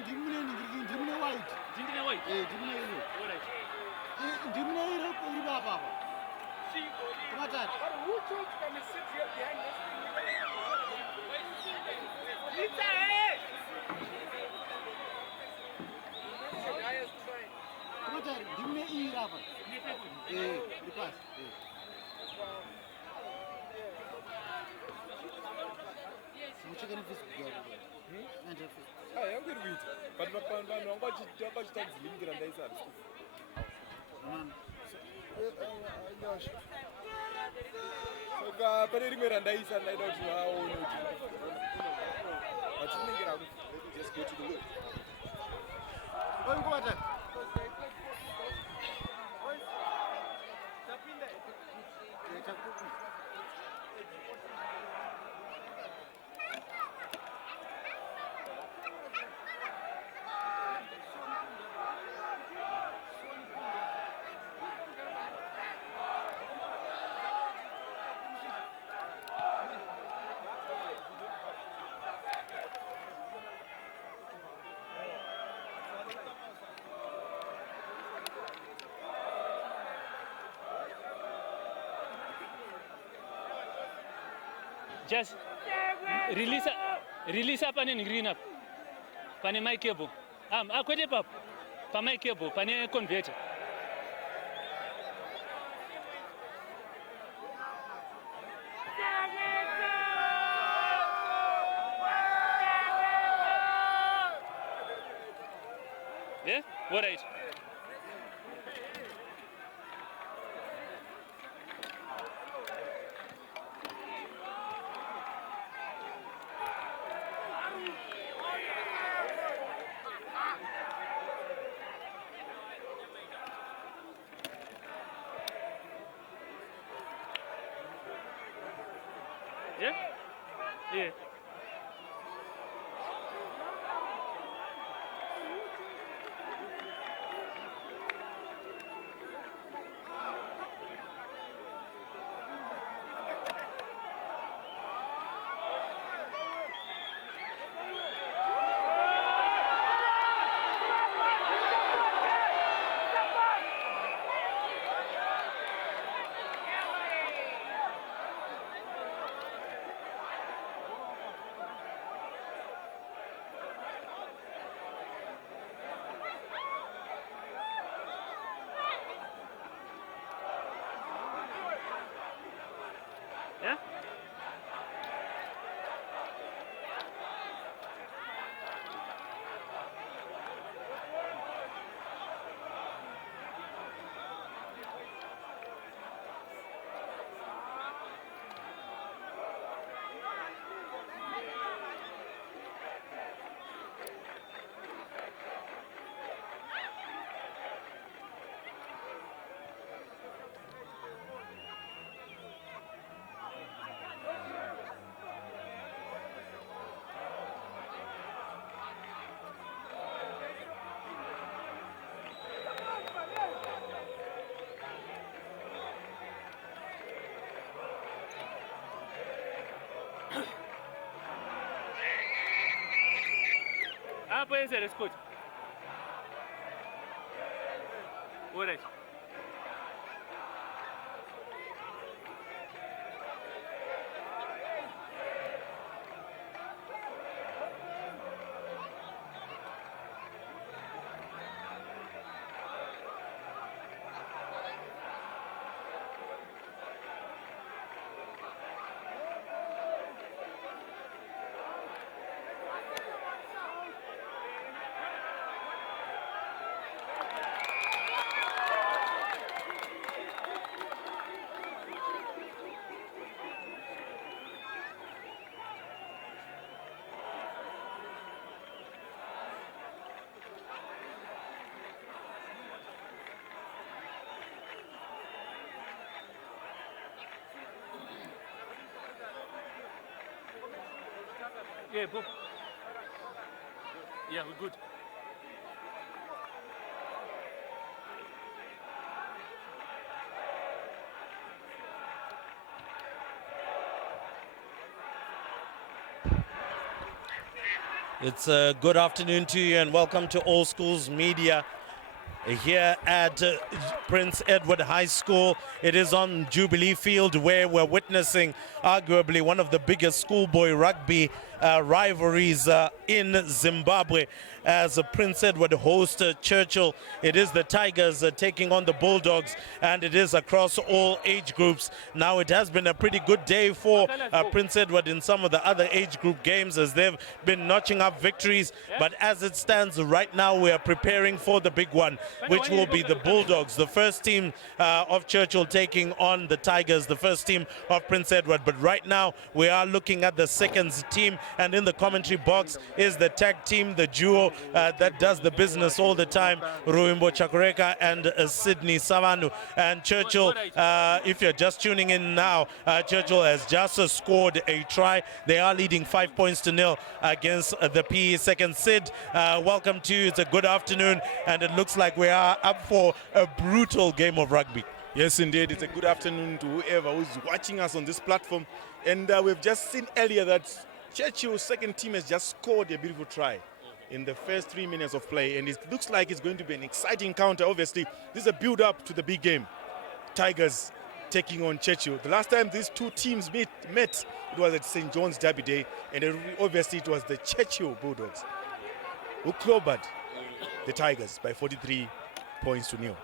ndimune white. Ndimune white? Ndimune yellow. Alright. Ndimune yellow iri baba. Come on, Dad. Who told you to sit here behind this thing? Come on, Dad. Ndimune iri baba. Repass. Muchekani fist girl. Anja fist. Yangu iri kuita. But vanhu vanga vachitanzilingira ndaisa ari. Saka pane rimwe randaisa ndaida kuti vaone kuti vachiningira just go to the loop. Ngova Dad. Just release up and green up. Pane my cable. Kwete pap. Pa my cable, pane converter. Yeah? What right? Yeah? Yeah. Yeah? Puede ser, escucha. Alright. Yeah, boom. Yeah, we're good. It's a good afternoon to you and welcome to All Schools Media here at Prince Edward High School. It is on Jubilee Field where we're witnessing arguably one of the biggest schoolboy rugby rivalries in Zimbabwe as Prince Edward hosts Churchill. It is the Tigers taking on the Bulldogs, and it is across all age groups. Now it has been a pretty good day for Prince Edward in some of the other age group games as they've been notching up victories, but as it stands right now we are preparing for the big one, which will be the Bulldogs, the first team of Churchill taking on the Tigers, the first team of Prince Edward. But right now we are looking at the second team, and in the commentary box is the tag team, the duo that does the business all the time, Ruimbo Chakureka and Sydney Savanu. And Churchill, if you're just tuning in now, Churchill has just scored a try. They are leading 5 points to nil against the PE second. Sid, welcome to you. It's a good afternoon, and it looks like we are up for a brutal game of rugby. Yes, indeed. It's a good afternoon to whoever who's watching us on this platform. And we've just seen earlier that Churchill's second team has just scored a beautiful try in the first 3 minutes of play. And it looks like it's going to be an exciting counter. Obviously, this is a build-up to the big game. Tigers taking on Churchill. The last time these two teams met, it was at St. John's Derby Day. And obviously, it was the Churchill Bulldogs who clobbered the Tigers by 43 points to nil.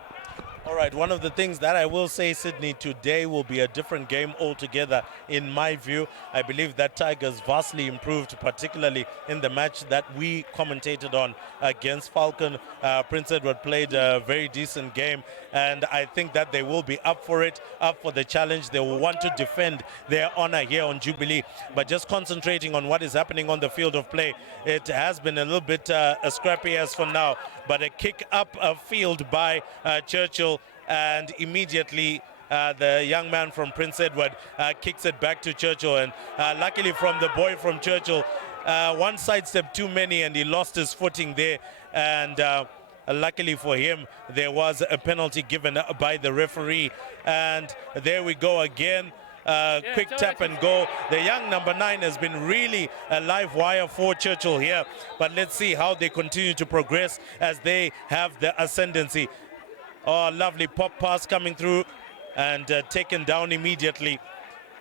All right, one of the things that I will say, Sydney, today will be a different game altogether in my view. I believe that Tigers vastly improved, particularly in the match that we commentated on against Falcon. Prince Edward played a very decent game, and I think that they will be up for it, up for the challenge. They will want to defend their honor here on Jubilee. But just concentrating on what is happening on the field of play, it has been a little bit scrappy as for now, but a kick up field by Churchill, and immediately the young man from Prince Edward kicks it back to Churchill, and luckily from the boy from Churchill, one sidestep too many and he lost his footing there, and luckily for him there was a penalty given by the referee. And there we go again. Quick tap and go. The young number 9 has been really a live wire for Churchill here, but let's see how they continue to progress as they have the ascendancy. Oh, lovely pop pass coming through and taken down immediately.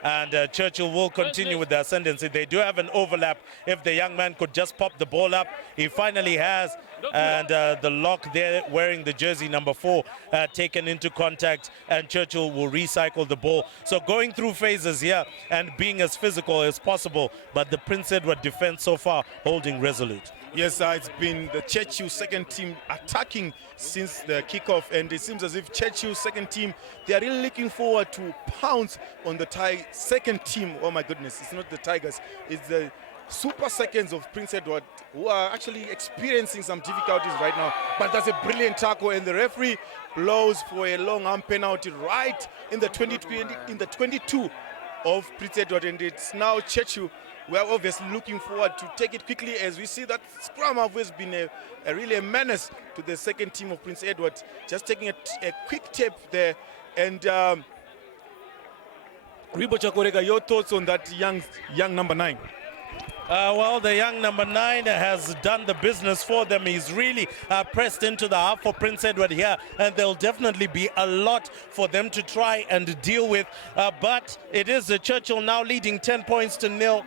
And Churchill will continue with the ascendancy. They do have an overlap. If the young man could just pop the ball up, he finally has. And the lock there wearing the jersey number 4 taken into contact, and Churchill will recycle the ball. So going through phases here and being as physical as possible, but the Prince Edward defense so far holding resolute. Yes, it's been the Churchill second team attacking since the kickoff, and it seems as if Churchill's second team, they are really looking forward to pounce on the second team. Oh my goodness, it's not the Tigers, it's the super seconds of Prince Edward who are actually experiencing some difficulties right now. But that's a brilliant tackle, and the referee blows for a long arm penalty right in the 22 of Prince Edward, and it's now Churchill. We are obviously looking forward to take it quickly, as we see that scrum have always been really a menace to the second team of Prince Edward. Just taking a quick tape there. And Ribo Chakorega, your thoughts on that young number 9? Well, the young number 9 has done the business for them. He's really pressed into the half for Prince Edward here, and there'll definitely be a lot for them to try and deal with. But it is Churchill now leading 10 points to nil.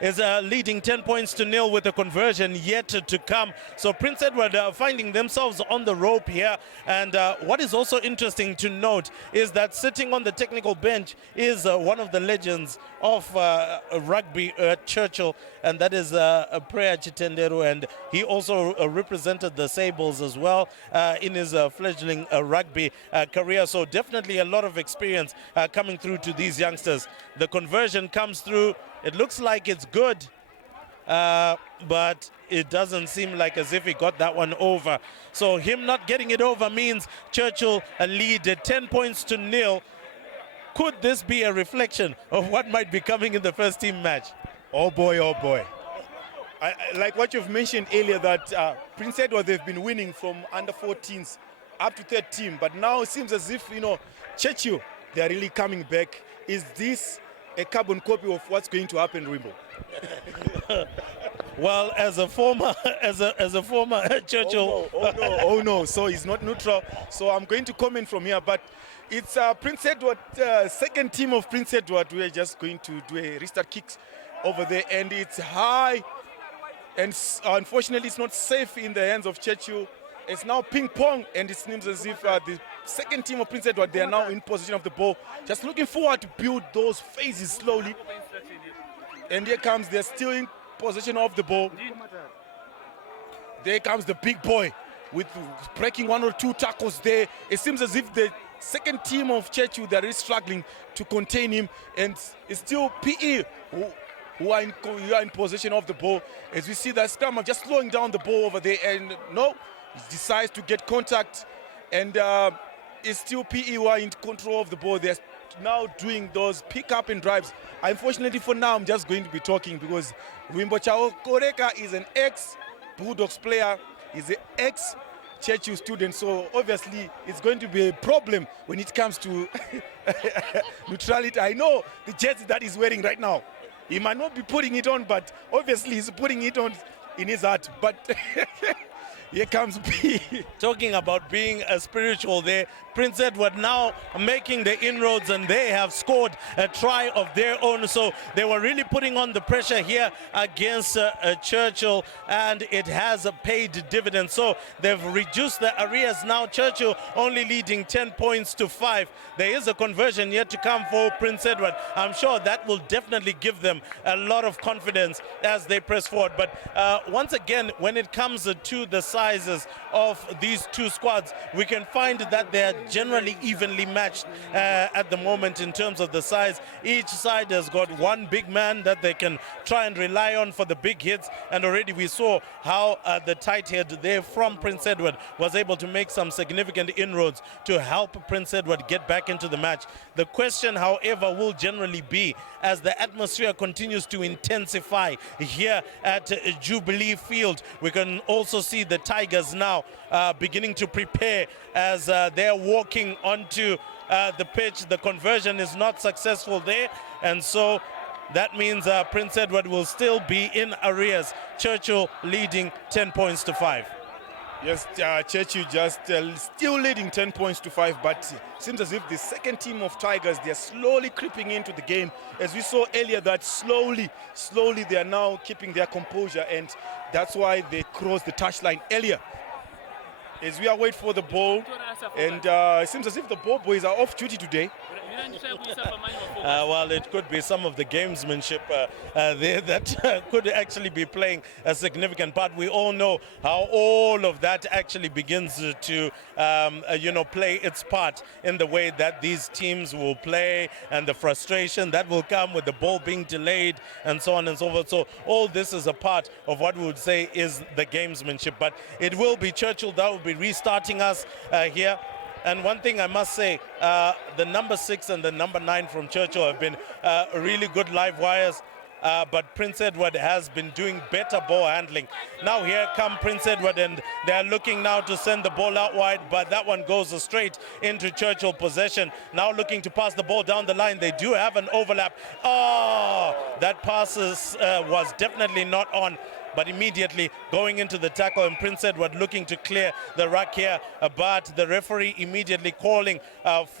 Is leading 10 points to nil with a conversion yet to come. So Prince Edward finding themselves on the rope here. And what is also interesting to note is that sitting on the technical bench is one of the legends of rugby at Churchill, and that is Preya Chitenderu, and he also represented the Sables as well in his fledgling rugby career. So definitely a lot of experience coming through to these youngsters. The conversion comes through. It looks like it's good, but it doesn't seem like as if he got that one over. So him not getting it over means Churchill lead at 10 points to nil. Could this be a reflection of what might be coming in the first team match? Oh boy, oh boy. I like what you've mentioned earlier, that Prince Edward, they've been winning from under 14s up to third team, but now it seems as if, Churchill, they're really coming back. Is this a carbon copy of what's going to happen, Rimbo? Well, as a former Churchill. Oh no. So he's not neutral. So I'm going to comment from here. But it's Prince Edward, second team of Prince Edward. We're just going to do a restart kicks over there, and it's high. And unfortunately, it's not safe in the hands of Churchill. It's now ping pong, and it seems as if the second team of Prince Edward, they are now in possession of the ball, just looking forward to build those phases slowly. And here comes, they're still in possession of the ball. There comes the big boy with breaking one or two tackles there. It seems as if the second team of Churchill, they're really struggling to contain him, and it's still PE who are in possession of the ball. As we see that scrum just slowing down the ball over there, and no, he decides to get contact, and it's still PE who are in control of the ball. They're now doing those pick-up and drives. Unfortunately for now, I'm just going to be talking because Wimbo Chao Koreka is an ex-Bulldogs player. He's an ex-Churchill student, so obviously it's going to be a problem when it comes to neutrality. I know the jersey that he's wearing right now. He might not be putting it on, but obviously he's putting it on in his heart. But here comes B. Talking about being a spiritual there, Prince Edward now making the inroads, and they have scored a try of their own. So they were really putting on the pressure here against Churchill, and it has paid dividends. So they've reduced the arrears now. Churchill only leading 10 points to 5. There is a conversion yet to come for Prince Edward. I'm sure that will definitely give them a lot of confidence as they press forward. But once again, when it comes to the sizes of these two squads, we can find that they're generally evenly matched at the moment in terms of the size. Each side has got one big man that they can try and rely on for the big hits, and already we saw how the tight head there from Prince Edward was able to make some significant inroads to help Prince Edward get back into the match. The question, however, will generally be, as the atmosphere continues to intensify here at Jubilee Field, we can also see the Tigers now beginning to prepare as they're walking onto the pitch. The conversion is not successful there, and so that means Prince Edward will still be in arrears. Churchill leading 10 points to 5. Yes, Churchill just still leading 10 points to 5, but seems as if the second team of Tigers, they're slowly creeping into the game. As we saw earlier, that slowly they are now keeping their composure, and that's why they crossed the touchline earlier. As we are waiting for the ball, and it seems as if the ball boys are off duty today. Well, it could be some of the gamesmanship there that could actually be playing a significant part. We all know how all of that actually begins to, play its part in the way that these teams will play, and the frustration that will come with the ball being delayed and so on and so forth. So all this is a part of what we would say is the gamesmanship. But it will be Churchill that will be restarting us here. And one thing I must say, the number 6 and the number 9 from Churchill have been really good live wires. But Prince Edward has been doing better ball handling. Now here come Prince Edward, and they're looking now to send the ball out wide, but that one goes straight into Churchill possession. Now looking to pass the ball down the line. They do have an overlap. Oh, that pass was definitely not on. But immediately going into the tackle, and Prince Edward looking to clear the ruck here, but the referee immediately calling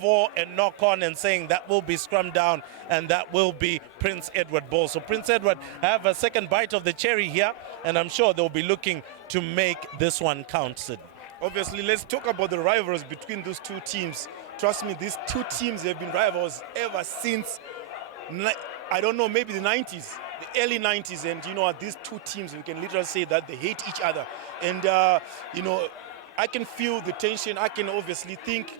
for a knock-on and saying that will be scrum down, and that will be Prince Edward ball. So Prince Edward have a second bite of the cherry here, and I'm sure they'll be looking to make this one count, Sid. Obviously, let's talk about the rivals between those two teams. Trust me, these two teams have been rivals ever since, I don't know, maybe the 90s. The early 90s, and these two teams, we can literally say that they hate each other. And I can feel the tension. I can obviously think,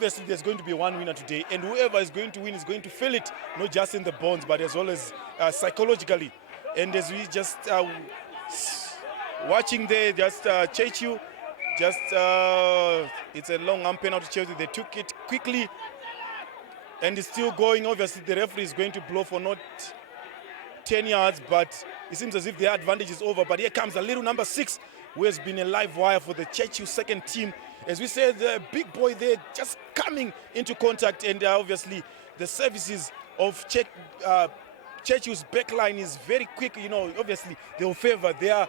there's going to be one winner today, and whoever is going to win is going to feel it, not just in the bones, but as well as psychologically. And as we just watching there, just Churchill, it's a long arm penalty. Chelsea, they took it quickly, and it's still going. Obviously, the referee is going to blow for not 10 yards, but it seems as if the advantage is over. But here comes a little number 6, who has been a live wire for the Churchill second team. As we said, the big boy there just coming into contact, and obviously the services of Churchill's backline is very quick. Obviously they will favor their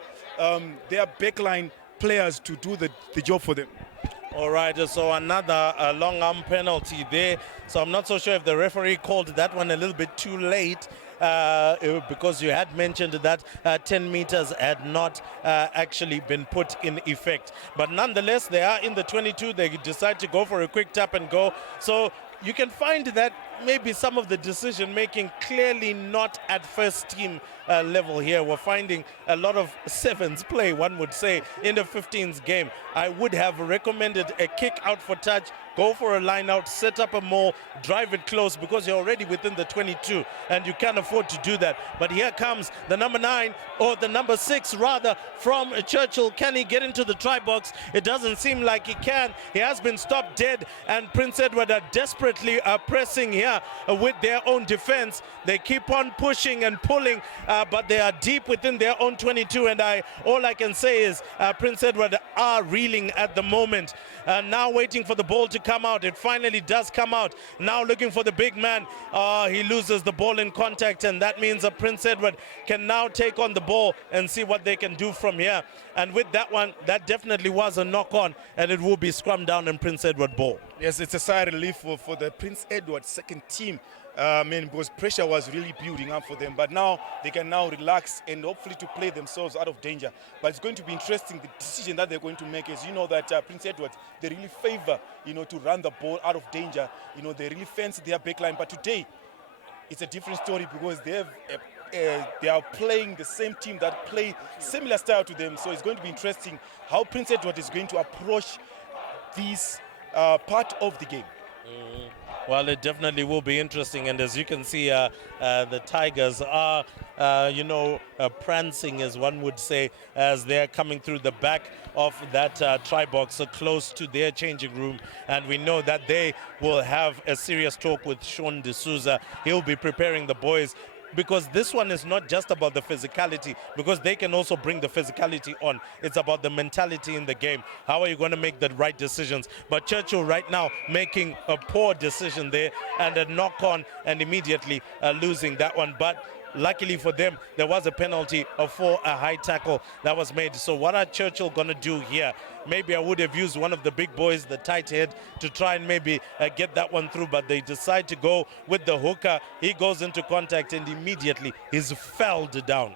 backline players to do the job for them. All right, so another long arm penalty there. So I'm not so sure if the referee called that one a little bit too late because you had mentioned that 10 meters had not actually been put in effect. But nonetheless, they are in the 22. They decide to go for a quick tap and go. So you can find that maybe some of the decision making clearly not at first team level here. We're finding a lot of sevens play, one would say, in the 15s game. I would have recommended a kick out for touch, go for a line out, set up a maul, drive it close because you're already within the 22 and you can't afford to do that. But here comes the number 9, or the number 6 rather, from Churchill. Can he get into the try box? It doesn't seem like he can. He has been stopped dead, and Prince Edward are desperately pressing here with their own defense. They keep on pushing and pulling, but they are deep within their own 22, and all I can say is Prince Edward are reeling at the moment. Now waiting for the ball to come out. It finally does come out. Now looking for the big man. He loses the ball in contact, and that means that Prince Edward can now take on the ball and see what they can do from here. And with that one, that definitely was a knock-on, and it will be scrummed down in Prince Edward ball. Yes, it's a sigh of relief for the Prince Edward second team. Because pressure was really building up for them, but now they can now relax and hopefully to play themselves out of danger. But it's going to be interesting, the decision that they're going to make is, that Prince Edward, they really favor, to run the ball out of danger. They really fancy their backline, but today it's a different story because they are playing the same team that play similar style to them. So it's going to be interesting how Prince Edward is going to approach this part of the game. Well, it definitely will be interesting, and as you can see, the Tigers are, prancing, as one would say, as they're coming through the back of that try box, close to their changing room, and we know that they will have a serious talk with Sean D'Souza. He'll be preparing the boys, because this one is not just about the physicality, because they can also bring the physicality on. It's about the mentality in the game. How are you going to make the right decisions? But Churchill right now making a poor decision there and a knock-on, and immediately losing that one. But luckily for them, there was a penalty for a high tackle that was made. So what are Churchill going to do here? Maybe I would have used one of the big boys, the tight head, to try and maybe get that one through, but they decide to go with the hooker. He goes into contact and immediately he's felled down.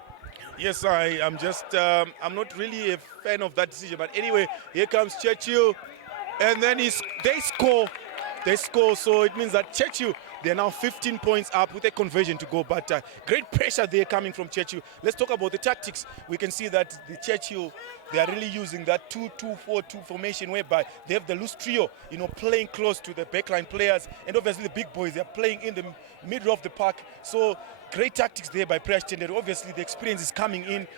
Yes, I'm not really a fan of that decision, but anyway, here comes Churchill, and then they score, so it means that Churchill, they're now 15 points up with a conversion to go, but great pressure there coming from Churchill. Let's talk about the tactics. We can see that the Churchill, they are really using that 2-2-4-2 formation, whereby they have the loose trio, playing close to the backline players, and obviously the big boys, they're playing in the middle of the park. So great tactics there by Presh Tendero. Obviously the experience is coming in,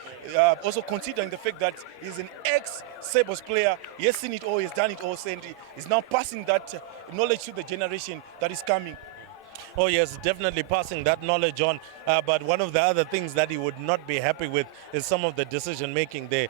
also considering the fact that he's an ex-Sabres player. He has seen it all, he's done it all, and he's now passing that knowledge to the generation that is coming. Oh yes, definitely passing that knowledge on. But one of the other things that he would not be happy with is some of the decision making there.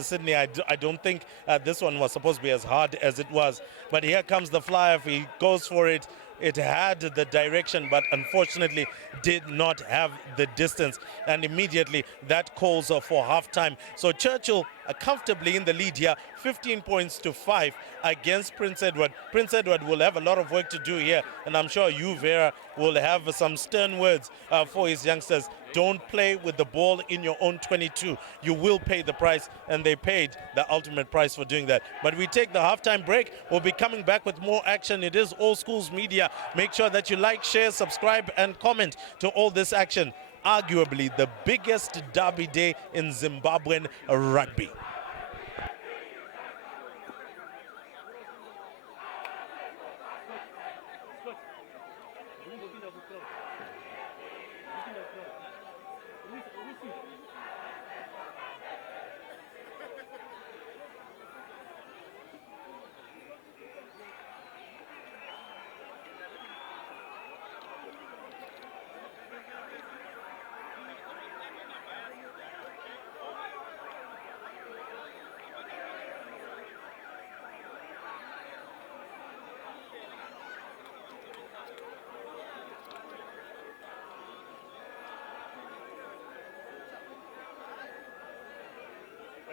Sydney, I don't think this one was supposed to be as hard as it was. But here comes the fly-off. He goes for it. It had the direction, but unfortunately did not have the distance. And immediately that calls for halftime. So Churchill comfortably in the lead here, 15 points to 5 against Prince Edward. Prince Edward will have a lot of work to do here, and I'm sure you, Vera, will have some stern words for his youngsters. Don't play with the ball in your own 22. You will pay the price, and they paid the ultimate price for doing that. But we take the halftime break. We'll be coming back with more action. It is All Schools Media. Make sure that you like, share, subscribe, and comment to all this action. Arguably the biggest derby day in Zimbabwean rugby.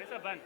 Esa band.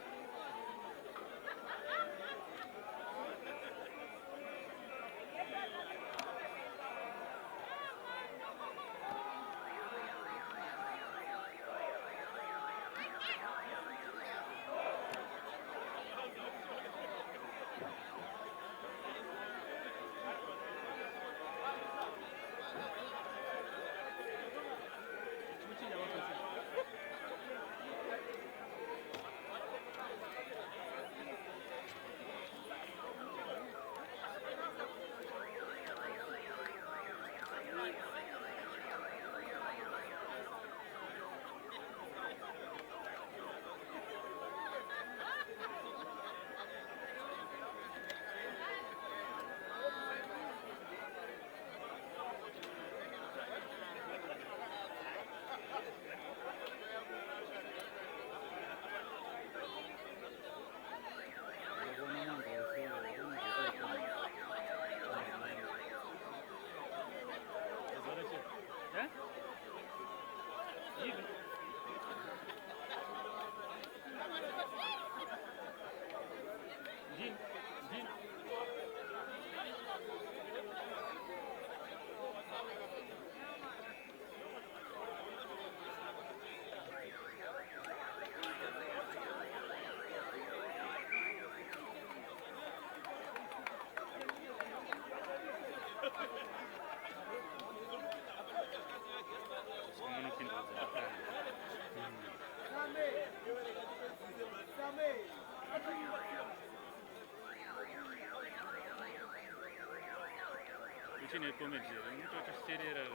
Cine comedy, nu tot ce serie era.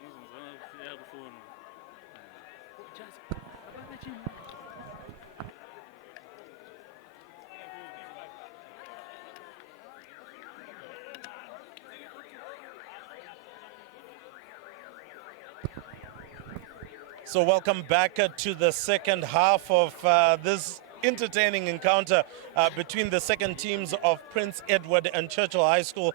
Nu sunt, ia cu fonul. Just, apa cine? So welcome back to the second half of this entertaining encounter between the second teams of Prince Edward and Churchill High School.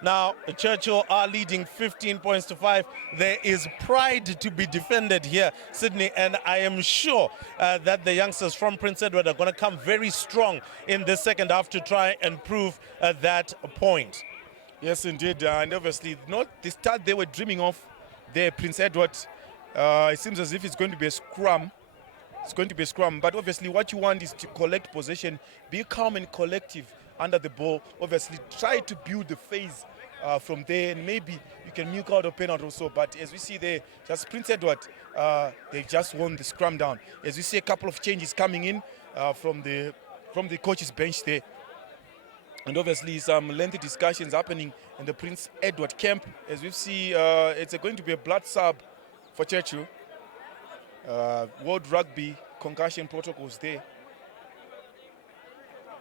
Now, Churchill are leading 15 points to 5. There is pride to be defended here, Sydney, and I am sure that the youngsters from Prince Edward are going to come very strong in this second half to try and prove that point. Yes, indeed, and obviously not the start they were dreaming of there, Prince Edward. It seems as if it's going to be a scrum. It's going to be a scrum, but obviously what you want is to collect possession, be calm and collective under the ball. Obviously, try to build the phase from there, and maybe you can milk out a penalty also. But as we see there, just Prince Edward, they just won the scrum down. As we see a couple of changes coming in from the coach's bench there. And obviously some lengthy discussions happening in the Prince Edward camp. As we see, it's going to be a blood sub for Churchill. World Rugby concussion protocols there.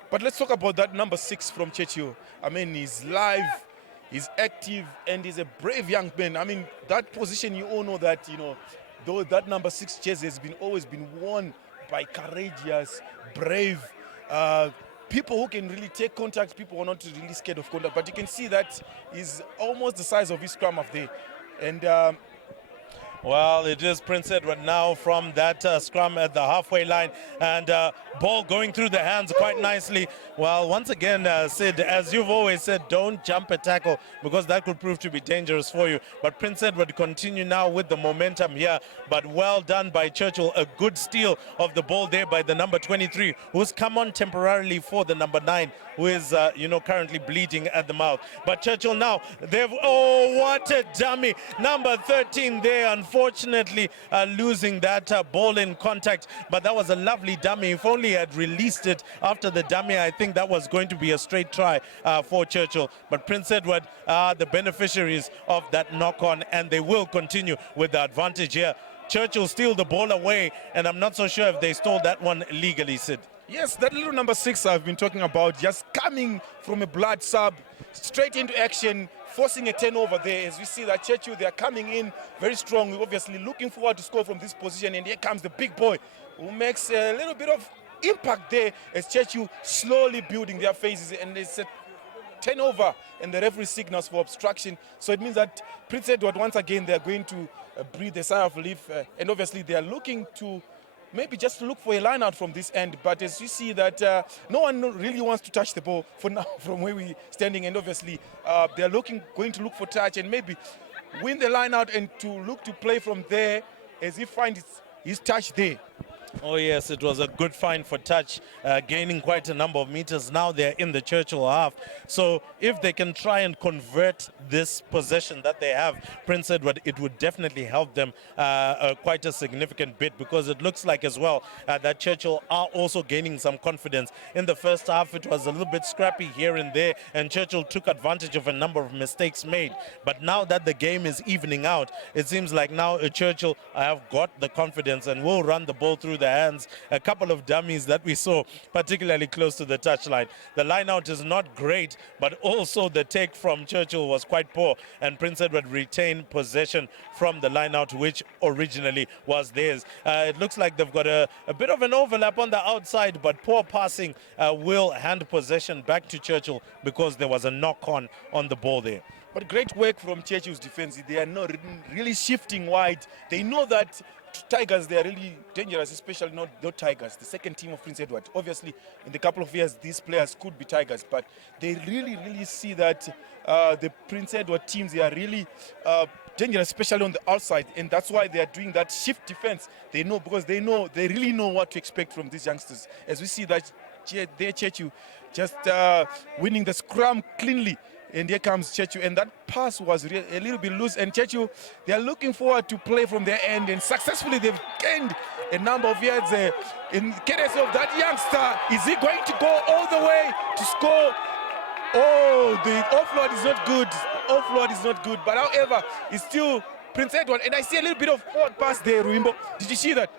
But let's talk about that number 6 from Churchill. I mean, he's live, he's active, and he's a brave young man. I mean, that position, you all know that, you know, though that number 6 jersey has always been worn by courageous, brave people who can really take contact, people who are not really scared of contact. But you can see that he's almost the size of his scrum up there. And well, it is Prince Edward now from that scrum at the halfway line, and ball going through the hands quite nicely. Well, once again, Sid, as you've always said, don't jump a tackle because that could prove to be dangerous for you. But Prince Edward continue now with the momentum here, but well done by Churchill. A good steal of the ball there by the number 23, who's come on temporarily for the number 9, who is, currently bleeding at the mouth. But Churchill now, oh, what a dummy. Number 13 there, unfortunately losing that ball in contact, but that was a lovely dummy. If only he had released it after the dummy, I think that was going to be a straight try for Churchill. But Prince Edward are the beneficiaries of that knock-on, and they will continue with the advantage here. Churchill steal the ball away, and I'm not so sure if they stole that one legally, Sid. yes, that little number 6 I've been talking about, just coming from a blood sub, straight into action, forcing a turnover there. As we see that Churchill, they are coming in very strong, obviously looking forward to score from this position. And here comes the big boy who makes a little bit of impact there as Churchill slowly building their phases. And it's turnover, and the referee signals for obstruction. So it means that Prince Edward, once again, they're going to breathe a sigh of relief. And obviously, they are looking to maybe just look for a line out from this end. But as you see that no one really wants to touch the ball for now from where we're standing. And obviously, they're going to look for touch and maybe win the line out and to look to play from there as he finds his touch there. Oh yes, it was a good find for touch, gaining quite a number of meters. Now they're in the Churchill half. So if they can try and convert this possession that they have, Prince Edward, it would definitely help them quite a significant bit, because it looks like as well that Churchill are also gaining some confidence. In the first half, it was a little bit scrappy here and there, and Churchill took advantage of a number of mistakes made. But now that the game is evening out, it seems like now Churchill have got the confidence and will run the ball through the hands. A couple of dummies that we saw, particularly close to the touchline. The line out is not great, but also the take from Churchill was quite poor, and Prince Edward retained possession from the line out, which originally was theirs. It looks like they've got a bit of an overlap on the outside, but poor passing will hand possession back to Churchill because there was a knock-on the ball there. But great work from Churchill's defense. They are not really shifting wide. They know that Tigers, they are really dangerous, especially not Tigers, the second team of Prince Edward. Obviously, in the couple of years, these players could be Tigers, but they really see that the Prince Edward teams, they are really dangerous, especially on the outside, and that's why they are doing that shift defense. They know, because they really know what to expect from these youngsters. As we see that there, Churchill just winning the scrum cleanly. And here comes Churchill, and that pass was a little bit loose. And Churchill, they are looking forward to play from their end, and successfully they've gained a number of yards in case of that youngster. Is he going to go all the way to score? Oh, the offload is not good. Offload is not good, but however, it's still Prince Edward. And I see a little bit of forward pass there, Ruimbo. Did you see that?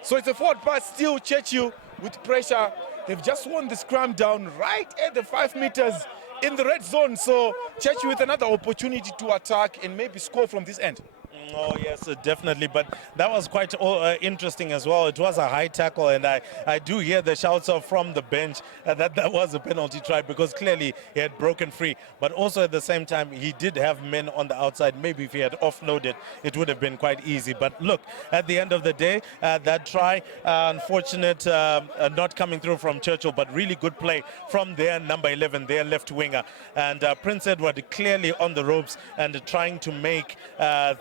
So it's a forward pass, still Churchill with pressure. They've just won the scrum down right at the 5 meters in the red zone. So Churchill with another opportunity to attack and maybe score from this end. Oh, yes, definitely. But that was quite interesting as well. It was a high tackle, and I do hear the shouts from the bench that was a penalty try, because clearly he had broken free. But also at the same time, he did have men on the outside. Maybe if he had offloaded, it would have been quite easy. But look, at the end of the day, that try, unfortunate not coming through from Churchill, but really good play from their number 11, their left winger. And Prince Edward clearly on the ropes and trying to make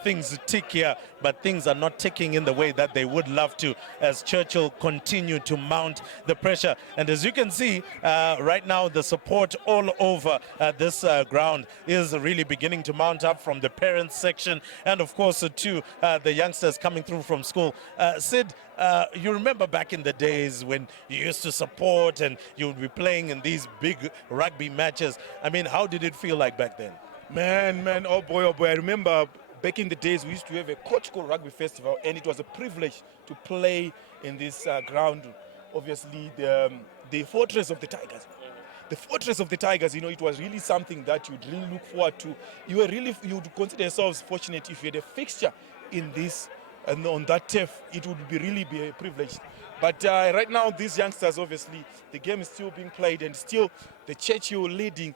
things tick here, but things are not ticking in the way that they would love to, as Churchill continue to mount the pressure. And as you can see right now, the support all over this ground is really beginning to mount up from the parents section, and of course to the youngsters coming through from school. Sid, you remember back in the days when you used to support and you would be playing in these big rugby matches. I mean, how did it feel like back then? Man, oh boy, I remember back in the days, we used to have a Churchill Rugby Festival, and it was a privilege to play in this ground. Obviously, the fortress of the Tigers. The fortress of the Tigers, you know, it was really something that you'd really look forward to. You would consider yourselves fortunate if you had a fixture in this, and on that turf, it would really be a privilege. But right now, these youngsters, obviously, the game is still being played, and still the Churchill leading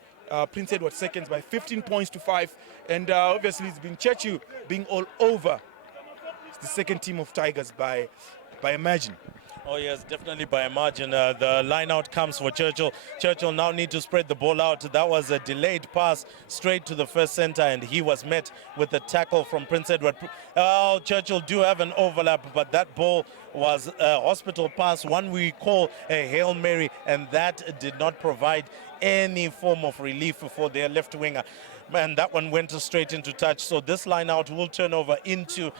Prince Edward seconds by 15 points to 5, and obviously it's been Churchill being all over. It's the second team of Tigers by a margin. Oh yes, definitely by a margin. The line out comes for Churchill. Churchill now need to spread the ball out. That was a delayed pass straight to the first center, and he was met with a tackle from Prince Edward. Oh, Churchill do have an overlap, but that ball was a hospital pass, one we call a Hail Mary, and that did not provide any form of relief for their left winger. Man, that one went straight into touch. So this line out will turn over into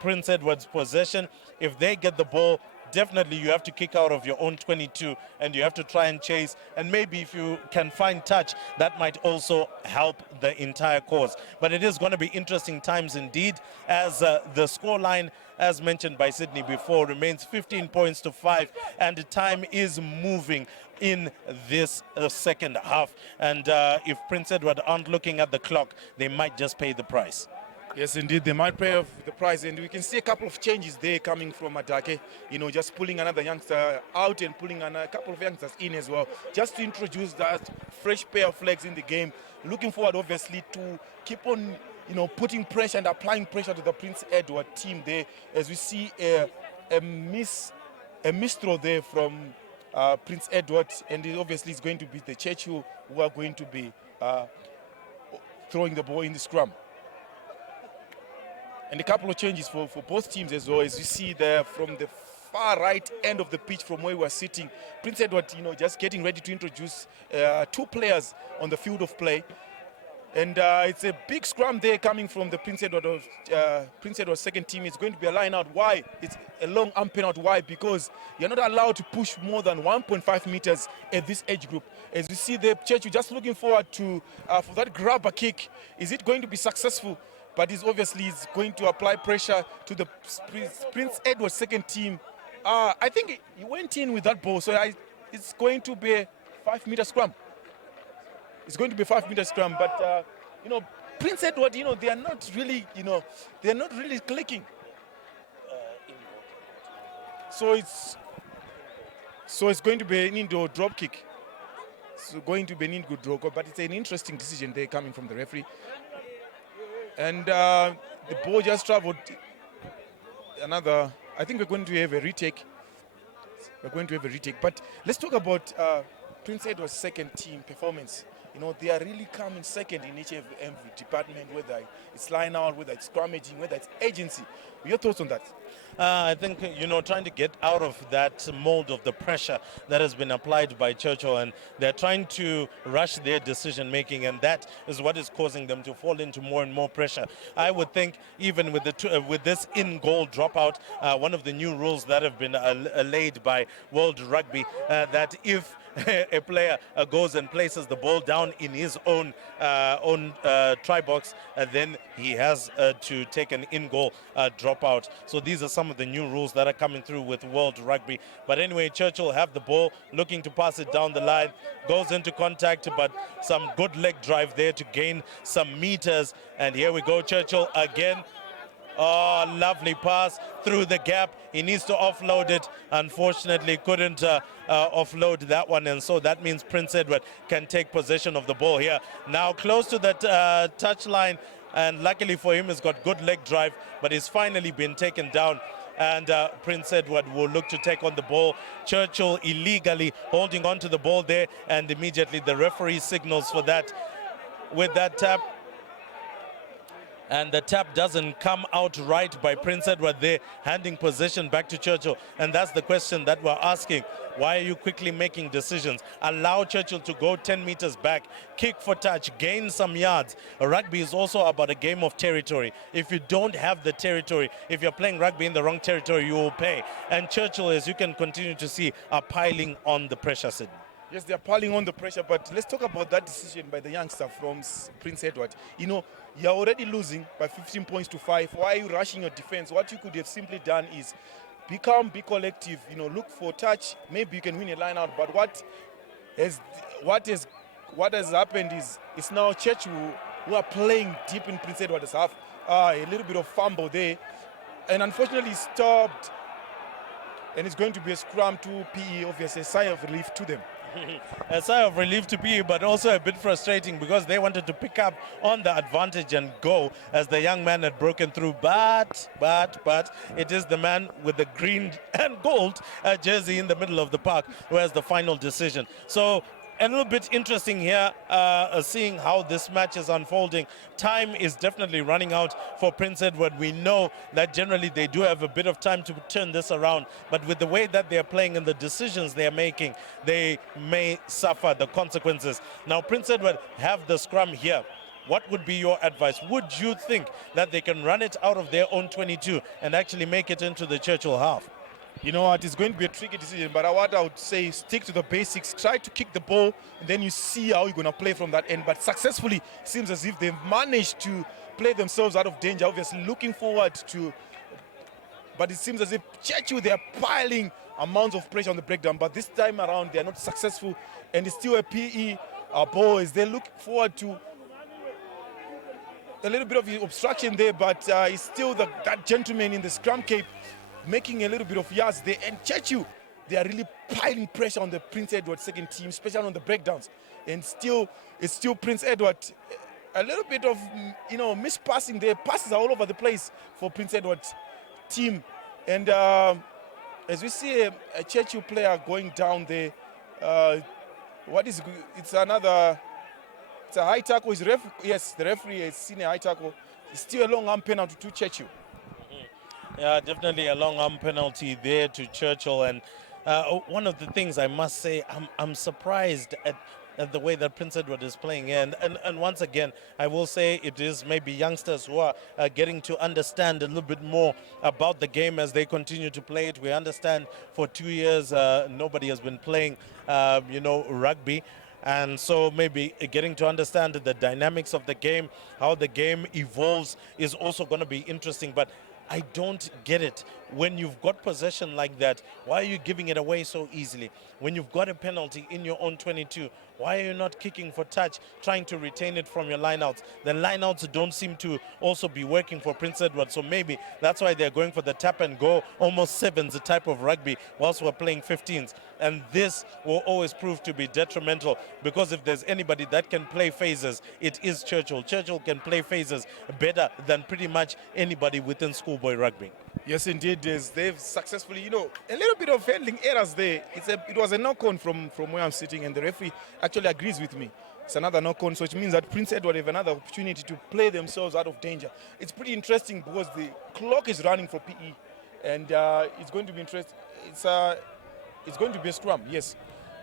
Prince Edward's possession. If they get the ball, definitely you have to kick out of your own 22 and you have to try and chase, and maybe if you can find touch, that might also help the entire cause. But it is going to be interesting times indeed, as the scoreline, as mentioned by Sydney before, remains 15 points to 5, and the time is moving in this second half. And if Prince Edward aren't looking at the clock, they might just pay the price. Yes, indeed, they might pay off the price, and we can see a couple of changes there coming from Atake. Just pulling another youngster out and pulling a couple of youngsters in as well, just to introduce that fresh pair of legs in the game. Looking forward, obviously, to keep on, putting pressure and applying pressure to the Prince Edward team there, as we see a misthrow there from Prince Edward, and obviously it's going to be the Churchill who are going to be throwing the ball in the scrum. And a couple of changes for both teams as well, as you see there from the far right end of the pitch from where we are sitting. Prince Edward, just getting ready to introduce two players on the field of play. And it's a big scrum there coming from the Prince Edward second team. It's going to be a line out. Why? It's a long arm penalty. Why? Because you're not allowed to push more than 1.5 meters at this age group. As you see the Churchill just looking forward to for that grabber kick. Is it going to be successful? But he's obviously going to apply pressure to the Prince Edward second team. I think he went in with that ball, so it's going to be a 5-meter scrum. It's going to be a 5-meter scrum, but Prince Edward, they are not really, they are not really clicking. So it's going to be an indoor drop kick. It's going to be an indoor drop kick, but it's an interesting decision there coming from the referee. And the ball just traveled I think we're going to have a retake. But let's talk about Prince Edward's second team performance. They are really coming second in each and every department, whether it's line out, whether it's scrummaging, whether it's agency. Your thoughts on that? I think, trying to get out of that mold of the pressure that has been applied by Churchill, and they're trying to rush their decision making, and that is what is causing them to fall into more and more pressure. I would think even with with this in-goal dropout, one of the new rules that have been laid by World Rugby, that if a player goes and places the ball down in his own try box, then he has to take an in-goal dropout. So these are some of the new rules that are coming through with World Rugby. But anyway, Churchill have the ball, looking to pass it down the line, goes into contact, but some good leg drive there to gain some meters. And here we go, Churchill again. Oh, lovely pass through the gap. He needs to offload it. Unfortunately, couldn't offload that one. And so that means Prince Edward can take possession of the ball here. Now close to that touch line. And luckily for him, he's got good leg drive, but he's finally been taken down. And Prince Edward will look to take on the ball. Churchill illegally holding on to the ball there. And immediately the referee signals for that with that tap. And the tap doesn't come out right by Prince Edward there, handing possession back to Churchill. And that's the question that we're asking. Why are you quickly making decisions? Allow Churchill to go 10 meters back, kick for touch, gain some yards. Rugby is also about a game of territory. If you don't have the territory, if you're playing rugby in the wrong territory, you will pay. And Churchill, as you can continue to see, are piling on the pressure, Sid. Yes, they're piling on the pressure, but let's talk about that decision by the youngster from Prince Edward. You're already losing by 15 points to 5. Why are you rushing your defense? What you could have simply done is be calm, be collective, look for touch. Maybe you can win a line out, but what has happened is it's now Churchill who are playing deep in Prince Edward's half. A little bit of fumble there, and unfortunately stopped. And it's going to be a scrum to PE, obviously a sigh of relief to them. A sigh of relief to be, but also a bit frustrating because they wanted to pick up on the advantage and go as the young man had broken through. But it is the man with the green and gold jersey in the middle of the park who has the final decision. So a little bit interesting here, seeing how this match is unfolding. Time is definitely running out for Prince Edward. We know that generally they do have a bit of time to turn this around, but with the way that they're playing and the decisions they're making, they may suffer the consequences. Now, Prince Edward have the scrum here. What would be your advice? Would you think that they can run it out of their own 22 and actually make it into the Churchill half? You know what, it's going to be a tricky decision, but what I would say, stick to the basics, try to kick the ball, and then you see how you're going to play from that end. But successfully, seems as if they've managed to play themselves out of danger, obviously looking forward to, but it seems as if Churchill, they're piling amounts of pressure on the breakdown, but this time around, they're not successful, and it's still a PE ball as they look forward to a little bit of obstruction there, but it's still that gentleman in the scrum cape making a little bit of yards there. And Churchill, they are really piling pressure on the Prince Edward second team, especially on the breakdowns. And it's still Prince Edward. A little bit of, mispassing there. Passes are all over the place for Prince Edward's team. And as we see a Churchill player going down there, it's a high tackle. Yes, the referee has seen a high tackle. It's still a long arm penalty to Churchill. Yeah, definitely a long arm penalty there to Churchill. And one of the things I must say, I'm surprised at the way that Prince Edward is playing. And once again, I will say it is maybe youngsters who are getting to understand a little bit more about the game as they continue to play it. We understand for 2 years nobody has been playing, rugby. And so maybe getting to understand the dynamics of the game, how the game evolves is also going to be interesting. But I don't get it. When you've got possession like that, why are you giving it away so easily? When you've got a penalty in your own 22, why are you not kicking for touch, trying to retain it from your lineouts? The lineouts don't seem to also be working for Prince Edward, so maybe that's why they're going for the tap and go, almost sevens, the type of rugby, whilst we're playing 15s. And this will always prove to be detrimental, because if there's anybody that can play phases, it is Churchill. Churchill can play phases better than pretty much anybody within schoolboy rugby. Yes, indeed. They've successfully, a little bit of handling errors there. It was a knock-on from where I'm sitting, and the referee actually agrees with me. It's another knock-on, so it means that Prince Edward have another opportunity to play themselves out of danger. It's pretty interesting because the clock is running for PE, and it's going to be interesting. It's going to be a scrum, yes.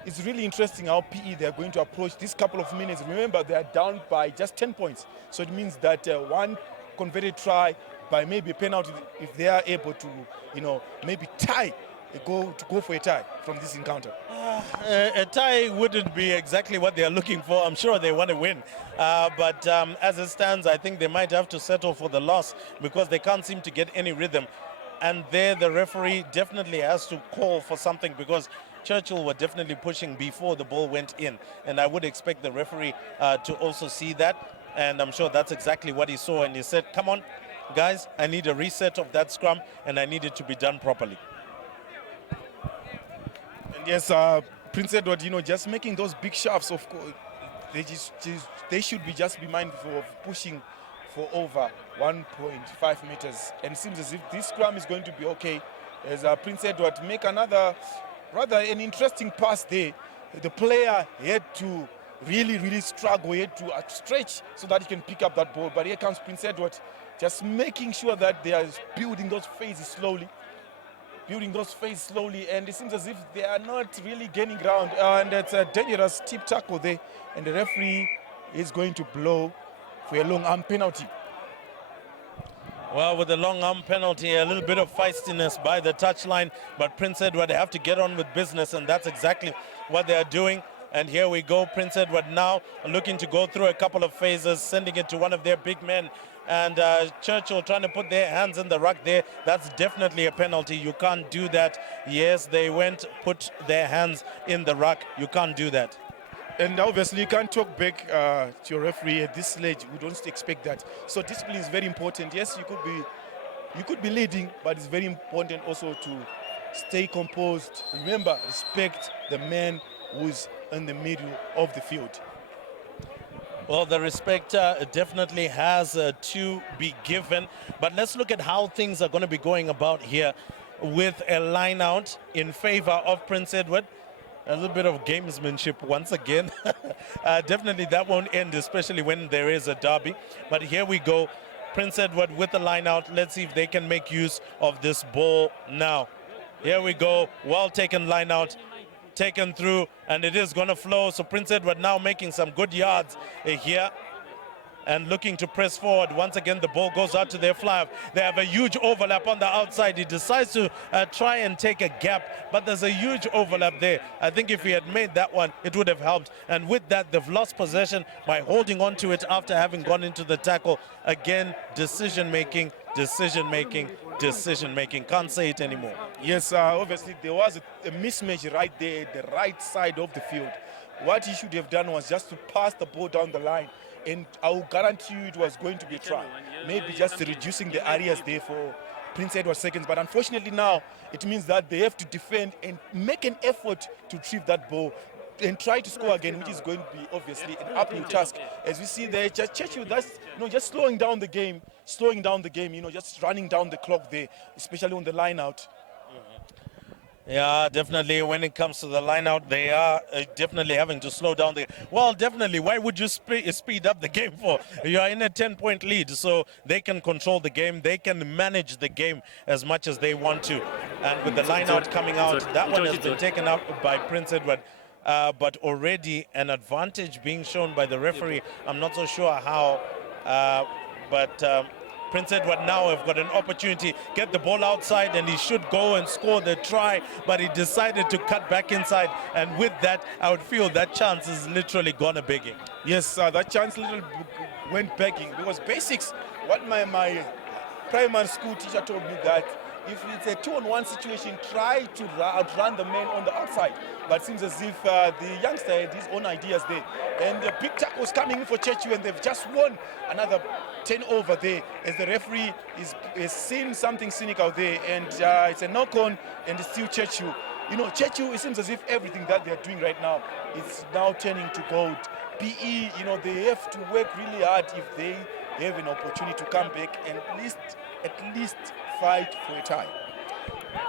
It's really interesting how PE they are going to approach this couple of minutes. Remember, they are down by just 10 points, so it means that one converted try by maybe a penalty, if they are able to, maybe tie, go for a tie from this encounter. A tie wouldn't be exactly what they are looking for. I'm sure they want to win. But as it stands, I think they might have to settle for the loss because they can't seem to get any rhythm. And there the referee definitely has to call for something, because Churchill were definitely pushing before the ball went in. And I would expect the referee to also see that. And I'm sure that's exactly what he saw. And he said, come on, guys, I need a reset of that scrum, and I need it to be done properly. And yes, Prince Edward, just making those big shafts, of course, they should be mindful of pushing for over 1.5 meters. And it seems as if this scrum is going to be okay, as Prince Edward make another, rather an interesting pass there. The player had to really struggle, he had to stretch so that he can pick up that ball. But here comes Prince Edward, just making sure that they are building those phases slowly. And it seems as if they are not really gaining ground. And it's a dangerous tip tackle there. And the referee is going to blow for a long arm penalty. Well, with the long arm penalty, a little bit of feistiness by the touchline, but Prince Edward have to get on with business, and that's exactly what they are doing. And here we go, Prince Edward now looking to go through a couple of phases, sending it to one of their big men. And Churchill trying to put their hands in the ruck there. That's definitely a penalty. You can't do that. Yes, they put their hands in the ruck. You can't do that. And obviously you can't talk back to your referee at this stage. We don't expect that. So discipline is very important. Yes, you could be leading, but it's very important also to stay composed. Remember, respect the man who's in the middle of the field. Well, the respect definitely has to be given. But let's look at how things are going to be going about here with a line out in favor of Prince Edward. A little bit of gamesmanship once again. Definitely that won't end, especially when there is a derby. But here we go. Prince Edward with the line out. Let's see if they can make use of this ball now. Here we go. Well taken line out. Taken through, and it is going to flow. So Prince Edward now making some good yards here and looking to press forward. Once again, the ball goes out to their fly. They have a huge overlap on the outside. He decides to try and take a gap, but there's a huge overlap there. I think if he had made that one, it would have helped. And with that, they've lost possession by holding on to it after having gone into the tackle. Again, decision-making. Can't say it anymore. Yes, obviously there was a mismatch right there at the right side of the field. What he should have done was just to pass the ball down the line. and I'll guarantee you it was going to be a try. Maybe just reducing the areas there for Prince Edward Seconds. But unfortunately now, it means that they have to defend and make an effort to retrieve that ball and try to score again, which is going to be obviously an uphill task. As we see there, Churchill, that's just slowing down the game, just running down the clock there, especially on the line out. Yeah, definitely. When it comes to the line out, they are definitely having to slow down the. Well, definitely. Why would you speed up the game for? You are in a 10-point lead, so they can control the game. They can manage the game as much as they want to. And with the line out coming out, that one has been taken up by Prince Edward. But already an advantage being shown by the referee. I'm not so sure how, but Prince Edward now have got an opportunity, get the ball outside, and he should go and score the try, but he decided to cut back inside, and with that, I would feel that chance is literally gone a begging. Yes, that chance went begging, because basics, what my primary school teacher told me that if it's a 2-on-1 situation, try to outrun the man on the outside. But it seems as if the youngster had his own ideas there. And the big tackle was coming in for Churchill, and they've just won another 10 over there, as the referee is seeing something cynical there, and it's a knock-on, and it's still Churchill. Churchill, it seems as if everything that they're doing right now is now turning to gold. PE, they have to work really hard if they have an opportunity to come back and at least fight for a tie.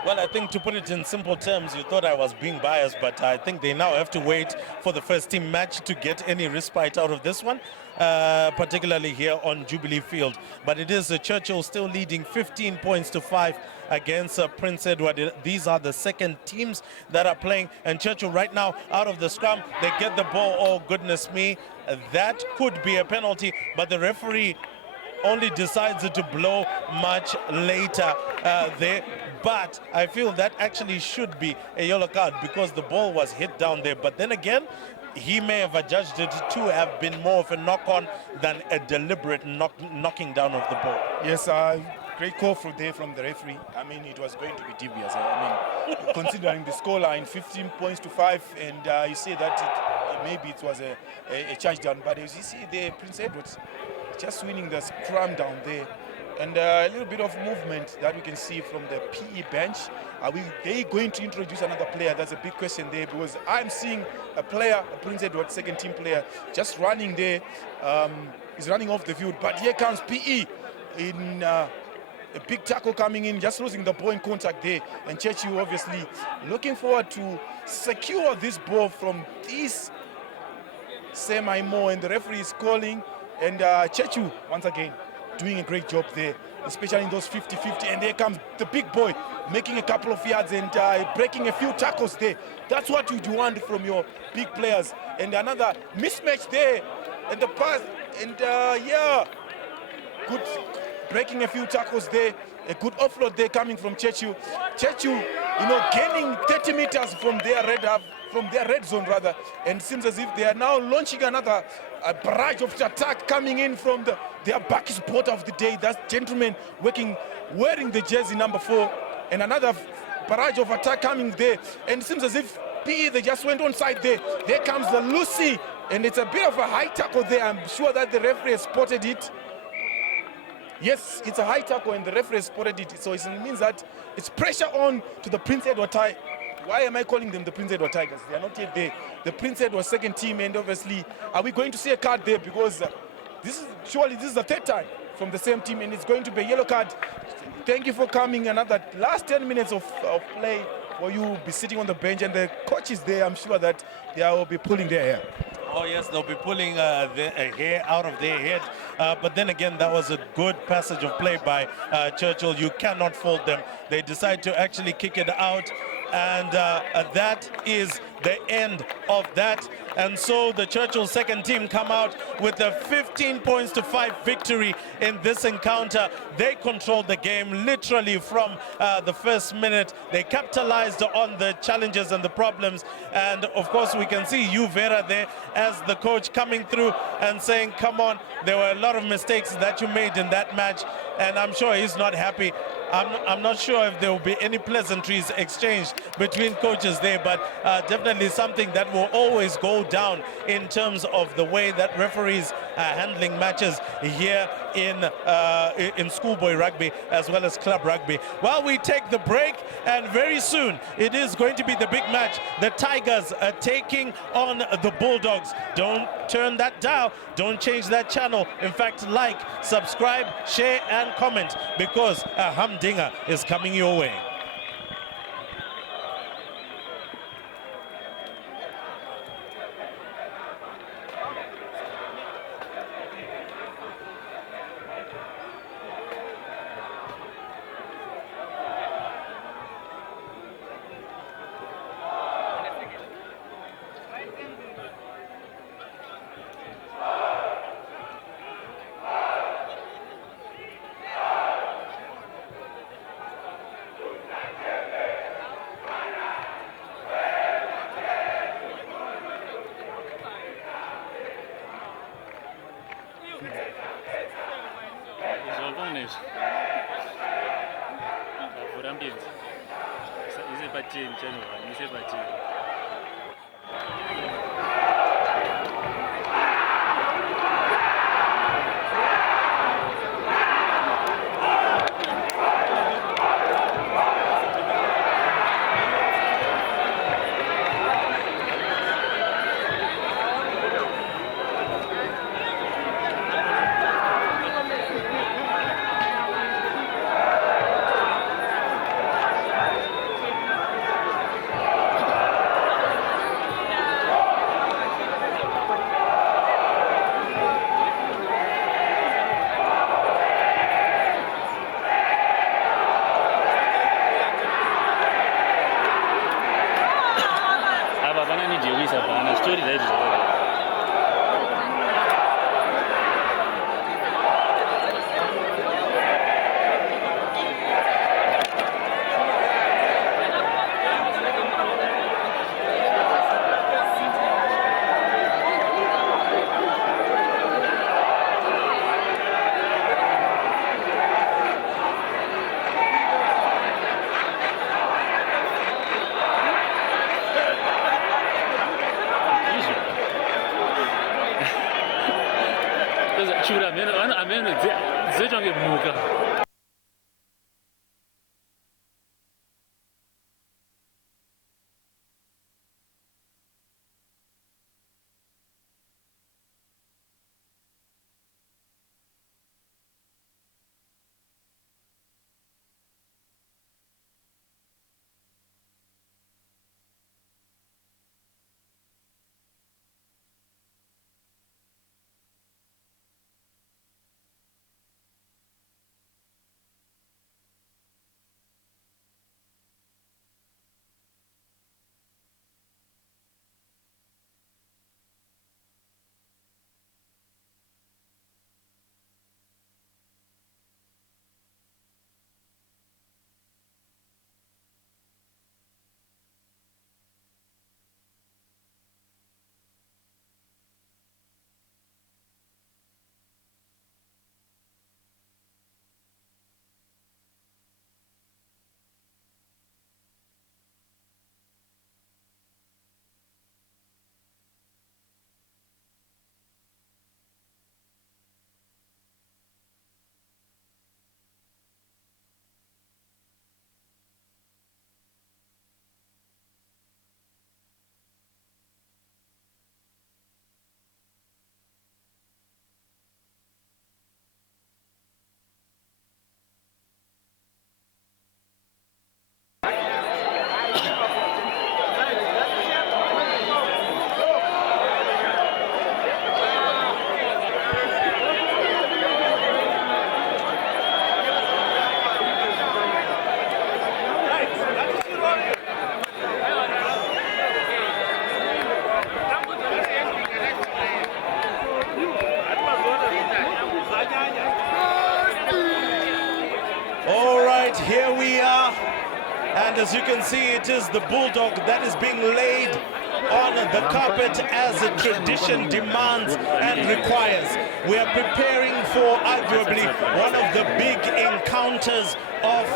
Well, I think to put it in simple terms, you thought I was being biased, but I think they now have to wait for the first team match to get any respite out of this one, particularly here on Jubilee Field. But it is Churchill still leading 15 points to 5 against Prince Edward. These are the second teams that are playing, and Churchill right now out of the scrum, they get the ball. Oh, goodness me, that could be a penalty, but the referee only decides to blow much later there. But I feel that actually should be a yellow card because the ball was hit down there. But then again, he may have adjudged it to have been more of a knock-on than a deliberate knocking down of the ball. Yes, great call from the referee. I mean, it was going to be devious. Considering the scoreline, 15 points to 5, and you see that maybe it was a charge down. But as you see there, Prince Edward's just winning the scrum down there. And a little bit of movement that we can see from the PE bench. Are they going to introduce another player? That's a big question there, because I'm seeing a player, a Prince Edward second team player, just running there. He's running off the field, but here comes PE in a big tackle coming in, just losing the ball in contact there. And Churchill obviously looking forward to secure this ball from this semi-more, and the referee is calling. And Churchill, once again, doing a great job there, especially in those 50-50. And there comes the big boy, making a couple of yards and breaking a few tackles there. That's what you want from your big players. And another mismatch there, and the pass, and good breaking a few tackles there. A good offload there coming from Churchill. Churchill, gaining 30 meters from their red zone rather, and it seems as if they are now launching another barrage of attack coming in from their back support of the day. That gentleman wearing the jersey number 4, and another barrage of attack coming there. And it seems as if PE, they just went on side there. There comes the Lucy, and it's a bit of a high tackle there. I'm sure that the referee has spotted it. Yes, it's a high tackle, and the referee has spotted it. So it means that it's pressure on to the Prince Edward Tigers. Why am I calling them the Prince Edward Tigers? They are not yet there. The Prince Edward second team, and obviously, are we going to see a card there? Because this is the third time from the same team, and it's going to be a yellow card. Thank you for coming. Another last 10 minutes of play for you be sitting on the bench, and the coaches there, I'm sure that they will be pulling their hair. Oh yes, they'll be pulling the hair out of their head. But then again, that was a good passage of play by Churchill. You cannot fault them. They decide to actually kick it out, and that is the end of that. And so the Churchill second team come out with a 15 points to 5 victory in this encounter. They controlled the game literally from the first minute. They capitalized on the challenges and the problems. And of course, we can see Vera there as the coach coming through and saying, come on, there were a lot of mistakes that you made in that match. And I'm sure he's not happy. I'm not sure if there will be any pleasantries exchanged between coaches there, but definitely definitely something that will always go down in terms of the way that referees are handling matches here in schoolboy rugby as well as club rugby. While we take the break, and very soon it is going to be the big match. The Tigers are taking on the Bulldogs. Don't turn that dial. Don't change that channel. In fact, like, subscribe, share, and comment, because a humdinger is coming your way. Here we are, and as you can see, it is the Bulldog that is being laid on the carpet as the tradition demands and requires. We are preparing for arguably one of the big encounters of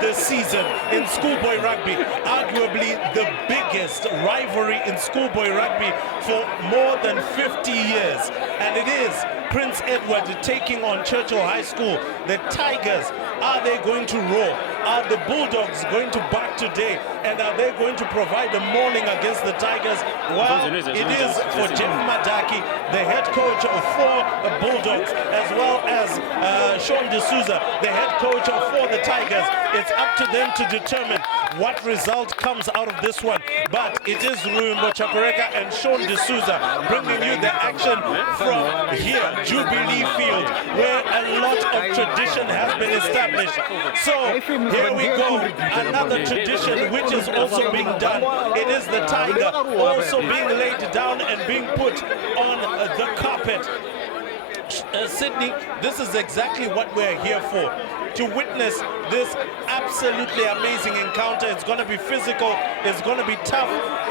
the season in schoolboy rugby, arguably the biggest rivalry in schoolboy rugby for more than 50 years, and it is Prince Edward taking on Churchill High School. The Tigers, are they going to roar? Are the Bulldogs going to bark today? And are they going to provide a morning against the Tigers? Well, it is for Jeff Madaki, the head coach of 4 Bulldogs, as well as Sean D'Souza, the head coach of 4 the Tigers. It's up to them to determine what result comes out of this one. But it is Rumbo Chakureka and Sean D'Souza bringing you the action from here, Jubilee Field, where a lot of tradition has been established. So here we go, another tradition which is also being done. It is the tiger also being laid down and being put on the carpet. Sydney, this is exactly what we're here for, to witness this absolutely amazing encounter. It's going to be physical, it's going to be tough.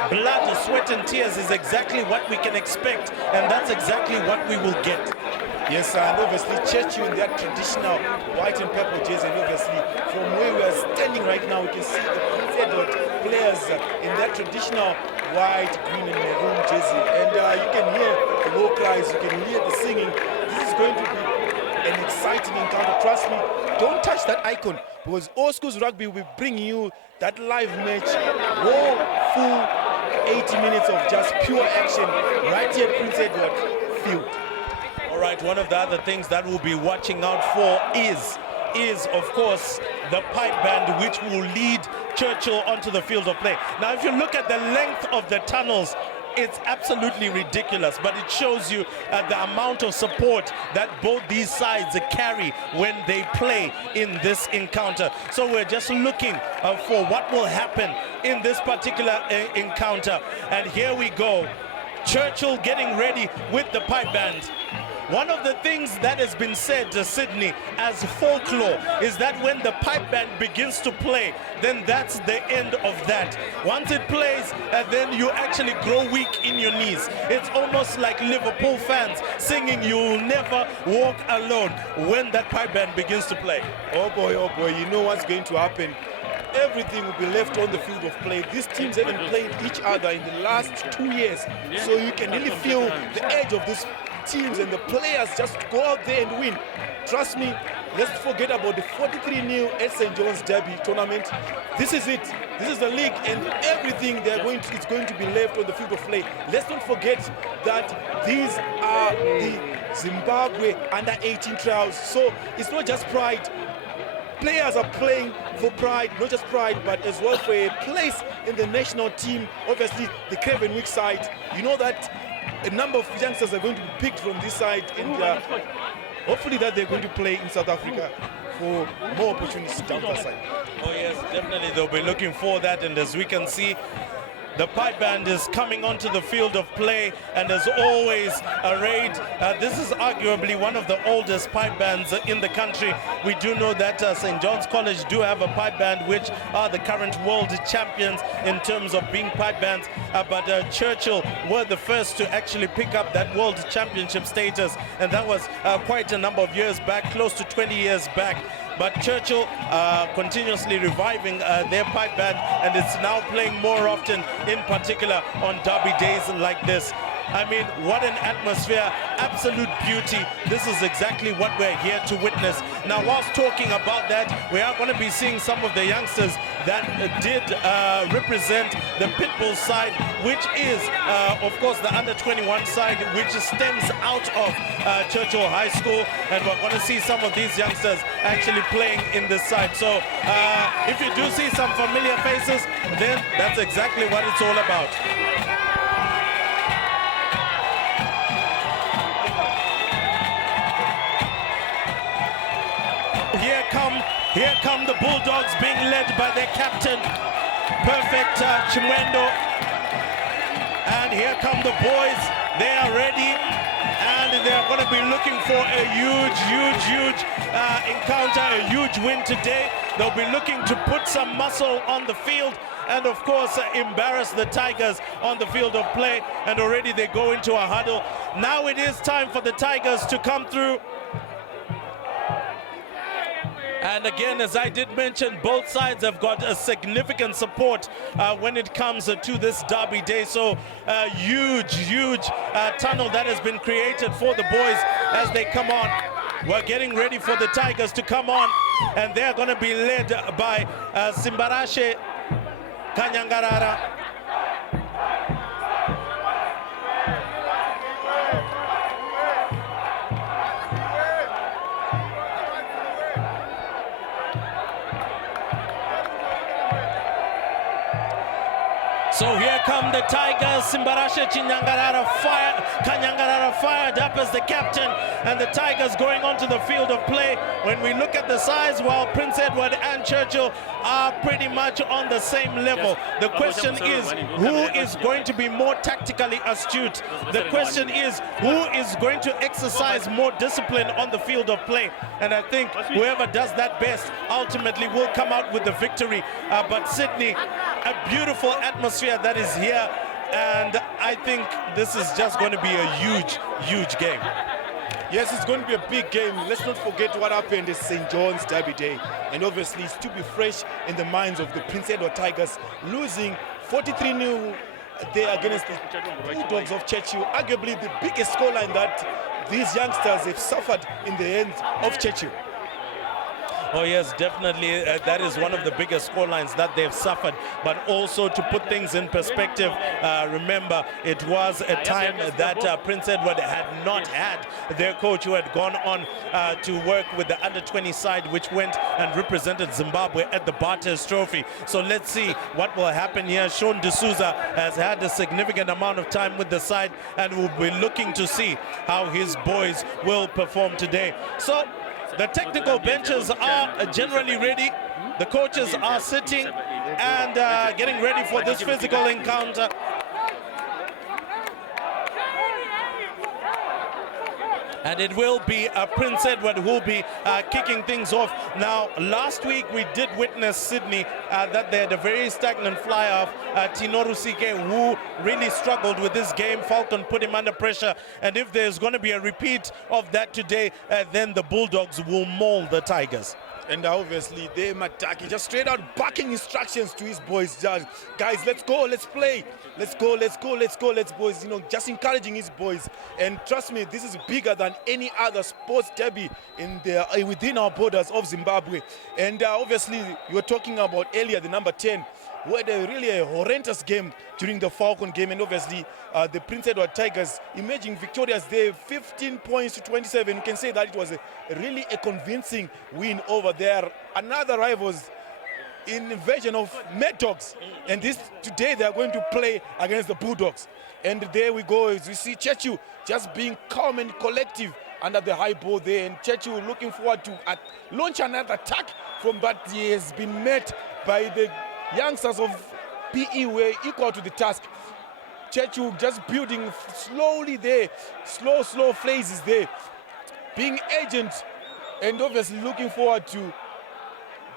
Blood, sweat and tears is exactly what we can expect, and that's exactly what we will get. Yes, and obviously Churchill in that traditional white and purple jersey, and obviously from where we are standing right now, we can see the Prince Edward players in that traditional white, green and maroon jersey. And you can hear the war cries, you can hear the singing. This is going to be an exciting encounter. Trust me, don't touch that icon, because All Schools Rugby will bring you that live match, full 80 minutes of just pure action right here at Prince Edward Field. All right, one of the other things that we'll be watching out for is of course the pipe band, which will lead Churchill onto the field of play. Now, if you look at the length of the tunnels, it's absolutely ridiculous, but it shows you the amount of support that both these sides carry when they play in this encounter. So we're just looking for what will happen in this particular encounter. And here we go, Churchill getting ready with the pipe band. One of the things that has been said to Sydney as folklore is that when the pipe band begins to play, then that's the end of that. Once it plays, then you actually grow weak in your knees. It's almost like Liverpool fans singing "You'll Never Walk Alone" when that pipe band begins to play. Oh boy, you know what's going to happen. Everything will be left on the field of play. These teams haven't played each other in the last 2 years, so you can really feel the edge of these teams, and the players just go out there and win. Trust me, let's forget about the 43-0 at St. John's Derby tournament. This is it. This is the league, and everything it's going to be left on the field of play. Let's not forget that these are the Zimbabwe under-18 trials. So it's not just pride. Players are playing for pride, not just pride, but as well for a place in the national team. Obviously, the Cravenwick side, you know that a number of youngsters are going to be picked from this side, and hopefully that they're going to play in South Africa for more opportunities down that side. Oh yes, definitely they'll be looking for that, and as we can see, the pipe band is coming onto the field of play, and as always arrayed. This is arguably one of the oldest pipe bands in the country. We do know that St. John's College do have a pipe band, which are the current world champions in terms of being pipe bands, but Churchill were the first to actually pick up that world championship status, and that was quite a number of years back, close to 20 years back. But Churchill continuously reviving their pipe band, and it's now playing more often, in particular on derby days like this. I mean, what an atmosphere, absolute beauty. This is exactly what we're here to witness. Now, whilst talking about that, we are going to be seeing some of the youngsters that did represent the Pitbull side, which is, of course, the under-21 side, which stems out of Churchill High School. And we're going to see some of these youngsters actually playing in this side. So if you do see some familiar faces, then that's exactly what it's all about. Here come the Bulldogs being led by their captain, Perfect Chimwendo. And here come the boys. They are ready, and they're going to be looking for a huge encounter, a huge win today. They'll be looking to put some muscle on the field. and of course embarrass the Tigers on the field of play, and already they go into a huddle. Now it is time for the Tigers to come through. And again, as I did mention, both sides have got a significant support when it comes to this derby day. So huge tunnel that has been created for the boys as they come on. We're getting ready for the Tigers to come on, and they're going to be led by Simbarashe Kanyangarara. So here come the Tigers. Simbarashe Kanyangarara fired up as the captain, and the Tigers going onto the field of play. When we look at the size, well, Prince Edward and Churchill are pretty much on the same level. The question is, who is going to be more tactically astute? The question is, who is going to exercise more discipline on the field of play? And I think whoever does that best ultimately will come out with the victory. But Sydney, a beautiful atmosphere that is here, and I think this is just going to be a huge game. Yes, it's going to be a big game. Let's not forget what happened at St. John's Derby Day. And obviously, it's to be fresh in the minds of the Prince Edward Tigers, losing 43-0 there against the Bulldogs of Churchill. Arguably the biggest scoreline that these youngsters have suffered in the hands of Churchill. Oh yes, definitely. That is one of the biggest scorelines that they've suffered. But also to put things in perspective, remember it was a time that Prince Edward had not had their coach, who had gone on to work with the under-20 side, which went and represented Zimbabwe at the Bartes Trophy. So let's see what will happen here. Sean D'Souza has had a significant amount of time with the side, and will be looking to see how his boys will perform today. So the technical benches are generally ready. The coaches are sitting and getting ready for this physical encounter. And it will be Prince Edward who will be kicking things off. Now, last week we did witness Sydney that they had a very stagnant flyer of Tinoru Sike, who really struggled with this game. Falcon put him under pressure. And if there's going to be a repeat of that today, then the Bulldogs will maul the Tigers. And obviously they're attacking, just straight out barking instructions to his boys. Just, guys, let's go, let's play. Let's go, boys. You know, just encouraging his boys. And trust me, this is bigger than any other sports derby in the within our borders of Zimbabwe. And obviously, you were talking about earlier the number 10, who had really a horrendous game during the Falcon game. And obviously, the Prince Edward Tigers emerging victorious there, 15 points to 27. You can say that it was really a convincing win over there. Another rivals in version of Mad Dogs. And today they are going to play against the Bulldogs. And there we go, as we see Churchill just being calm and collective under the high ball there. And Churchill looking forward to launch another attack from that. He has been met by the youngsters of PE, were equal to the task. Churchill just building slowly there, slow phases there, being agent, and obviously looking forward to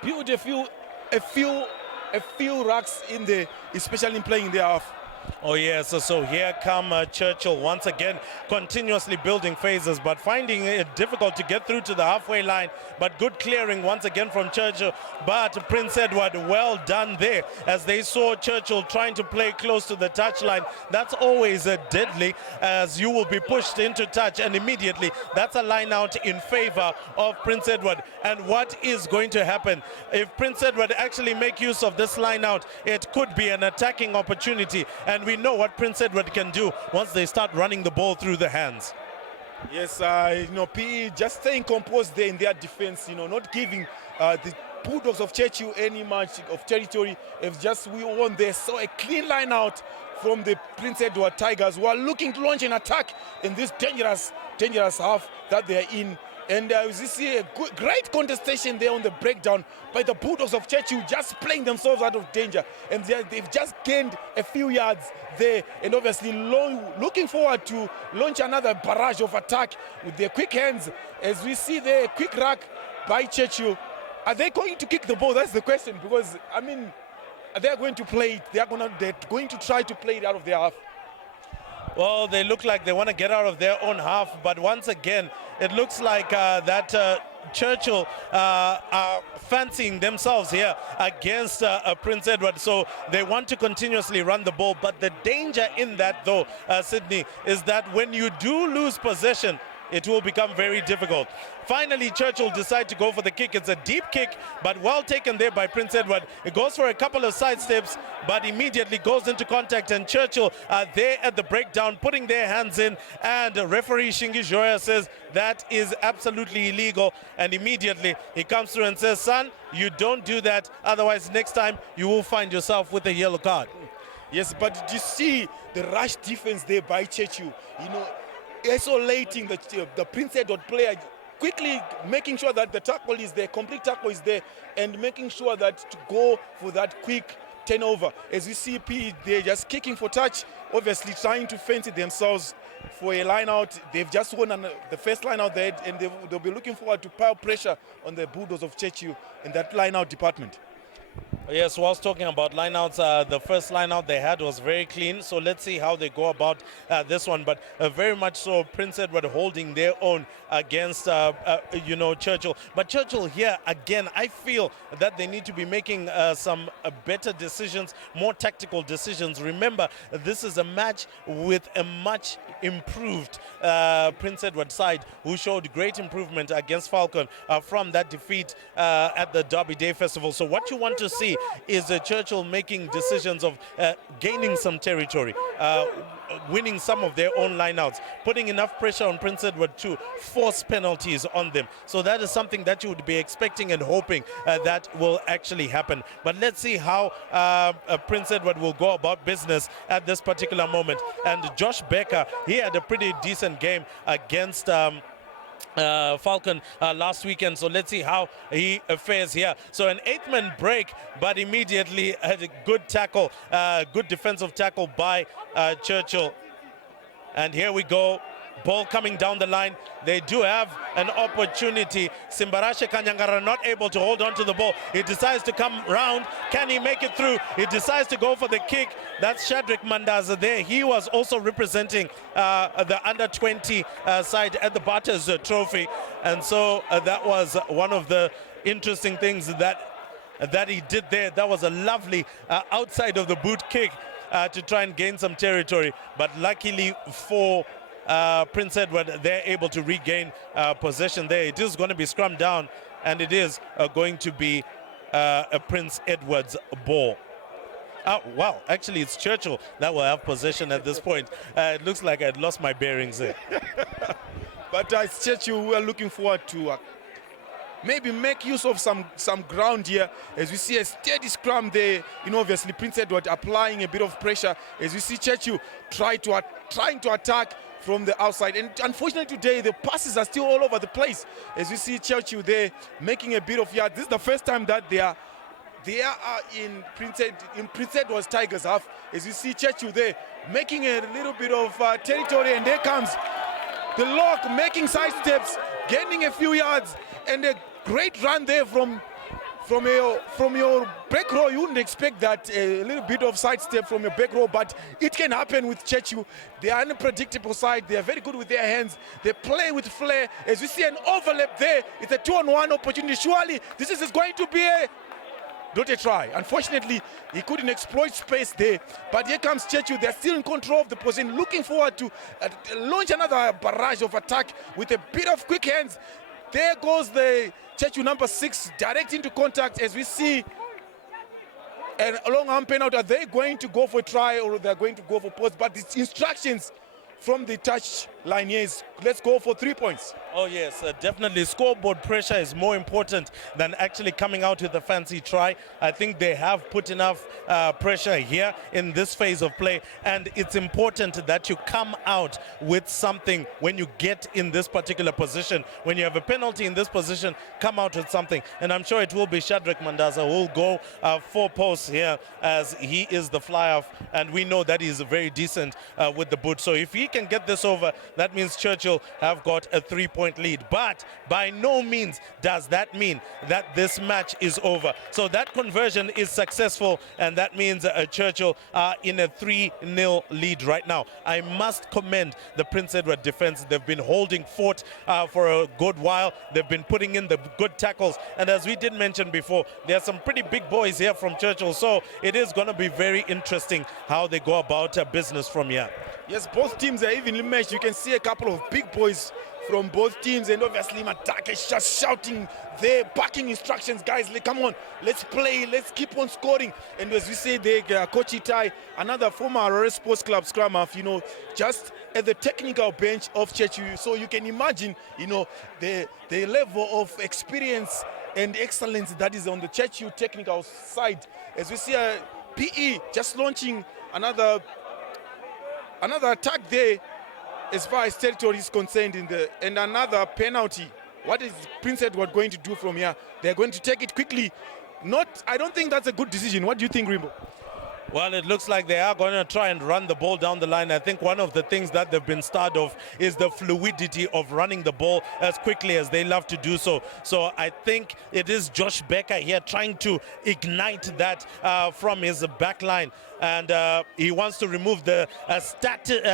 build a few racks in there, especially in playing in the half. Oh yes, so here come Churchill once again, continuously building phases, but finding it difficult to get through to the halfway line. But good clearing once again from Churchill. But Prince Edward, well done there, as they saw Churchill trying to play close to the touchline. That's always deadly, as you will be pushed into touch, and immediately that's a line out in favor of Prince Edward. And what is going to happen if Prince Edward actually make use of this line out? It could be an attacking opportunity, and we know what Prince Edward can do once they start running the ball through the hands. Yes, you know, PE just staying composed there in their defense, you know, not giving the Bulldogs of Churchill any much of territory. If just we won there, so a clean line out from the Prince Edward Tigers, who are looking to launch an attack in this dangerous half that they are in. And we see a great contestation there on the breakdown by the Bulldogs of Churchill, just playing themselves out of danger. And they've just gained a few yards there, and obviously looking forward to launch another barrage of attack with their quick hands. As we see there, a quick rack by Churchill. Are they going to kick the ball? That's the question, because, I mean, they're going to play it. They're going to try to play it out of their half. Well, they look like they want to get out of their own half, but once again, it looks like that Churchill are fancying themselves here against Prince Edward, so they want to continuously run the ball. But the danger in that, though, Sydney, is that when you do lose possession, it will become very difficult. Finally, Churchill decide to go for the kick. It's a deep kick, but well taken there by Prince Edward. It goes for a couple of side steps, but immediately goes into contact, and Churchill are there at the breakdown, putting their hands in, and referee Shingi Joya says that is absolutely illegal, and immediately he comes through and says, son, you don't do that, otherwise next time you will find yourself with a yellow card. Yes, but did you see the rush defense there by Churchill? You know, isolating the Prince Edward player, quickly making sure that the tackle is there, complete tackle is there, and making sure that to go for that quick turnover. As you see, they're just kicking for touch, obviously trying to fancy themselves for a line out. They've just won the first line out there, and they'll be looking forward to pile pressure on the Bulldogs of Churchill in that line out department. Yes, whilst talking about lineouts, the first lineout they had was very clean. So let's see how they go about this one. But very much so, Prince Edward holding their own against, Churchill. But Churchill here, again, I feel that they need to be making some better decisions, more tactical decisions. Remember, this is a match with a much improved Prince Edward side who showed great improvement against Falcon from that defeat at the Derby Day Festival. So what you want to see is Churchill making decisions of gaining some territory, winning some of their own lineouts, putting enough pressure on Prince Edward to force penalties on them. So that is something that you would be expecting and hoping that will actually happen. But let's see how Prince Edward will go about business at this particular moment. And Josh Becker, he had a pretty decent game against Falcon last weekend, so let's see how he fares here. So an 8-man break, but immediately had a good tackle, good defensive tackle by Churchill. And here we go, ball coming down the line. They do have an opportunity. Simbarashe Kanyangara not able to hold on to the ball. He decides to come round. Can he make it through? He decides to go for the kick. That's Shadrach Mandaza there. He was also representing the under-20 side at the Butters Trophy. And so that was one of the interesting things that he did there. That was a lovely outside of the boot kick to try and gain some territory. But luckily for Prince Edward, they're able to regain possession there. It is going to be scrummed down, and it is going to be a Prince Edward's ball. Oh, wow, actually it's Churchill that will have possession at this point. It looks like I'd lost my bearings there. But it's Churchill who are looking forward to maybe make use of some ground here, as we see a steady scrum there. You know, obviously Prince Edward applying a bit of pressure, as we see Churchill trying to attack from the outside. And unfortunately today the passes are still all over the place, as we see Churchill there making a bit of yard. This is the first time that they are in Prince Edward's Tigers half, as you see Churchill there making a little bit of territory, and there comes the lock, making side steps, gaining a few yards, and a great run there from your back row. You wouldn't expect that, a little bit of sidestep from your back row, but it can happen with Churchill. They are an unpredictable side. They are very good with their hands. They play with flair. As we see an overlap there, it's a 2-on-1 opportunity. Surely this is going to be not a try. Unfortunately, he couldn't exploit space there. But here comes Churchill. They're still in control of the position, looking forward to launch another barrage of attack with a bit of quick hands. There goes the Churchill number 6 direct into contact, as we see a long arm penalty. Are they going to go for a try, or they're going to go for post? But the instructions from the touch line here is, let's go for 3 points. Oh yes, definitely. Scoreboard pressure is more important than actually coming out with a fancy try. I think they have put enough pressure here in this phase of play, and it's important that you come out with something when you get in this particular position. When you have a penalty in this position, come out with something. And I'm sure it will be Shadrach Mandaza who will go 4 posts here, as he is the fly-off, and we know that he's very decent with the boot. So if he can get this over, that means Churchill have got a 3-point lead. But by no means does that mean that this match is over. So that conversion is successful, and that means Churchill are in a 3-0 lead right now. I must commend the Prince Edward defense. They've been holding fort for a good while. They've been putting in the good tackles. And as we did mention before, there are some pretty big boys here from Churchill. So it is going to be very interesting how they go about business from here. Yes, both teams are evenly matched. You can see a couple of big boys from both teams, and obviously Matake is just shouting their backing instructions. Guys, come on, let's play, let's keep on scoring. And as we say there, Coach Itai, another former Aurora Sports Club scrum half, just at the technical bench of Churchill. So you can imagine, the level of experience and excellence that is on the Churchill technical side. As we see PE just launching another attack there as far as territory is concerned and another penalty. What is Prince Edward going to do from here? They're going to take it quickly. I don't think that's a good decision. What do you think, Rimbo? Well, it looks like they are going to try and run the ball down the line. I think one of the things that they've been starred of is the fluidity of running the ball as quickly as they love to do so. So I think it is Josh Becker here trying to ignite that from his back line. And he wants to remove the staticity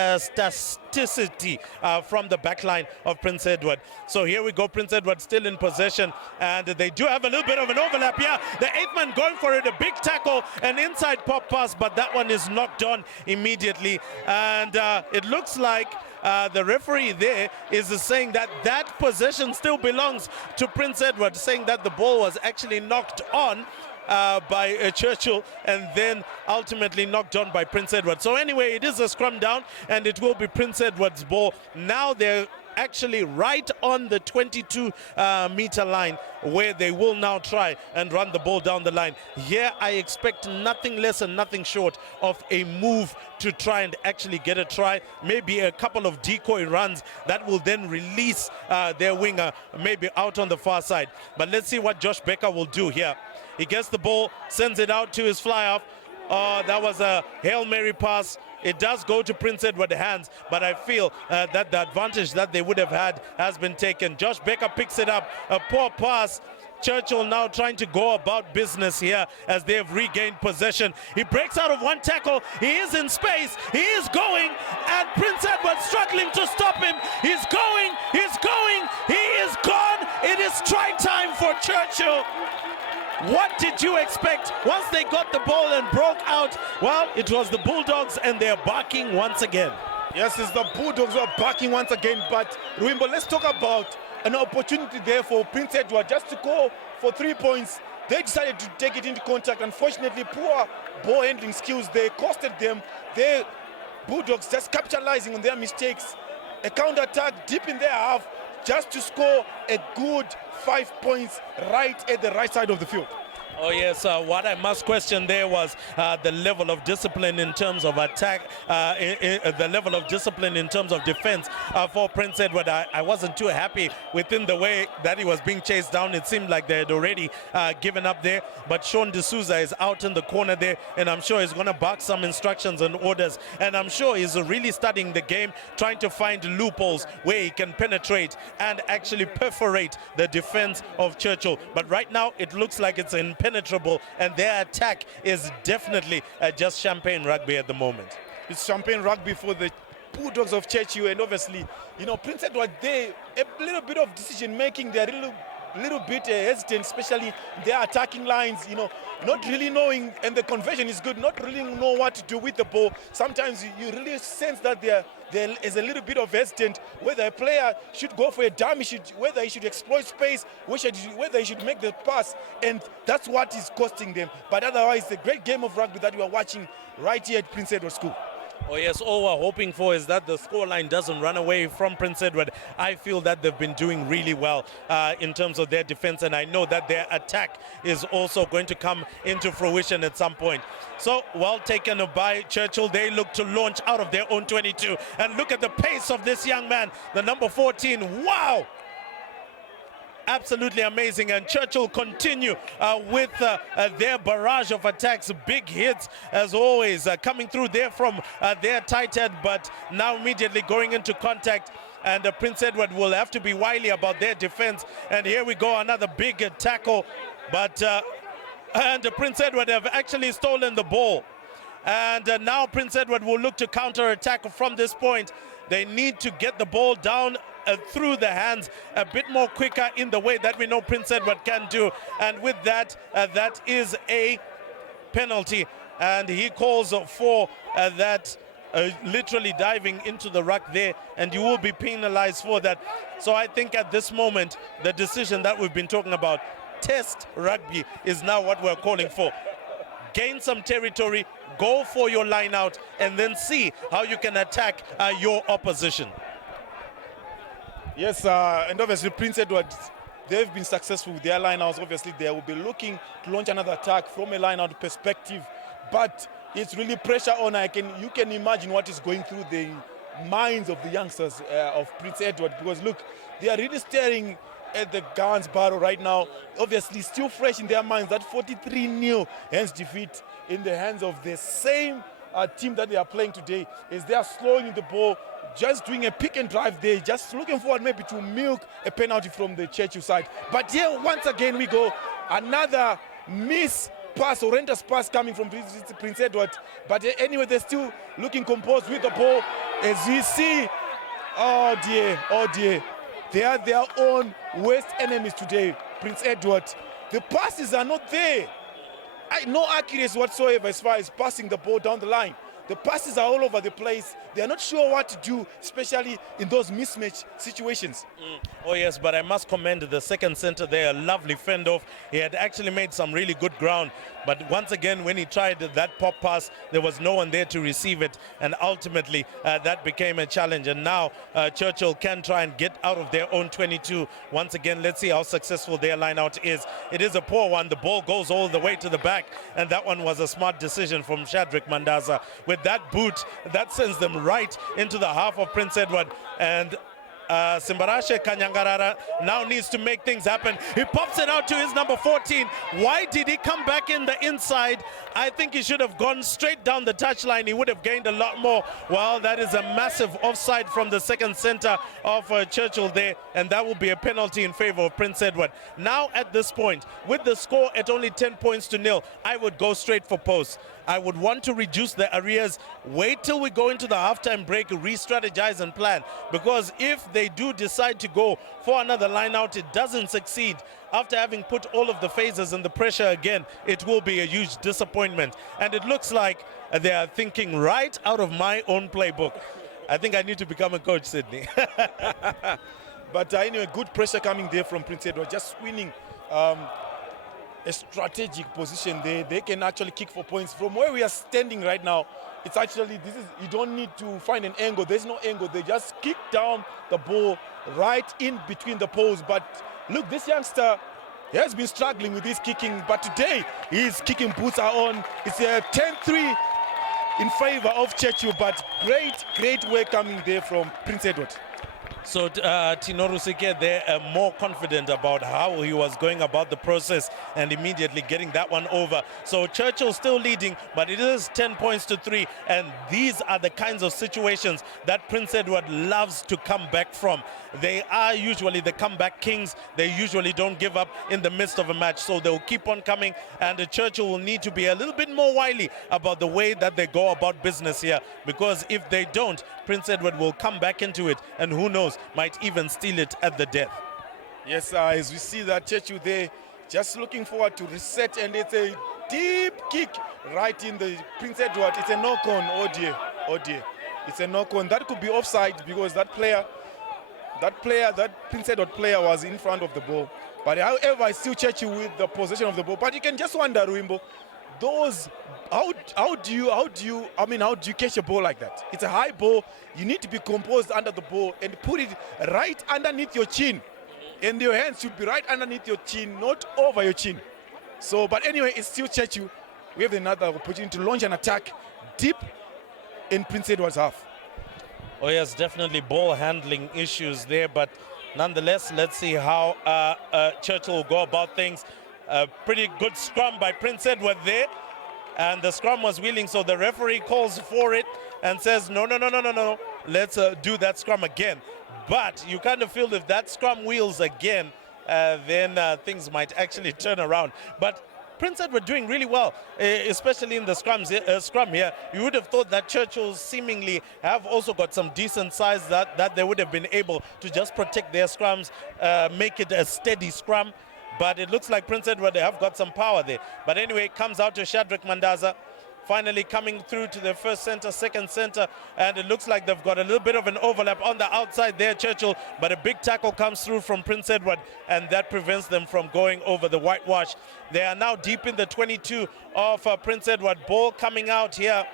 from the back line of Prince Edward. So here we go, Prince Edward still in possession, and they do have a little bit of an overlap here. The 8th man going for it, a big tackle, an inside pop pass, but that one is knocked on immediately. And it looks like the referee there is saying that possession still belongs to Prince Edward, saying that the ball was actually knocked on by Churchill and then ultimately knocked on by Prince Edward. So anyway, it is a scrum down, and it will be Prince Edward's ball. Now they're actually right on the 22-meter line, where they will now try and run the ball down the line. Here I expect nothing less and nothing short of a move to try and actually get a try, maybe a couple of decoy runs that will then release their winger maybe out on the far side. But let's see what Josh Becker will do here. He gets the ball, sends it out to his fly-off. That was a Hail Mary pass. It does go to Prince Edward's hands, but I feel that the advantage that they would have had has been taken. Josh Becker picks it up, a poor pass. Churchill now trying to go about business here as they have regained possession. He breaks out of one tackle. He is in space. He is going, and Prince Edward struggling to stop him. He's going. He's going. He is gone. It is strike time for Churchill. What did you expect once they got the ball and broke out? Well, it was the Bulldogs, and they're barking once again. Yes, it's the Bulldogs who are barking once again. But, Ruimbo, let's talk about an opportunity there for Prince Edward just to go for 3 points. They decided to take it into contact. Unfortunately, poor ball handling skills, they costed them. The Bulldogs just capitalizing on their mistakes. A counter-attack deep in their half just to score a good 5 points right at the right side of the field. Oh yes, what I must question there was the level of discipline in terms of attack, the level of discipline in terms of defense for Prince Edward. I wasn't too happy within the way that he was being chased down. It seemed like they had already given up there, but Sean D'Souza is out in the corner there, and I'm sure he's going to bark some instructions and orders, and I'm sure he's really studying the game, trying to find loopholes where he can penetrate and actually perforate the defense of Churchill. But right now it looks like it's impenetrable, and their attack is definitely just champagne rugby at the moment. It's champagne rugby for the Bulldogs of Churchill, and obviously, Prince Edward, they a little bit of decision making. They're a little bit hesitant, especially their attacking lines. Not really knowing, and the conversion is good. Not really know what to do with the ball. Sometimes you really sense that there is a little bit of hesitant whether a player should go for a dummy, whether he should exploit space, whether he should make the pass, and that's what is costing them. But otherwise, a great game of rugby that we are watching right here at Prince Edward School. Oh yes, all we're hoping for is that the scoreline doesn't run away from Prince Edward. I feel that they've been doing really well in terms of their defense, and I know that their attack is also going to come into fruition at some point. So, well taken by Churchill. They look to launch out of their own 22, and look at the pace of this young man, the number 14. Wow! absolutely amazing. And Churchill continue with their barrage of attacks, big hits as always, coming through there from their tight end, but now immediately going into contact. And Prince Edward will have to be wily about their defense. And here we go, another big tackle. But and Prince Edward have actually stolen the ball. And now Prince Edward will look to counter-attack from this point. They need to get the ball down through the hands a bit more quicker in the way that we know Prince Edward can do. And with that, that is a penalty. And he calls for that. Literally diving into the ruck there, and you will be penalized for that. So I think at this moment, the decision that we've been talking about, test rugby, is now what we're calling for. Gain some territory, go for your line out, and then see how you can attack your opposition. Yes, and obviously Prince Edward, they've been successful with their line outs. Obviously they will be looking to launch another attack from a line out perspective, but it's really pressure on. You can imagine what is going through the minds of the youngsters of Prince Edward, because look, they are really staring at the guns battle right now. Obviously still fresh in their minds, that 43-0 hands defeat in the hands of the same team that they are playing today, is they are slowing the ball, just doing a pick and drive there, just looking forward maybe to milk a penalty from the Churchill side. But here once again we go, another miss pass, horrendous pass coming from Prince Edward. But anyway, they're still looking composed with the ball. As we see, oh dear, they are their own worst enemies today, Prince Edward. The passes are not there. No accuracy whatsoever as far as passing the ball down the line. The passes are all over the place. They are not sure what to do, especially in those mismatch situations. Oh yes, but I must commend the second center there, a lovely fend off. He had actually made some really good ground, but once again, when he tried that pop pass, there was no one there to receive it, and ultimately that became a challenge. And now Churchill can try and get out of their own 22. Once again, let's see how successful their line out is. It is a poor one. The ball goes all the way to the back, and that one was a smart decision from Shadrack Mandaza. With that boot, that sends them right into the half of Prince Edward, and Simbarashe Kanyangarara now needs to make things happen. He pops it out to his number 14. Why did he come back in the inside? I think he should have gone straight down the touchline. He would have gained a lot more. Well, that is a massive offside from the second center of Churchill there, and that will be a penalty in favor of Prince Edward. Now at this point, with the score at only 10 points to nil, I would go straight for post. I would want to reduce the arrears, wait till we go into the halftime break, re-strategize and plan. Because if they do decide to go for another line out, it doesn't succeed. After having put all of the phases and the pressure again, it will be a huge disappointment. And it looks like they are thinking right out of my own playbook. I think I need to become a coach, Sydney. But anyway, good pressure coming there from Prince Edward, just winning a strategic position there. They can actually kick for points. From where we are standing right now, it's actually, you don't need to find an angle. There's no angle. They just kick down the ball right in between the poles. But look, this youngster, he has been struggling with his kicking, but today his kicking boots are on. It's a 10-3 in favor of Churchill, but great work coming there from Prince Edward. So Tino Rusike there more confident about how he was going about the process and immediately getting that one over. So Churchill still leading, but it is 10 points to 3, and these are the kinds of situations that Prince Edward loves to come back from. They are usually the comeback kings. They usually don't give up in the midst of a match, so they'll keep on coming, and Churchill will need to be a little bit more wily about the way that they go about business here, because if they don't, Prince Edward will come back into it, and who knows, might even steal it at the death. Yes, as we see that Churchill there, just looking forward to reset, and it's a deep kick right in the Prince Edward. It's a knock-on. Oh dear. It's a knock-on. That could be offside because that Prince Edward player was in front of the ball. But however, it's still Churchill with the possession of the ball. But you can just wonder, Wimbo, how do you catch a ball like that? It's a high ball. You need to be composed under the ball and put it right underneath your chin. And your hands should be right underneath your chin, not over your chin. So, but anyway, it's still Churchill. We have another opportunity to launch an attack deep in Prince Edward's half. Oh yes, definitely ball handling issues there, but Nonetheless, let's see how Churchill will go about things. Pretty good scrum by Prince Edward there. And the scrum was wheeling, so the referee calls for it and says, no, let's do that scrum again. But you kind of feel if that scrum wheels again, then things might actually turn around. But Prince Edward doing really well, especially in the scrum here. You would have thought that Churchill seemingly have also got some decent size that they would have been able to just protect their scrums, make it a steady scrum. But it looks like Prince Edward, they have got some power there. But anyway, it comes out to Shadrack Mandaza, finally coming through to their first center, second center, and it looks like they've got a little bit of an overlap on the outside there, Churchill, but a big tackle comes through from Prince Edward, and that prevents them from going over the whitewash. They are now deep in the 22 of Prince Edward. Ball coming out here.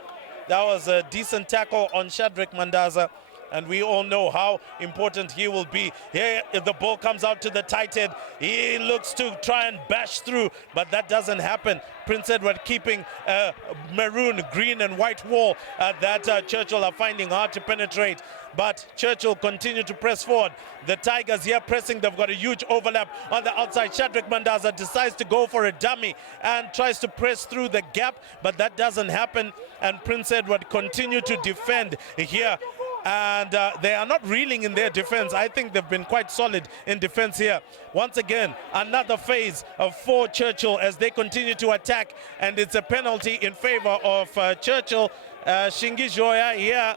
That was a decent tackle on Shadrack Mandaza, and we all know how important he will be. Here, if the ball comes out to the tight head, he looks to try and bash through, but that doesn't happen. Prince Edward keeping a maroon, green, and white wall that Churchill are finding hard to penetrate. But Churchill continue to press forward. The Tigers here pressing. They've got a huge overlap on the outside. Shadrack Mandaza decides to go for a dummy and tries to press through the gap, but that doesn't happen. And Prince Edward continue to defend here. And they are not reeling in their defense. I think they've been quite solid in defense here. Once again, another phase for Churchill as they continue to attack, and it's a penalty in favor of Churchill. Shingi Joya here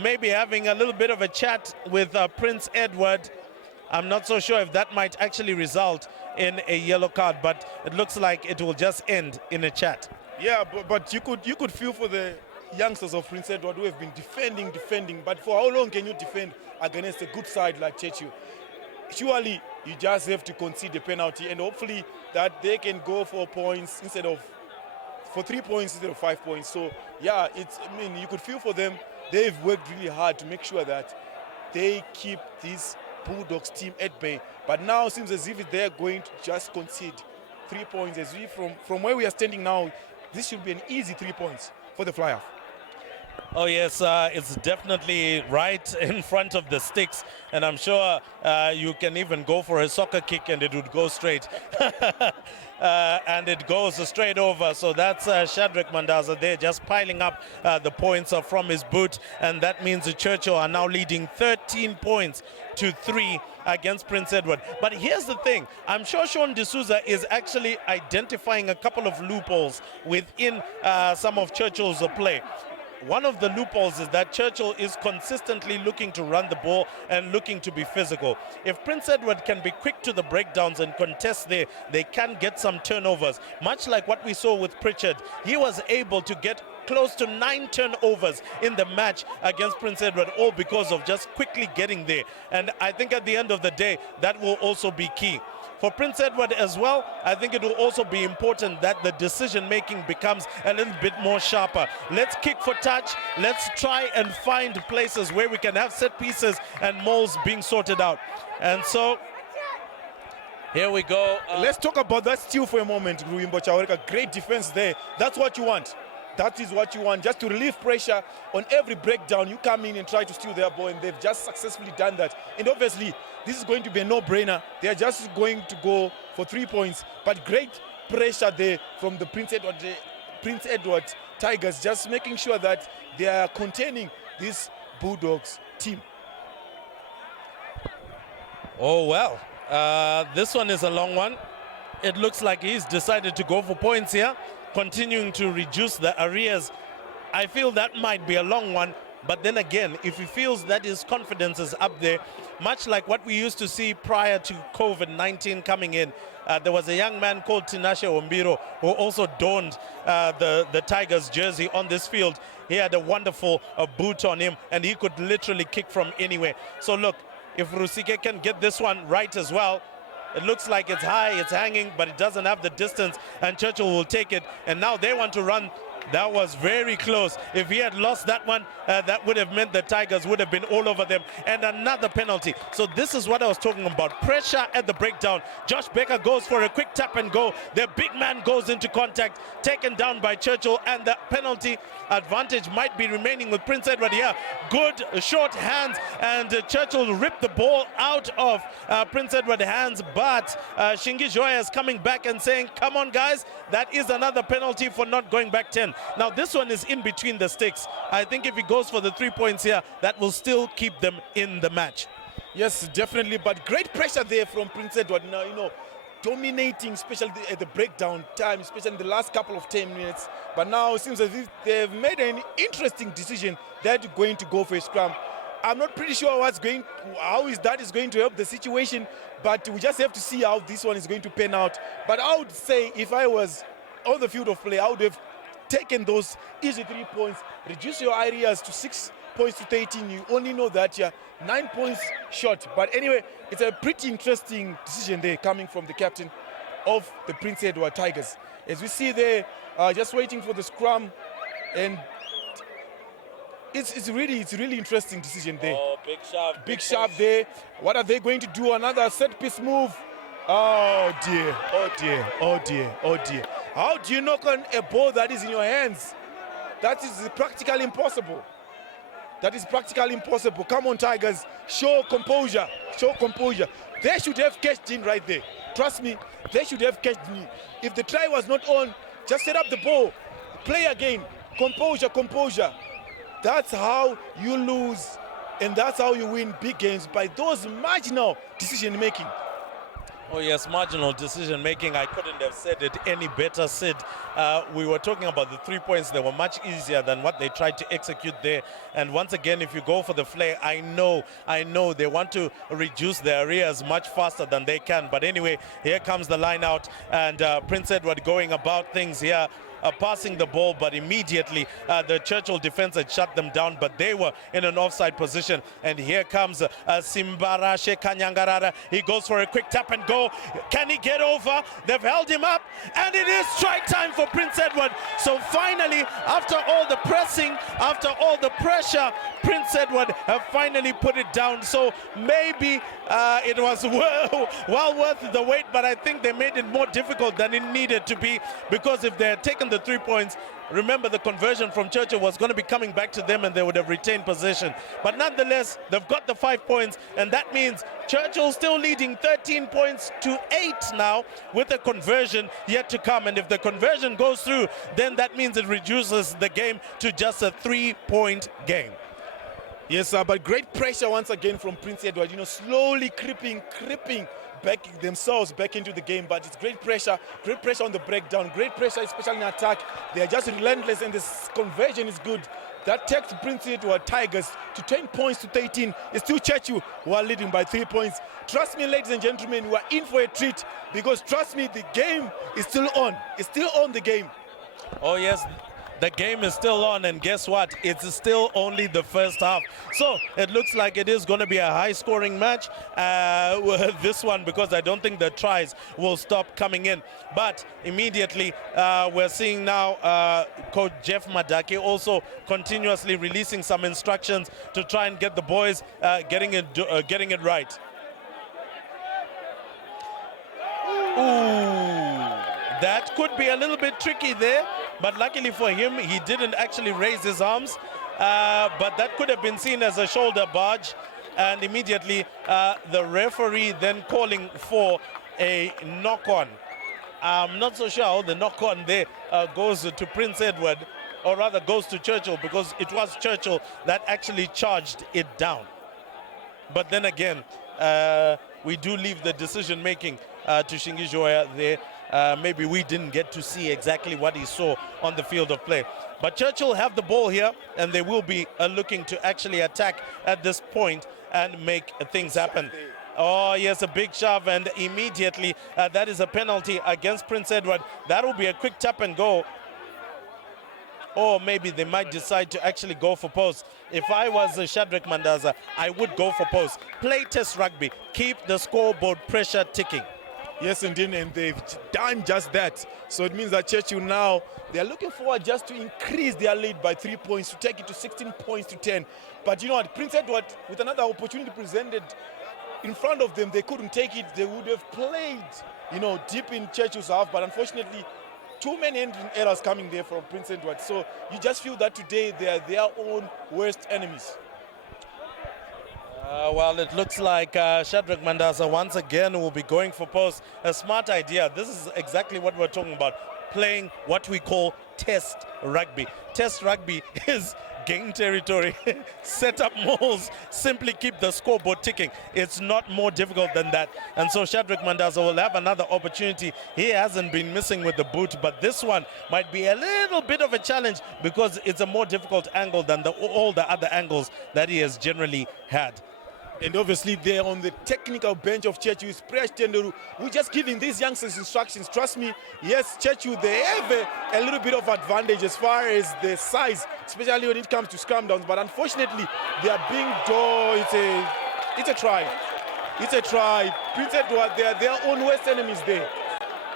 maybe having a little bit of a chat with Prince Edward. I'm not so sure if that might actually result in a yellow card, but it looks like it will just end in a chat. Yeah, but you could feel for the youngsters of Prince Edward who have been defending, but for how long can you defend against a good side like Churchill? Surely you just have to concede the penalty, and hopefully that they can go for 3 points instead of 5 points. So yeah, you could feel for them. They've worked really hard to make sure that they keep this Bulldogs team at bay, but now it seems as if they're going to just concede 3 points. As we from where we are standing now, this should be an easy 3 points for the Fly-Half. Oh yes, it's definitely right in front of the sticks, and I'm sure you can even go for a soccer kick and it would go straight. And it goes straight over. So that's Shadrack Mandaza there just piling up the points from his boot, and that means the Churchill are now leading 13 points to 3 against Prince Edward. But here's the thing, I'm sure Sean D'Souza is actually identifying a couple of loopholes within some of Churchill's play. One of the loopholes is that Churchill is consistently looking to run the ball and looking to be physical. If Prince Edward can be quick to the breakdowns and contest there, they can get some turnovers. Much like what we saw with Pritchard, he was able to get close to 9 turnovers in the match against Prince Edward, all because of just quickly getting there. And I think at the end of the day, that will also be key. For Prince Edward as well, I think it will also be important that the decision-making becomes a little bit more sharper. Let's kick for touch. Let's try and find places where we can have set pieces and mauls being sorted out. And so, here we go. Let's talk about that steal for a moment, Ruimbo Chawarika. Great defense there. That's what you want. That is what you want, just to relieve pressure on every breakdown. You come in and try to steal their ball, and they've just successfully done that. And obviously, this is going to be a no-brainer. They are just going to go for 3 points. But great pressure there from the Prince Edward Tigers, just making sure that they are containing this Bulldogs team. Oh, well, this one is a long one. It looks like he's decided to go for points here, continuing to reduce the arrears. I feel that might be a long one, but then again, if he feels that his confidence is up there, much like what we used to see prior to COVID-19 coming in, there was a young man called Tinashe Ombiro who also donned the Tigers jersey on this field. He had a wonderful boot on him, and he could literally kick from anywhere. So look, if Rusike can get this one right as well, it looks like it's high, it's hanging, but it doesn't have the distance, and Churchill will take it. And now they want to run That was very close. If he had lost that one, that would have meant the Tigers would have been all over them. And another penalty. So this is what I was talking about. Pressure at the breakdown. Josh Becker goes for a quick tap and go. The big man goes into contact, taken down by Churchill, and the penalty advantage might be remaining with Prince Edward here. Good short hands, and Churchill ripped the ball out of Prince Edward's hands, but Shingi Joya is coming back and saying, come on guys, that is another penalty for not going back 10. Now this one is in between the sticks. I think if he goes for the 3 points here, that will still keep them in the match. Yes, definitely, but great pressure there from Prince Edward. Now, dominating, especially at the breakdown time, especially in the last couple of 10 minutes. But now it seems as if they've made an interesting decision. They're going to go for a scrum. I'm not pretty sure how is that going to help the situation, but we just have to see how this one is going to pan out. But I would say if I was on the field of play, I would have taken those easy 3 points, reduce your areas to 6 points to 13. You only know that you're 9 points short. But anyway, it's a pretty interesting decision there coming from the captain of the Prince Edward Tigers. As we see there, just waiting for the scrum, and it's really interesting decision there. Oh, big shove. Big shove there. What are they going to do? Another set piece move. Oh dear, oh dear, oh dear, oh dear. How do you knock on a ball that is in your hands? That is practically impossible. That is practically impossible. Come on, Tigers. Show composure. Show composure. They should have cashed in right there. Trust me, they should have cashed in. If the try was not on, just set up the ball. Play again. Composure, composure. That's how you lose, and that's how you win big games, by those marginal decision making. Oh yes, marginal decision making. I couldn't have said it any better, Sid. We were talking about the 3 points. They were much easier than what they tried to execute there. And once again, if you go for the flare, I know they want to reduce their arrears much faster than they can. But anyway, here comes the line out, and Prince Edward going about things here. Passing the ball, but immediately the Churchill defense had shut them down, but they were in an offside position. And here comes Simbarashe Kanyangarara. He goes for a quick tap and go. Can he get over? They've held him up, and it is strike time for Prince Edward. So finally, after all the pressing, after all the pressure, Prince Edward have finally put it down. So maybe it was well worth the wait, but I think they made it more difficult than it needed to be, because if they had taken the 3 points, remember the conversion from Churchill was going to be coming back to them and they would have retained possession. But nonetheless, they've got the 5 points, and that means Churchill still leading 13 points to 8 now, with a conversion yet to come. And if the conversion goes through, then that means it reduces the game to just a 3-point game. Yes, sir, but great pressure once again from Prince Edward, slowly creeping back themselves back into the game. But it's great pressure on the breakdown, great pressure especially in attack. They are just relentless, and this conversion is good. That takes Prince Edward Tigers to 10 points to 13. It's still Churchill who are leading by 3 points. Trust me, ladies and gentlemen, we are in for a treat, because trust me, the game is still on. It's still on, the game. Oh yes, the game is still on, and guess what? It's still only the first half. So it looks like it is going to be a high-scoring match, this one, because I don't think the tries will stop coming in. But immediately, we're seeing now Coach Jeff Madake also continuously releasing some instructions to try and get the boys getting it right. Ooh, that could be a little bit tricky there. But luckily for him, he didn't actually raise his arms. But that could have been seen as a shoulder barge. And immediately, the referee then calling for a knock-on. I'm not so sure how the knock-on there goes to Prince Edward, or rather goes to Churchill, because it was Churchill that actually charged it down. But then again, we do leave the decision-making to Shingi Joya there. Maybe we didn't get to see exactly what he saw on the field of play. But Churchill have the ball here, and they will be looking to actually attack at this point and make things happen. Oh, yes, a big shove, and immediately that is a penalty against Prince Edward. That will be a quick tap and go. Or maybe they might decide to actually go for post. If I was Shadrack Mandaza, I would go for post. Play test rugby. Keep the scoreboard pressure ticking. Yes, indeed, and they've done just that. So it means that Churchill now, they're looking forward just to increase their lead by 3 points, to take it to 16 points to 10. But you know what, Prince Edward, with another opportunity presented in front of them, they couldn't take it. They would have played, you know, deep in Churchill's half, but unfortunately, too many entering errors coming there from Prince Edward. So you just feel that today they are their own worst enemies. Well, it looks like Shadrach Mandasa once again will be going for post. A smart idea. This is exactly what we're talking about. Playing what we call test rugby. Test rugby is gain territory, set up moles, simply keep the scoreboard ticking. It's not more difficult than that. And so Shadrach Mandasa will have another opportunity. He hasn't been missing with the boot, but this one might be a little bit of a challenge because it's a more difficult angle than all the other angles that he has generally had. And obviously they're on the technical bench of Churchill is Presh Tenderu, who's just giving these youngsters instructions. Trust me, yes, Churchill, they have a little bit of advantage as far as the size, especially when it comes to scrum downs. But unfortunately, they are being it's a try. It's a try. Prince Edward, they are their own worst enemies there.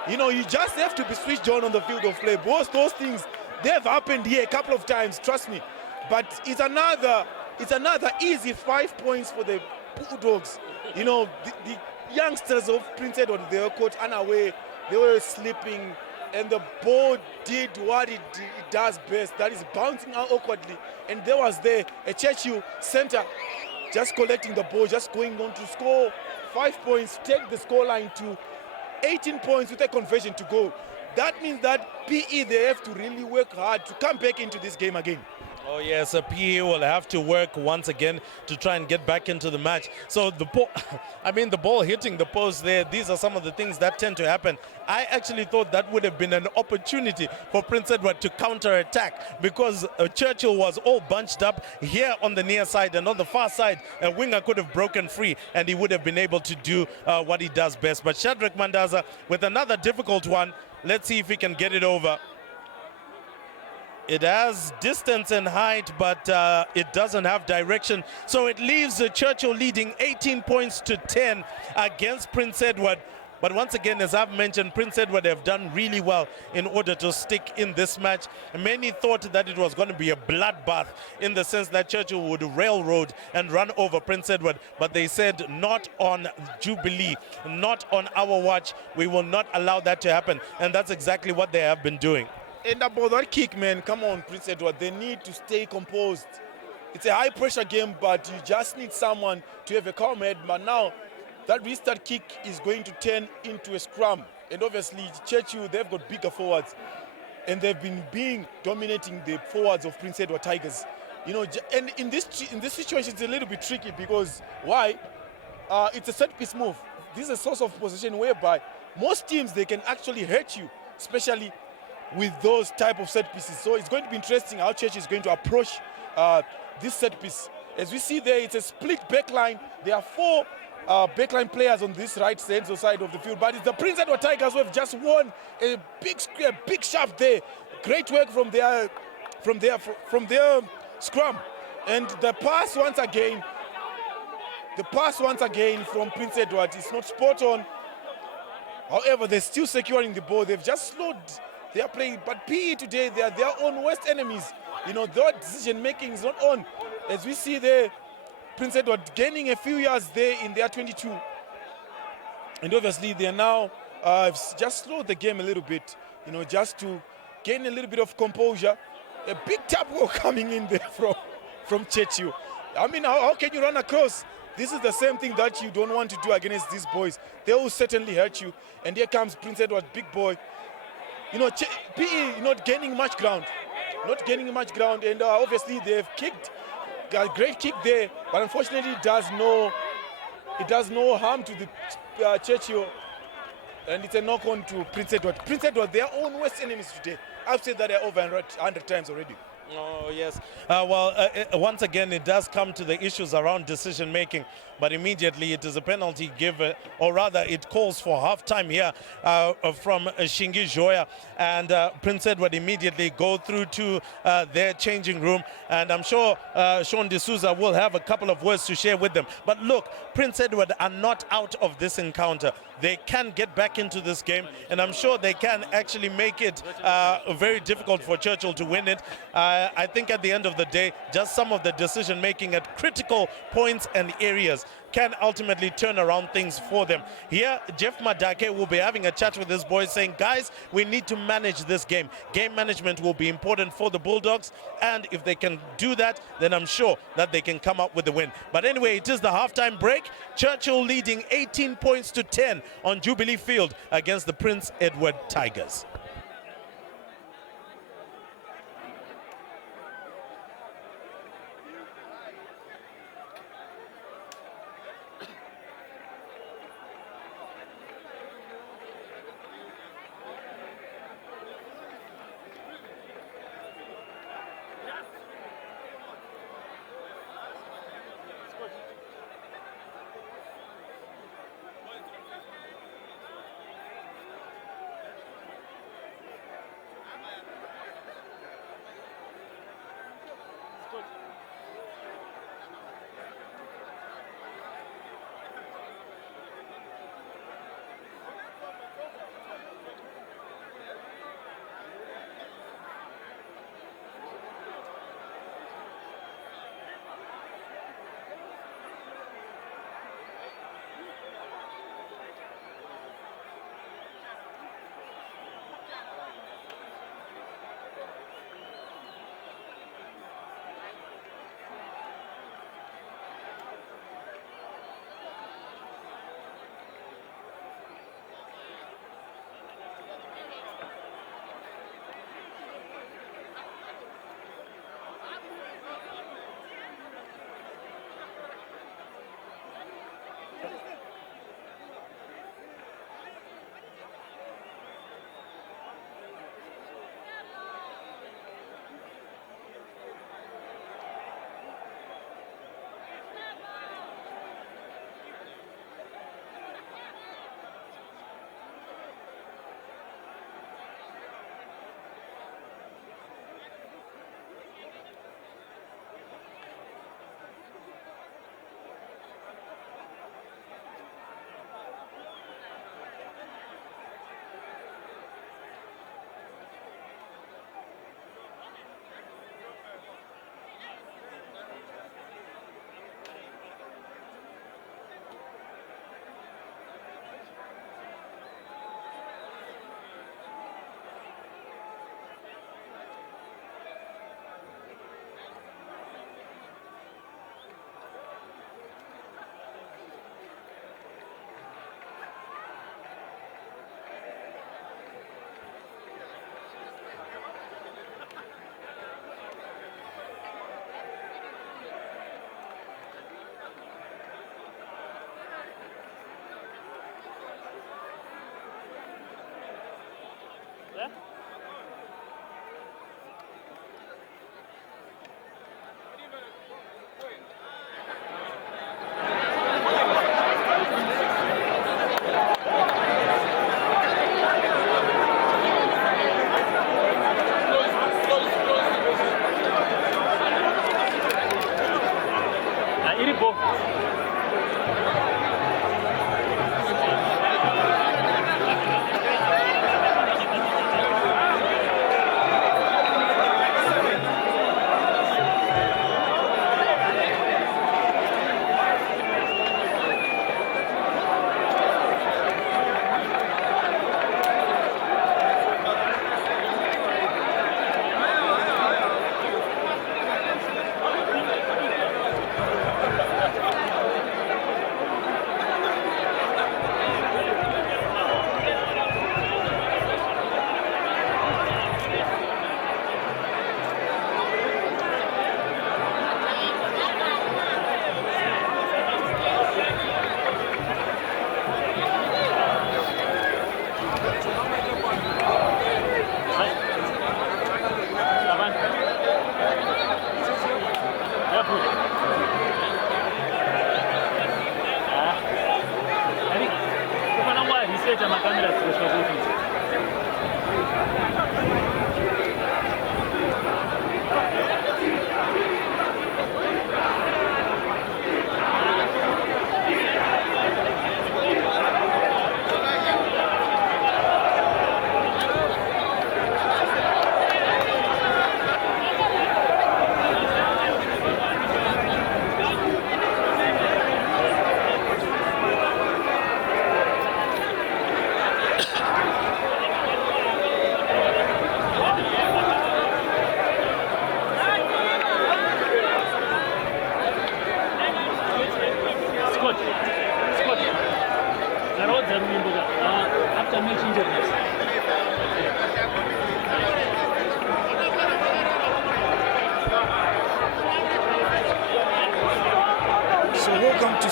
You know, you just have to be switched on the field of play. Both those things, they have happened here a couple of times, trust me. But it's another easy 5 points for the Bulldogs. You know, the youngsters of Prince Edward, they were caught unaware, they were sleeping, and the ball did what it does best, that is bouncing out awkwardly. And there was a Churchill center just collecting the ball, just going on to score 5 points, take the scoreline to 18 points with a conversion to go. That means that PE, they have to really work hard to come back into this game again. Oh yes, PE will have to work once again to try and get back into the match. So the ball, the ball hitting the post there, these are some of the things that tend to happen. I actually thought that would have been an opportunity for Prince Edward to counter-attack because Churchill was all bunched up here on the near side, and on the far side, a winger could have broken free and he would have been able to do what he does best. But Shadrach Mandasa with another difficult one. Let's see if he can get it over. It has distance and height, but it doesn't have direction. So it leaves Churchill leading 18 points to 10 against Prince Edward. But once again, as I've mentioned, Prince Edward have done really well in order to stick in this match. Many thought that it was going to be a bloodbath in the sense that Churchill would railroad and run over Prince Edward. But they said, not on Jubilee, not on our watch. We will not allow that to happen. And that's exactly what they have been doing. And about that kick, man, come on, Prince Edward, they need to stay composed. It's a high-pressure game, but you just need someone to have a calm head. But now, that restart kick is going to turn into a scrum. And obviously, Churchill, they've got bigger forwards. And they've been dominating the forwards of Prince Edward Tigers. You know, and in this situation, it's a little bit tricky because, why? It's a set-piece move. This is a source of possession whereby most teams, they can actually hurt you, especially with those type of set pieces. So it's going to be interesting how Churchill is going to approach this set piece. As we see there, it's a split backline. There are 4 backline players on this right side of the field, but it's the Prince Edward Tigers who have just won a big shaft there. Great work from their scrum. And the pass once again from Prince Edward is not spot on. However, they're still securing the ball. They've just slowed their play, but PE today, they are their own worst enemies. You know, their decision making is not on. As we see there, Prince Edward gaining a few yards there in their 22. And obviously they are now just slowed the game a little bit, you know, just to gain a little bit of composure. A big tap ball coming in there from Churchill. I mean, how can you run across? This is the same thing that you don't want to do against these boys. They will certainly hurt you. And here comes Prince Edward, big boy. You know, PE not gaining much ground. And obviously they've kicked a great kick there, but unfortunately it does no harm to the Churchill, and it's a knock on to Prince Edward. Prince Edward, their own worst enemies today. I've said that over 100 times already. Oh, yes. Once again, it does come to the issues around decision making. but immediately it is a penalty given, or rather it calls for half-time here from Shingi Joya, and Prince Edward immediately go through to their changing room, and I'm sure Sean D'Souza will have a couple of words to share with them. But look, Prince Edward are not out of this encounter. They can get back into this game, and I'm sure they can actually make it very difficult for Churchill to win it. I think at the end of the day, just some of the decision making at critical points and areas can ultimately turn around things for them. Here, Jeff Madake will be having a chat with his boys saying, guys, we need to manage this game. Game management will be important for the Bulldogs, and if they can do that, then I'm sure that they can come up with the win. But anyway, it is the halftime break. Churchill leading 18 points to 10 on Jubilee Field against the Prince Edward Tigers.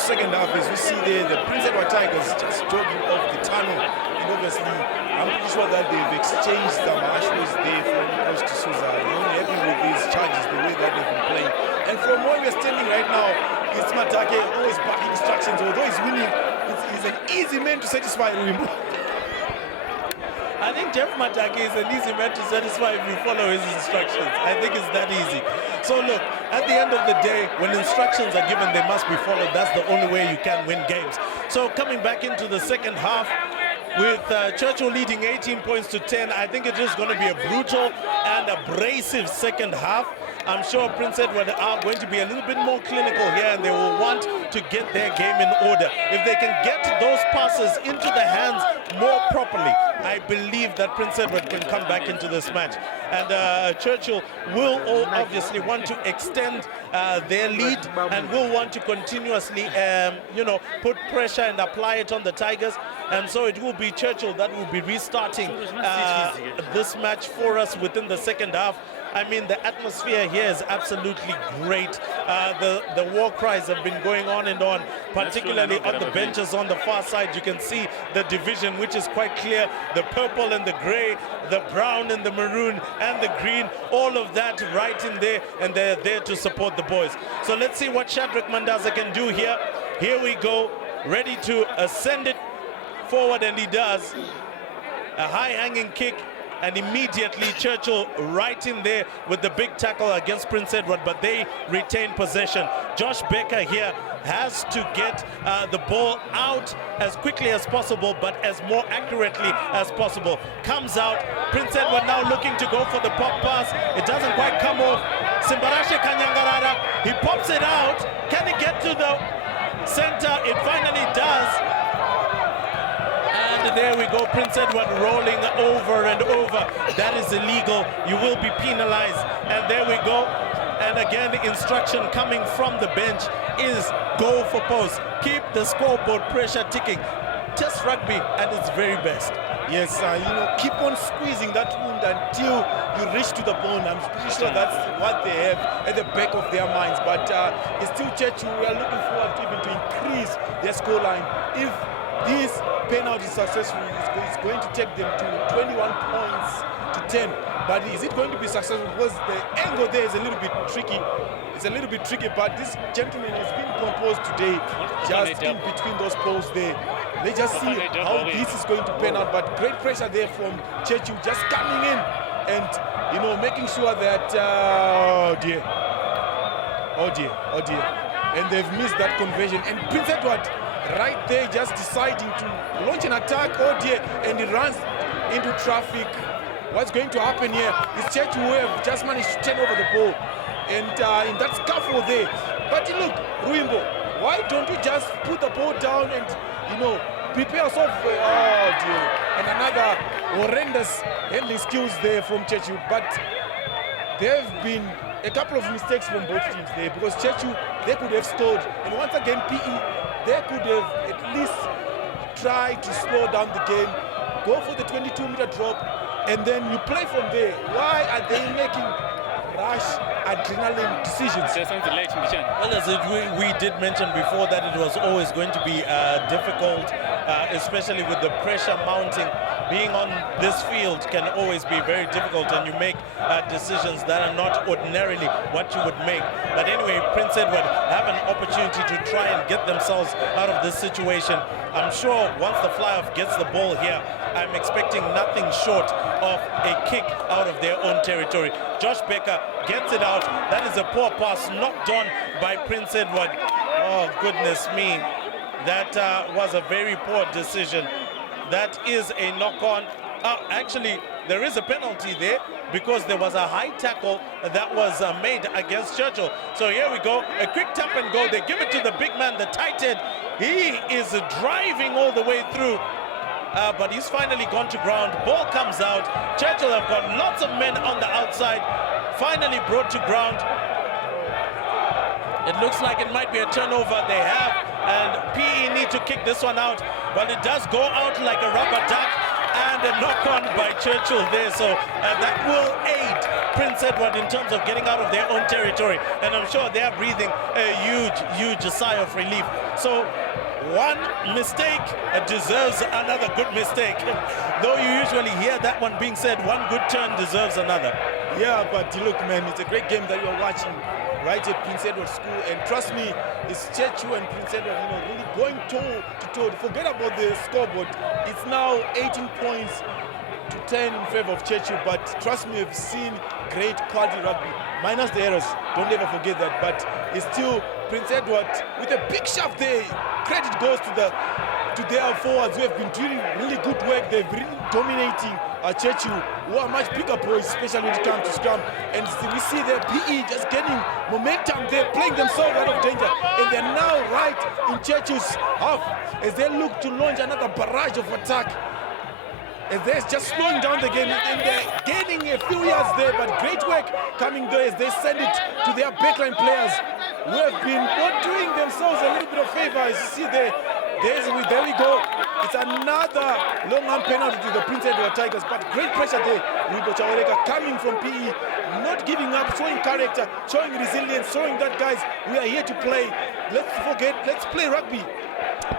second half, as we see there, the Prince Edward Tigers just jogging off the tunnel. And obviously, I'm pretty sure that they've exchanged some ashways there from Coach D'Souza. Not happy with these charges, the way that they've been playing. And from where we're standing right now, it's Matake always backing instructions. Although he's winning, he's an easy man to satisfy Wimbo. I think Jeff Matake is an easy man to satisfy if you follow his instructions. I think it's that easy. So look, at the end of the day, when instructions are given, they must be followed. That's the only way you can win games. So coming back into the second half, with Churchill leading 18 points to 10, I think it is going to be a brutal and abrasive second half. I'm sure Prince Edward are going to be a little bit more clinical here, and they will want to get their game in order. If they can get those passes into the hands more properly, I believe that Prince Edward can come back into this match. And Churchill will obviously want to extend their lead and will want to continuously, put pressure and apply it on the Tigers. And so it will be Churchill that will be restarting this match for us within the second half. I mean, the atmosphere here is absolutely great. The war cries have been going on and on, particularly on the benches on the far side. You can see the division, which is quite clear. The purple and the gray, the brown and the maroon and the green, all of that right in there, and they're there to support the boys. So let's see what Shadrach Mandaza can do here. Here we go, ready to ascend it forward, and he does. A high-hanging kick. And immediately Churchill right in there with the big tackle against Prince Edward, but they retain possession. Josh Becker here has to get the ball out as quickly as possible, but as more accurately as possible. Comes out, Prince Edward now looking to go for the pop pass. It doesn't quite come off. Simbarashe Kanyangarara, he pops it out. Can he get to the center? It finally does. And there we go, Prince Edward rolling over and over. That is illegal. You will be penalized. And there we go. And again, instruction coming from the bench is go for post. Keep the scoreboard pressure ticking. Test rugby at its very best. Yes, keep on squeezing that wound until you reach to the bone. I'm pretty sure that's what they have at the back of their minds. But it's still Churchill. We are looking forward to even to increase their scoreline. If this penalty is successful, it's going to take them to 21 points to 10. But is it going to be successful? Because the angle there is a little bit tricky. It's a little bit tricky, but this gentleman has been composed today, just in between those poles there. Let's just see how this is going to pan out. But great pressure there from Churchill, just coming in and making sure that oh dear, and they've missed that conversion. And Prince Edward right there just deciding to launch an attack, oh dear, and he runs into traffic. What's going to happen here is Churchill who have just managed to turn over the ball, and in that scuffle there. But look, Ruimbo, why don't you just put the ball down and prepare yourself? Oh dear, and another horrendous handling skills there from Churchill. But there have been a couple of mistakes from both teams there, because Churchill, they could have scored, and once again PE, they could have at least tried to slow down the game, go for the 22-meter drop, and then you play from there. Why are they making rash adrenaline decisions? Well, as we did mention before, that it was always going to be difficult, especially with the pressure mounting. Being on this field can always be very difficult, and you make decisions that are not ordinarily what you would make. But anyway, Prince Edward have an opportunity to try and get themselves out of this situation. I'm sure once the fly-off gets the ball here, I'm expecting nothing short of a kick out of their own territory. Josh Becker gets it out. That is a poor pass knocked on by Prince Edward. Oh, goodness me. That was a very poor decision. That is a knock-on. Actually, there is a penalty there because there was a high tackle that was made against Churchill. So here we go, a quick tap and go. They give it to the big man, the tight end. He is driving all the way through, but he's finally gone to ground. Ball comes out. Churchill have got lots of men on the outside. Finally brought to ground. It looks like it might be a turnover. They have, and PE need to kick this one out, but it does go out like a rubber duck. and a knock on by Churchill there. So that will aid Prince Edward in terms of getting out of their own territory. And I'm sure they are breathing a huge sigh of relief. So one mistake deserves another good mistake. Though you usually hear that one being said, one good turn deserves another. Yeah, but look, man, it's a great game that you are watching right at Prince Edward School. And trust me, it's Churchill and Prince Edward, really going toe to toe. Forget about the scoreboard. It's now 18 points to 10 in favor of Churchill. But trust me, we've seen great quality rugby. Minus the errors, don't ever forget that. But it's still Prince Edward with a big shove there. Credit goes to their forwards who have been doing really good work. They've been dominating Churchill, who are much bigger boys, especially when it comes to scrum. And we see their PE just getting momentum. They're playing themselves out of danger. And they're now right in Churchill's half as they look to launch another barrage of attack. As they're just slowing down the game, and they're gaining a few yards there, but great work coming there as they send it to their backline players who have been not doing themselves a little bit of favor. As you see there we go. It's another long arm penalty to the Prince Edward Tigers, but great pressure there. Ribo Chawareka coming from PE, not giving up, showing character, showing resilience, showing that, guys, we are here to play. Let's play rugby.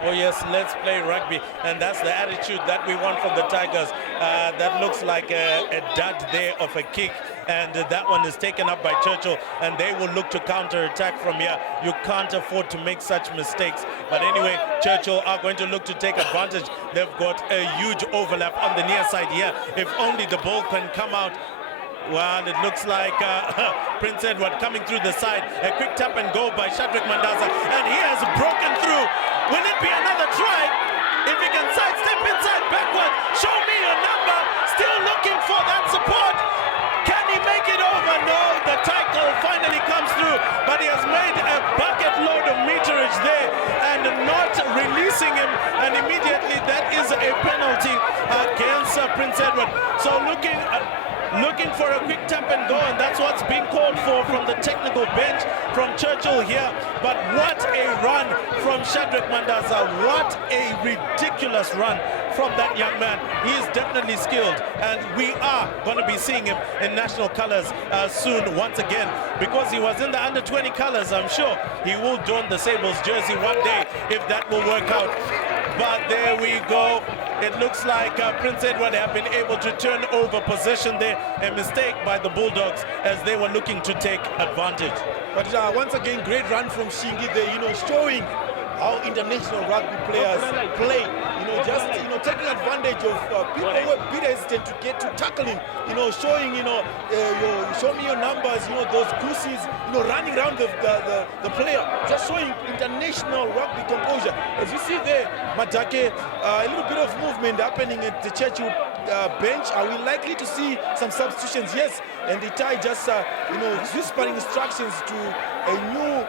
Oh yes, let's play rugby, and that's the attitude that we want from the Tigers. That looks like a dud there of a kick, and that one is taken up by Churchill, and they will look to counter-attack from here. You can't afford to make such mistakes. But anyway, Churchill are going to look to take advantage. They've got a huge overlap on the near side here. If only the ball can come out. Well, it looks like Prince Edward coming through the side. A quick tap and go by Shadrack Mandaza, and he has broken through. Will it be another try? If he can sidestep inside backward, show me your number. Still looking for that support. Can he make it over? No, the tackle finally comes through, but he has made a bucket load of meterage there and not releasing him, and immediately that is a penalty against Prince Edward. So looking for a quick tap and go, and that's what's being called for from the technical bench from Churchill here. But what a run from Shadrack Mandaza. What a ridiculous run from that young man. He is definitely skilled, and we are going to be seeing him in national colors soon once again, because he was in the under-20 colors. I'm sure he will don the Sables jersey one day if that will work out. But there we go. It looks like Prince Edward have been able to turn over possession there. A mistake by the Bulldogs as they were looking to take advantage. But once again, great run from Shingi there, showing how international rugby players play. Just taking advantage of people who are a bit hesitant to get to tackling. Showing show me your numbers. Those goosies. Running around the player, just showing international rugby composure. As you see there, Madake, a little bit of movement happening at the Churchill bench. Are we likely to see some substitutions? Yes, and the tie just whispering instructions to a new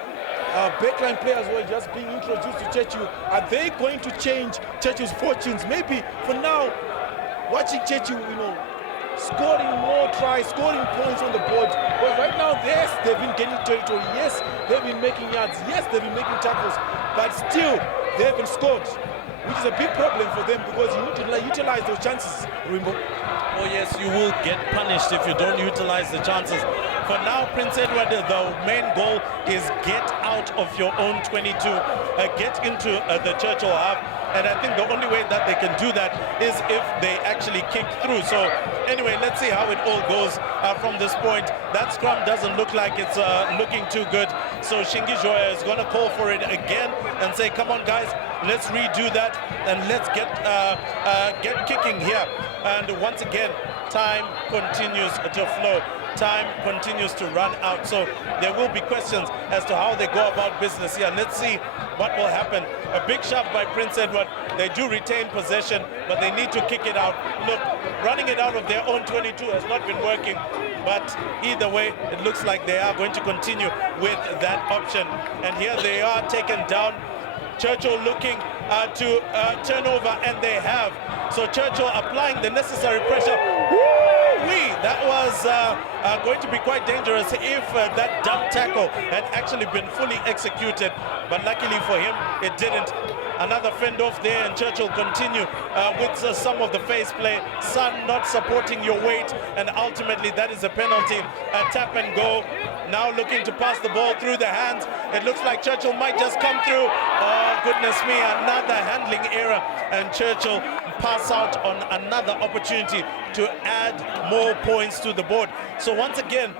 backline players who are just being introduced to Churchill. Are they going to change Churchill's fortunes? Maybe for now, watching Churchill, scoring more tries, scoring points on the board. But right now, yes, they've been gaining territory. Yes, they've been making yards. Yes, they've been making tackles. But still, they haven't scored, which is a big problem for them, because you need to utilize those chances, Rimbo. Oh yes, you will get punished if you don't utilize the chances. For now, Prince Edward, the main goal is get out of your own 22, get into the Churchill half. And I think the only way that they can do that is if they actually kick through. So anyway, let's see how it all goes from this point. That scrum doesn't look like it's looking too good. So Shingi Joya is going to call for it again and say, come on, guys, let's redo that and let's get kicking here. And once again, time continues to flow. Time continues to run out. So there will be questions as to how they go about business here. Let's see what will happen. A big shove by Prince Edward. They do retain possession, but they need to kick it out. Look, running it out of their own 22 has not been working. But either way, it looks like they are going to continue with that option. And here they are taken down. Churchill looking to turn over, and they have. So Churchill applying the necessary pressure. That was going to be quite dangerous if that dumb tackle had actually been fully executed. But luckily for him, it didn't. Another fend off there, and Churchill continue with some of the face play. Sun not supporting your weight, and ultimately that is a penalty. A tap and go. Now looking to pass the ball through the hands. It looks like Churchill might just come through. Oh, goodness me, another handling error, and Churchill pass out on another opportunity to add more points to the board. So once again,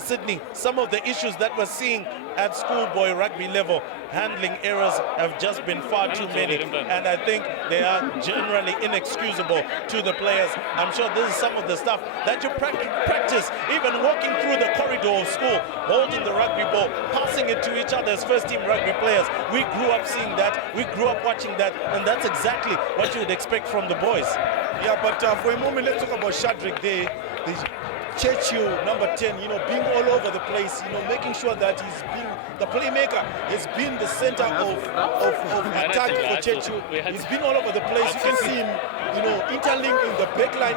Sydney, some of the issues that we're seeing at schoolboy rugby level, handling errors have just been far too many, and I think they are generally inexcusable to the players. I'm sure this is some of the stuff that you practice even walking through the corridor of school, holding the rugby ball, passing it to each other as first-team rugby players. We grew up seeing that, we grew up watching that, and that's exactly what you would expect from the boys. Yeah, but for a moment, let's talk about Shadrack there. Churchill, number 10, being all over the place, making sure that he's been the playmaker, has been the center of attack for Churchill. He's been all over the place. You can see him, interlinking the back line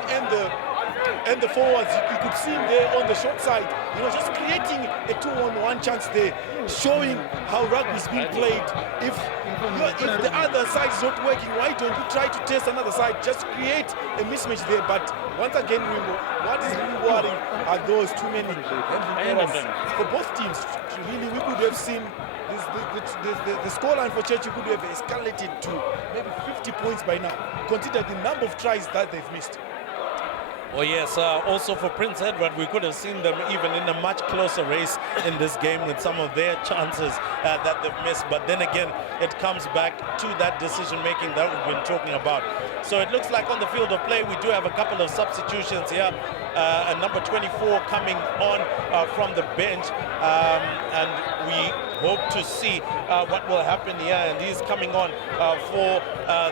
and the forwards. You could see him there on the short side, just creating a 2-on-1 chance there, showing how rugby's being played. If the other side is not working, why don't you try to test another side? Just create a mismatch there. But once again, what is really worrying are those too many errors for both teams. Really, we could have seen the scoreline for Churchill could have escalated to maybe 50 points by now, consider the number of tries that they've missed. Oh yes, also for Prince Edward, we could have seen them even in a much closer race in this game with some of their chances that they've missed. But then again, it comes back to that decision-making that we've been talking about. So it looks like on the field of play, we do have a couple of substitutions here. And number 24 coming on from the bench. And we hope to see what will happen here. And he's coming on for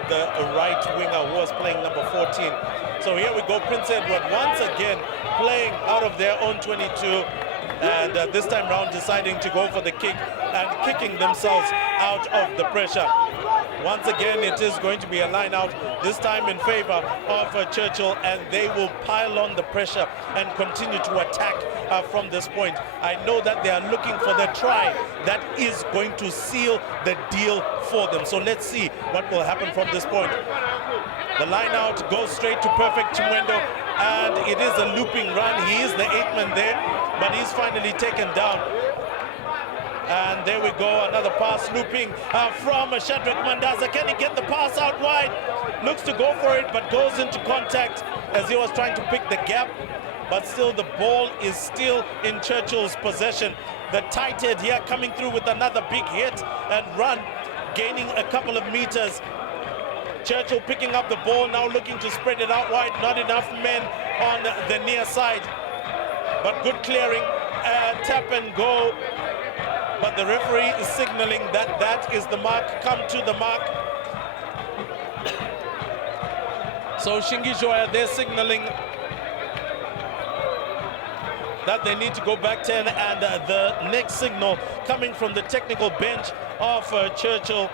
the right winger who was playing number 14. So here we go, Prince Edward once again playing out of their own 22, and this time round deciding to go for the kick and kicking themselves out of the pressure. Once again, it is going to be a line out, this time in favor of Churchill, and they will pile on the pressure and continue to attack from this point. I know that they are looking for the try that is going to seal the deal for them. So let's see what will happen from this point. The line out goes straight to perfect Chimwendo, and it is a looping run. He is the 8th man there, but he's finally taken down. And there we go, another pass looping from Shadrack Mandaza. Can he get the pass out wide? Looks to go for it, but goes into contact as he was trying to pick the gap. But still, the ball is still in Churchill's possession. The tight head here coming through with another big hit and run, gaining a couple of meters. Churchill picking up the ball, now looking to spread it out wide. Not enough men on the near side, but good clearing, tap and go. But the referee is signaling that that is the mark. Come to the mark. So Shingi Joya, they're signaling that they need to go back 10, and the next signal coming from the technical bench of Churchill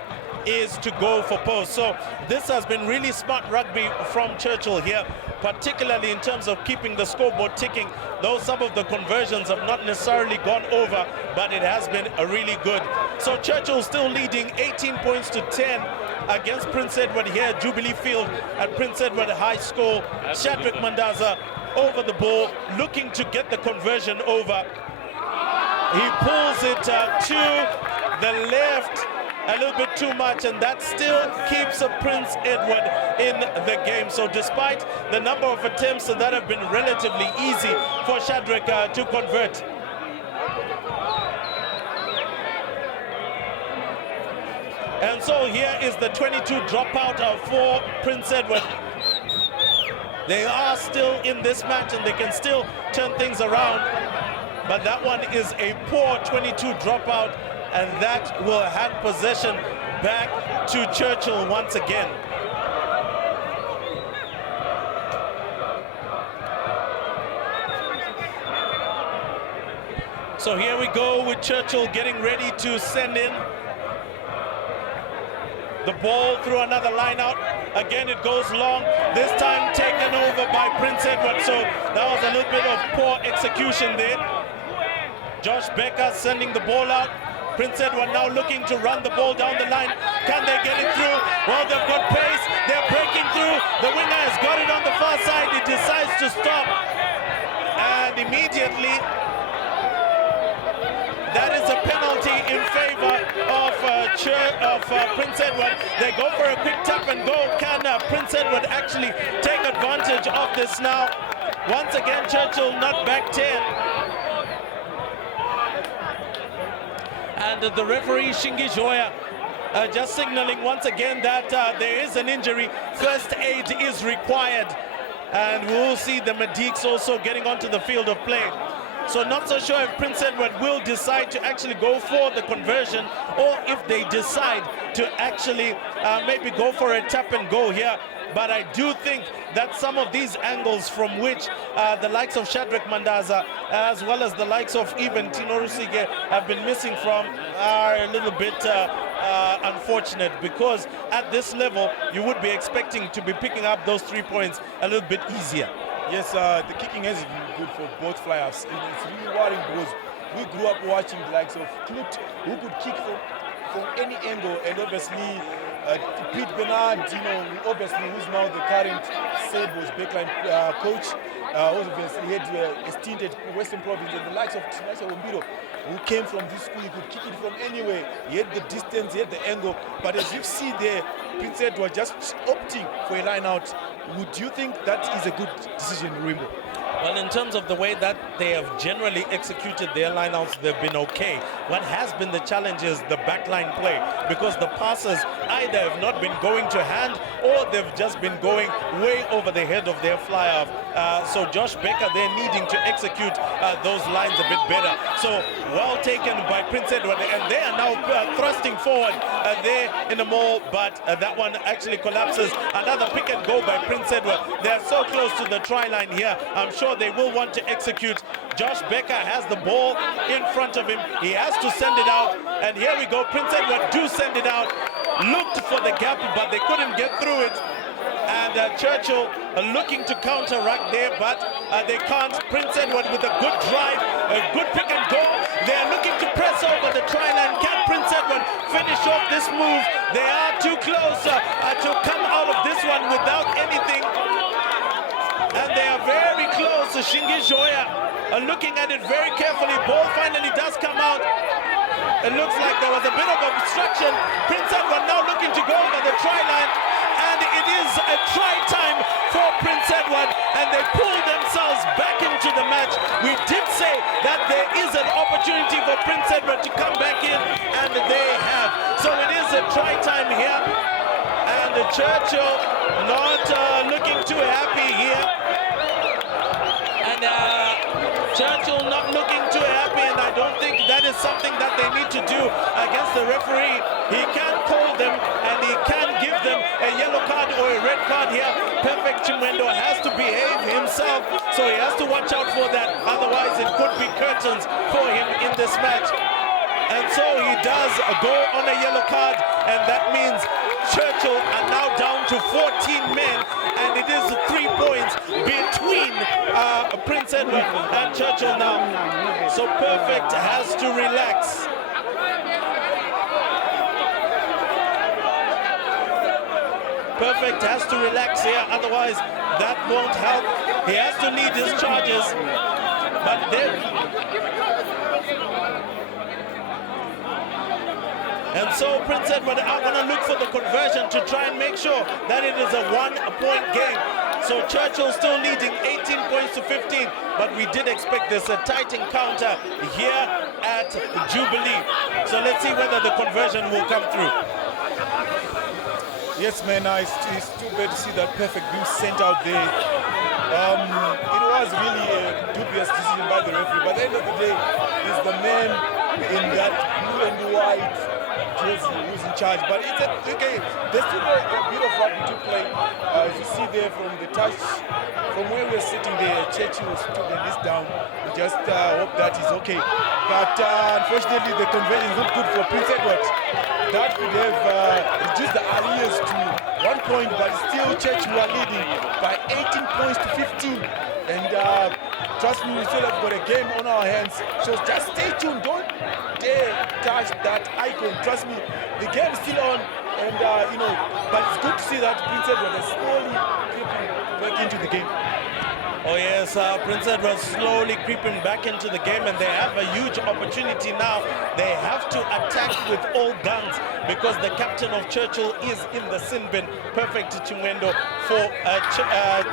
is to go for post. So this has been really smart rugby from Churchill here, particularly in terms of keeping the scoreboard ticking, though some of the conversions have not necessarily gone over, but it has been really good. So Churchill still leading 18 points to 10 against Prince Edward here at Jubilee Field at Prince Edward High School. Shadrack Mandaza over the ball, looking to get the conversion over. He pulls it to the left a little bit too much, and that still keeps Prince Edward in the game. So despite the number of attempts that have been relatively easy for Shadrack to convert. And so here is the 22 dropout for Prince Edward. They are still in this match and they can still turn things around, but that one is a poor 22 dropout, and that will hand possession back to Churchill once again. So here we go with Churchill getting ready to send in the ball through another line out. Again, it goes long, this time taken over by Prince Edward. So that was a little bit of poor execution there. Josh Becker sending the ball out. Prince Edward now looking to run the ball down the line. Can they get it through? Well, they've got pace. They're breaking through. The winger has got it on the far side. He decides to stop. And immediately, that is a penalty in favor of Prince Edward. They go for a quick tap and go. Can Prince Edward actually take advantage of this now? Once again, Churchill not back 10. And the referee, Shingi Joya, just signaling once again that there is an injury. First aid is required. And we'll see the Medics also getting onto the field of play. So not so sure if Prince Edward will decide to actually go for the conversion, or if they decide to actually maybe go for a tap and go here. But I do think that some of these angles from which the likes of Shadrach Mandaza, as well as the likes of even Tino Rusige have been missing from, are a little bit unfortunate, because at this level you would be expecting to be picking up those 3 points a little bit easier. Yes, the kicking has been good for both flyers. It's really worrying because we grew up watching the likes of Knut, who could kick from any angle, and obviously Pete Bernard, obviously who's now the current Sabres backline coach, obviously had a stint at Western Province, and the likes of Tinashe Wombiro, who came from this school. He could kick it from anywhere. He had the distance, he had the angle. But as you see there, Prince Edward just opting for a line out. Would you think that is a good decision, Rimbo? Well, in terms of the way that they have generally executed their lineouts, they've been okay. What has been the challenge is the backline play, because the passes either have not been going to hand, or they've just been going way over the head of their flyer. So Josh Becker, they're needing to execute those lines a bit better. So well taken by Prince Edward, and they are now thrusting forward there in the mall, but that one actually collapses. Another pick and go by Prince Edward. They're so close to the try line here. I'm sure they will want to execute. Josh Becker has the ball in front of him. He has to send it out, and here we go. Prince Edward do send it out. Looked for the gap, but they couldn't get through it. And Churchill looking to counteract there, but they can't. Prince Edward with a good drive, a good pick and go. They're looking to press over the try line. Can Prince Edward finish off this move? They are too close to come out of this one without anything. And they are very close. Shingi Joya looking at it very carefully. Ball finally does come out. It looks like there was a bit of obstruction. Prince Edward now looking to go over the try line. And it is a try time for Prince Edward, and they pull themselves back into the match. We did say that there is an opportunity for Prince Edward to come back in, and they have. So it is a try time here, and Churchill not looking too happy here. And Churchill not looking too happy, and I don't think that is something that they need to do against the referee. He can call them, and he can give them a yellow card or a red card here. Perfect Chimwendo has to behave himself, so he has to watch out for that. Otherwise, it could be curtains for him in this match. And so he does go on a yellow card, and that means Churchill are now down to 14 men, and it is 3 points between Prince Edward and Churchill now. So Perfect has to relax. Perfect has to relax here, otherwise that won't help. He has to lead his charges, but then... And so Prince Edward are going to look for the conversion to try and make sure that it is a 1-point game. So Churchill still leading 18 points to 15, but we did expect this, a tight encounter here at Jubilee. So let's see whether the conversion will come through. Yes, man, it's too bad to see that Perfect being sent out there. It was really a dubious decision by the referee, but at the end of the day, it's the man in that blue and white jersey who's in charge. But it's okay, there's still a bit of rugby to play. As you see there from the touch, from where we're sitting there, Churchill was taking this down. We just hope that is okay. But unfortunately, the conversion is not good for Prince Edward. That could have reduced the arrears to 1 point, but still Churchill are leading by 18 points to 15. And trust me, we still have got a game on our hands. So just stay tuned. Don't dare touch that icon. Trust me, the game's still on. And, but it's good to see that Prince Edward is slowly creeping back into the game. Oh yes, Prince Edward slowly creeping back into the game, and they have a huge opportunity now. They have to attack with all guns because the captain of Churchill is in the sin bin. Perfect Chimwendo for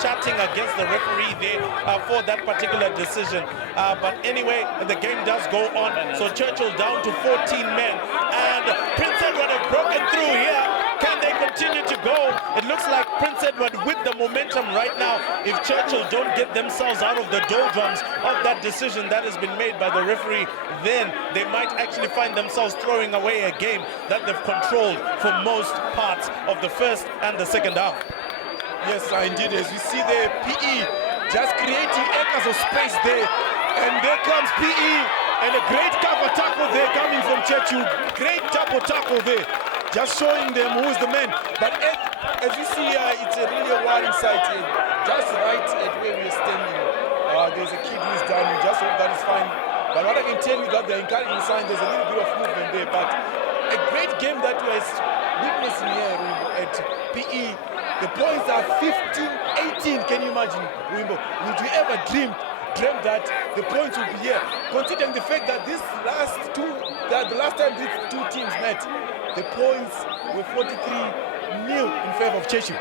chatting against the referee there for that particular decision. But anyway, the game does go on. So Churchill down to 14 men, and Prince Edward have broken through here. Can they continue to go? It looks like Prince Edward with the momentum right now. If Churchill don't get themselves out of the doldrums of that decision that has been made by the referee, then they might actually find themselves throwing away a game that they've controlled for most parts of the first and the second half. Yes, indeed. As we see there, PE just creating acres of space there. And there comes PE. And a great cover tackle there coming from Churchill. Great double tackle there. Just showing them who's the man. But as you see, it's a really warning sight. Just right at where we're standing. There's a kid who's down. We just hope that is fine. But what I can tell you that the encouraging sign, there's a little bit of movement there. But a great game that we're witnessing here at PE. The points are 15-18. Can you imagine, Wimbo? Would you ever dream that the points would be here? Considering the fact that the last time these two teams met, the points were 43-0 in favor of Churchill.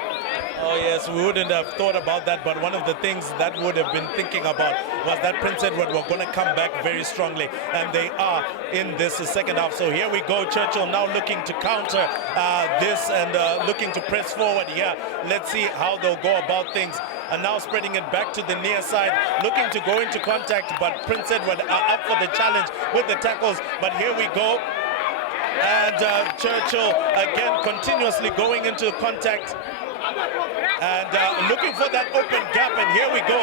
Oh yes, we wouldn't have thought about that, but one of the things that would have been thinking about was that Prince Edward were going to come back very strongly, and they are in this second half. So here we go, Churchill now looking to counter this and looking to press forward here. Let's see how they'll go about things. And now spreading it back to the near side, looking to go into contact, but Prince Edward are up for the challenge with the tackles. But here we go. And Churchill again continuously going into contact and looking for that open gap, and here we go.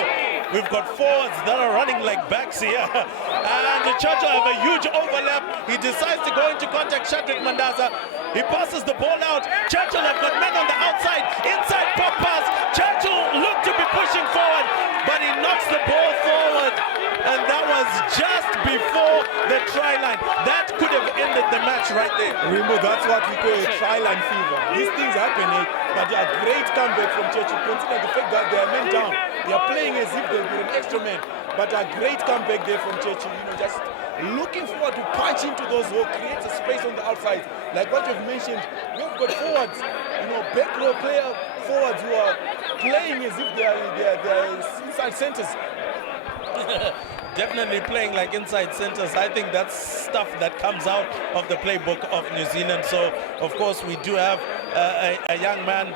We've got forwards that are running like backs here, and Churchill have a huge overlap. He decides to go into contact. Shadrack Mandaza, he passes the ball out. Churchill have got men on the outside, inside pop pass. Churchill looked to be pushing forward, but he knocks the ball forward, and that was just before the try line. That could have ended the match right there. Remember, that's what we call a try line fever. These things happen, but they are great comeback from Churchill, considering the fact that they are men down. They are playing as if they've been an extra man, but a great comeback there from Churchill. Just looking forward to punch into those holes, create a space on the outside. Like what you've mentioned, we've got forwards, back row player forwards who are playing as if they are inside centers. Definitely playing like inside centers. I think that's stuff that comes out of the playbook of New Zealand. So, of course, we do have a young man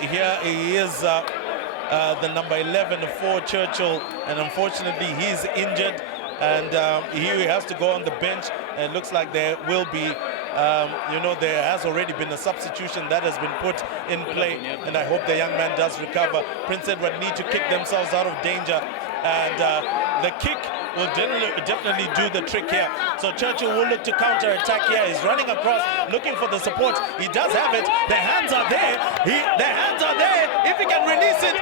here. He is the number 11 for Churchill, and unfortunately, he's injured, and he has to go on the bench. It looks like there will be, there has already been a substitution that has been put in play, and I hope the young man does recover. Prince Edward need to kick themselves out of danger, and the kick will definitely do the trick here. So Churchill will look to counter-attack here. He's running across, looking for the support. He does have it. The hands are there. The hands are there. If he can release it,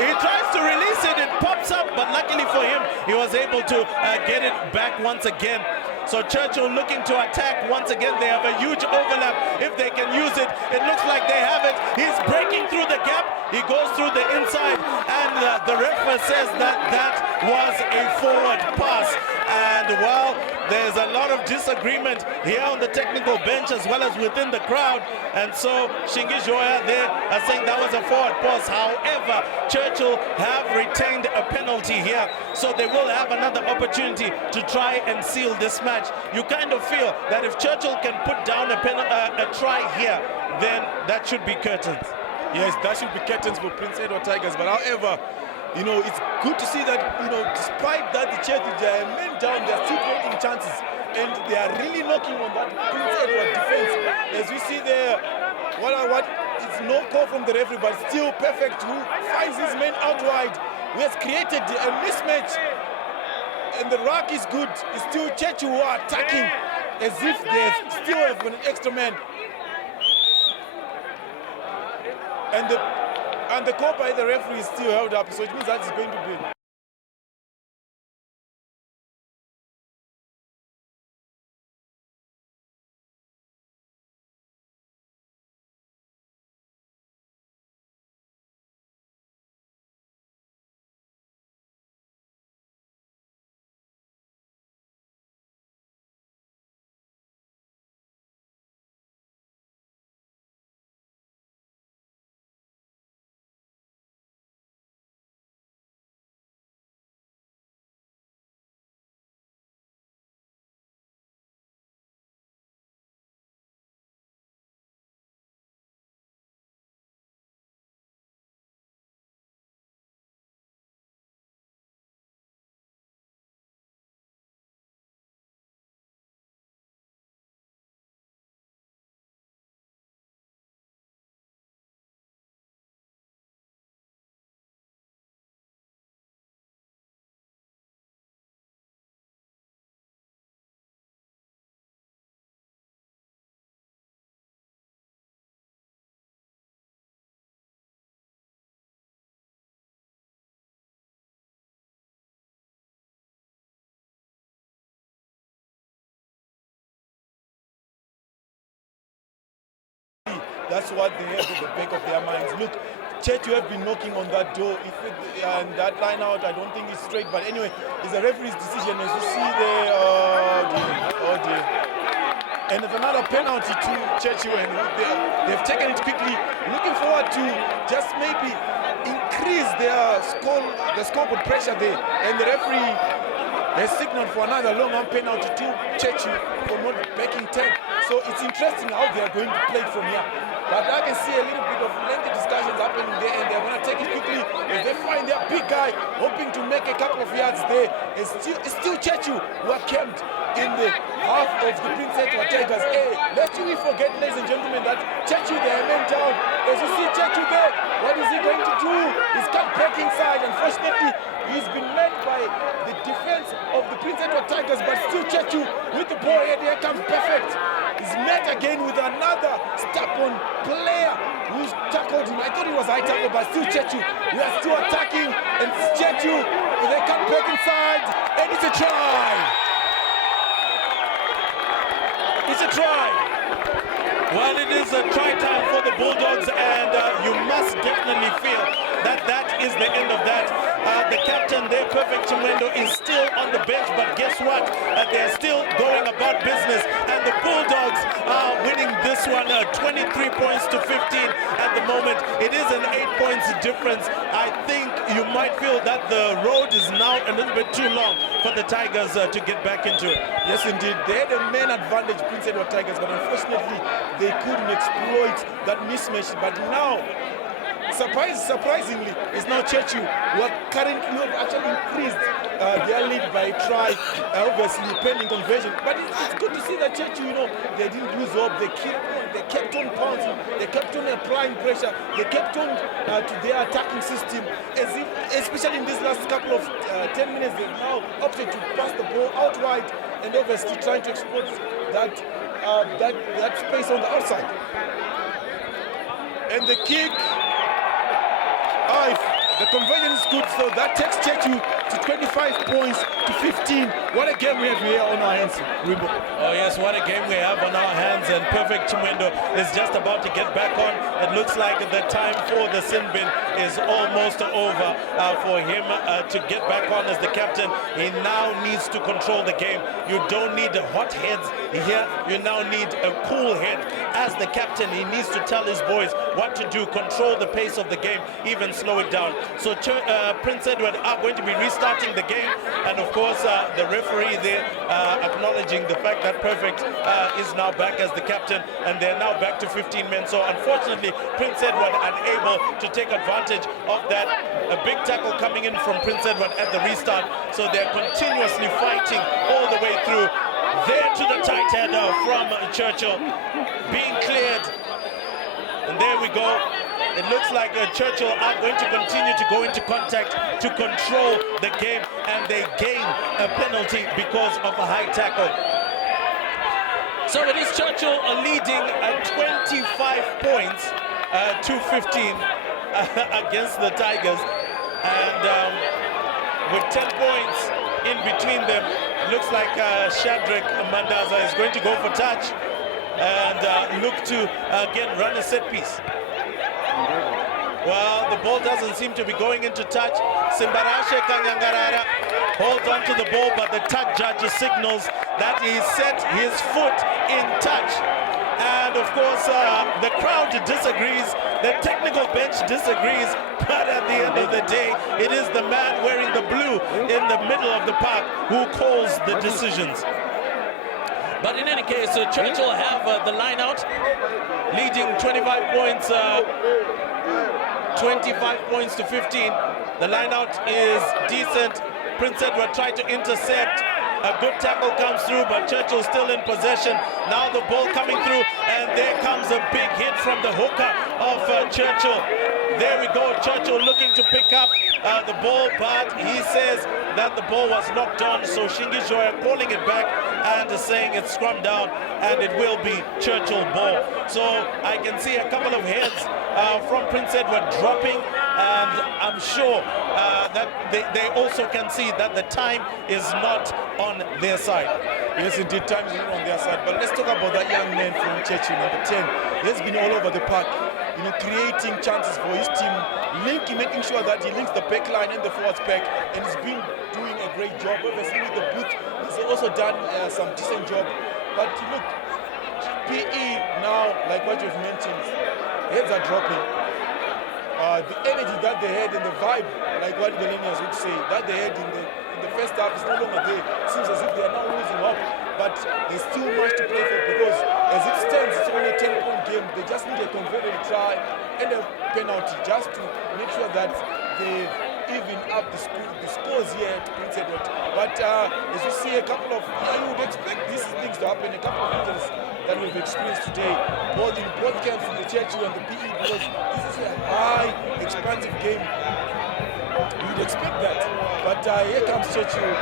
he tries to release it. It pops up, but luckily for him, he was able to get it back once again. So Churchill looking to attack once again. They have a huge overlap. If they can use it, it looks like they have it. He's breaking through the gap. He goes through the inside, and the referee says that was a forward pass. And well, there's a lot of disagreement here on the technical bench as well as within the crowd. And so Shingi Joya there are saying that was a forward pass. However, Churchill have retained a penalty here, so they will have another opportunity to try and seal this match. You kind of feel that if Churchill can put down a try here, then that should be curtains. Yes, that should be curtains for Prince Edward Tigers. But however, it's good to see that, despite that the Churchill, they are men down, they are still creating chances. And they are really knocking on that Prince Edward defense. As we see there, it's no call from the referee, but still Perfect, who finds his men out wide, who has created a mismatch. And the ruck is good. It's still Churchill who are attacking as if they still have an extra man. And the call by the referee is still held up, so it means that it's going to be That's what they have at the back of their minds. Look, Churchill have been knocking on that door, and that line out I don't think is straight, but anyway, it's a referee's decision. As you see there, oh dear. And there's another penalty to Churchill, and they've taken it quickly, looking forward to just maybe increase their scope of pressure there, and the referee has signaled for another long-arm penalty to Churchill for not making 10. So it's interesting how they are going to play it from here. But I can see a little bit of lengthy discussions happening there, and they're going to take it quickly as they find their big guy hoping to make a couple of yards there. It's still Churchill who are camped in the half of the Prince Edward Tigers. Hey, lest we forget, ladies and gentlemen, that Churchill, they are men down. As you see Churchill there, what is he going to do? He's cut back inside. Unfortunately, he's been met by the defense of the Prince Edward Tigers, but still Churchill with the ball here. Here comes Perfect. He's met again with another step-on player who's tackled him. I thought it was high tackle, but still Churchill. We are still attacking, and Churchill, they cut back inside, and it's a try. It's a try. Well, it is a try time for the Bulldogs, and you must definitely feel that that is the end of that. The captain there, Perfect Chimwendo, is still on the bench, but guess what? They're still going about business, and the Bulldogs are winning this one 23 points to 15 at the moment. It is an 8 points difference. I think you might feel that the road is now a little bit too long for the Tigers to get back into it. Yes, indeed. They had a man advantage, Prince Edward Tigers, but unfortunately, they couldn't exploit that mismatch. But now, surprisingly, it's now Churchill who are currently actually increased their lead by a try, obviously pending conversion. But it's good to see that Churchill, they didn't lose hope. They kept on pouncing, they kept on applying pressure, they kept on to their attacking system. Especially in these last couple of 10 minutes, they've now opted to pass the ball out wide and obviously trying to exploit that space on the outside. And the kick. The conversion is good, so that takes Churchill to 25 points to 15. What a game we have here on our hands, Wimbo. Oh yes, what a game we have on our hands, and Perfect Chimwendo is just about to get back on. It looks like the time for the sin bin is almost over for him to get back on as the captain. He now needs to control the game. You don't need hot heads here, you now need a cool head. As the captain, he needs to tell his boys what to do, control the pace of the game, even slow it down. So Prince Edward are going to be restarting the game, and of course the referee there acknowledging the fact that Perfect is now back as the captain, and they're now back to 15 men. So unfortunately, Prince Edward unable to take advantage of that. A big tackle coming in from Prince Edward at the restart, so they're continuously fighting all the way through. There to the tight header from Churchill, being cleared, and there we go. It looks like Churchill are going to continue to go into contact to control the game, and they gain a penalty because of a high tackle. So it is Churchill leading at 25 points to 15 against the Tigers, and with 10 points in between them, looks like Shadrach Mandaza is going to go for touch and look to again run a set piece. Well, the ball doesn't seem to be going into touch. Simbarashe Kanyangarara holds on to the ball, but the touch judge signals that he set his foot in touch. And of course, the crowd disagrees, the technical bench disagrees, but at the end of the day, it is the man wearing the blue in the middle of the park who calls the decisions. But in any case, Churchill have the line out, leading 25 points, 25 points to 15. The line out is decent. Prince Edward tried to intercept. A good tackle comes through, but Churchill still in possession. Now the ball coming through, and there comes a big hit from the hooker of Churchill. There we go, Churchill looking to pick up the ball, but he says that the ball was knocked on, so Shingi Joya calling it back and saying it's scrummed down, and it will be Churchill ball. So I can see a couple of heads from Prince Edward dropping, and I'm sure that they also can see that the time is not on their side. Yes, indeed, time is on their side. But let's talk about that young man from Churchill, number 10. He's been all over the park, creating chances for his team, making sure that he links the back line and the forwards pack, and he's been doing a great job. Obviously, with the boot, he's also done some decent job. But look, PE now, like what you've mentioned, heads are dropping. The energy that they had and the vibe, like what the Millennials would say, that they had in the first half is no longer there. Seems as if they are now losing hope, but there's still much to play for, because as it stands, it's only a 10-point game. They just need a converted try and a penalty just to make sure that they even up the scores here at Prince Edward. But as you see, a couple of, you would expect these things to happen, a couple of injuries that we've experienced today, both in both camps, in the Churchill and the PE, because this is a high, expansive game. You'd expect that. But here comes Churchill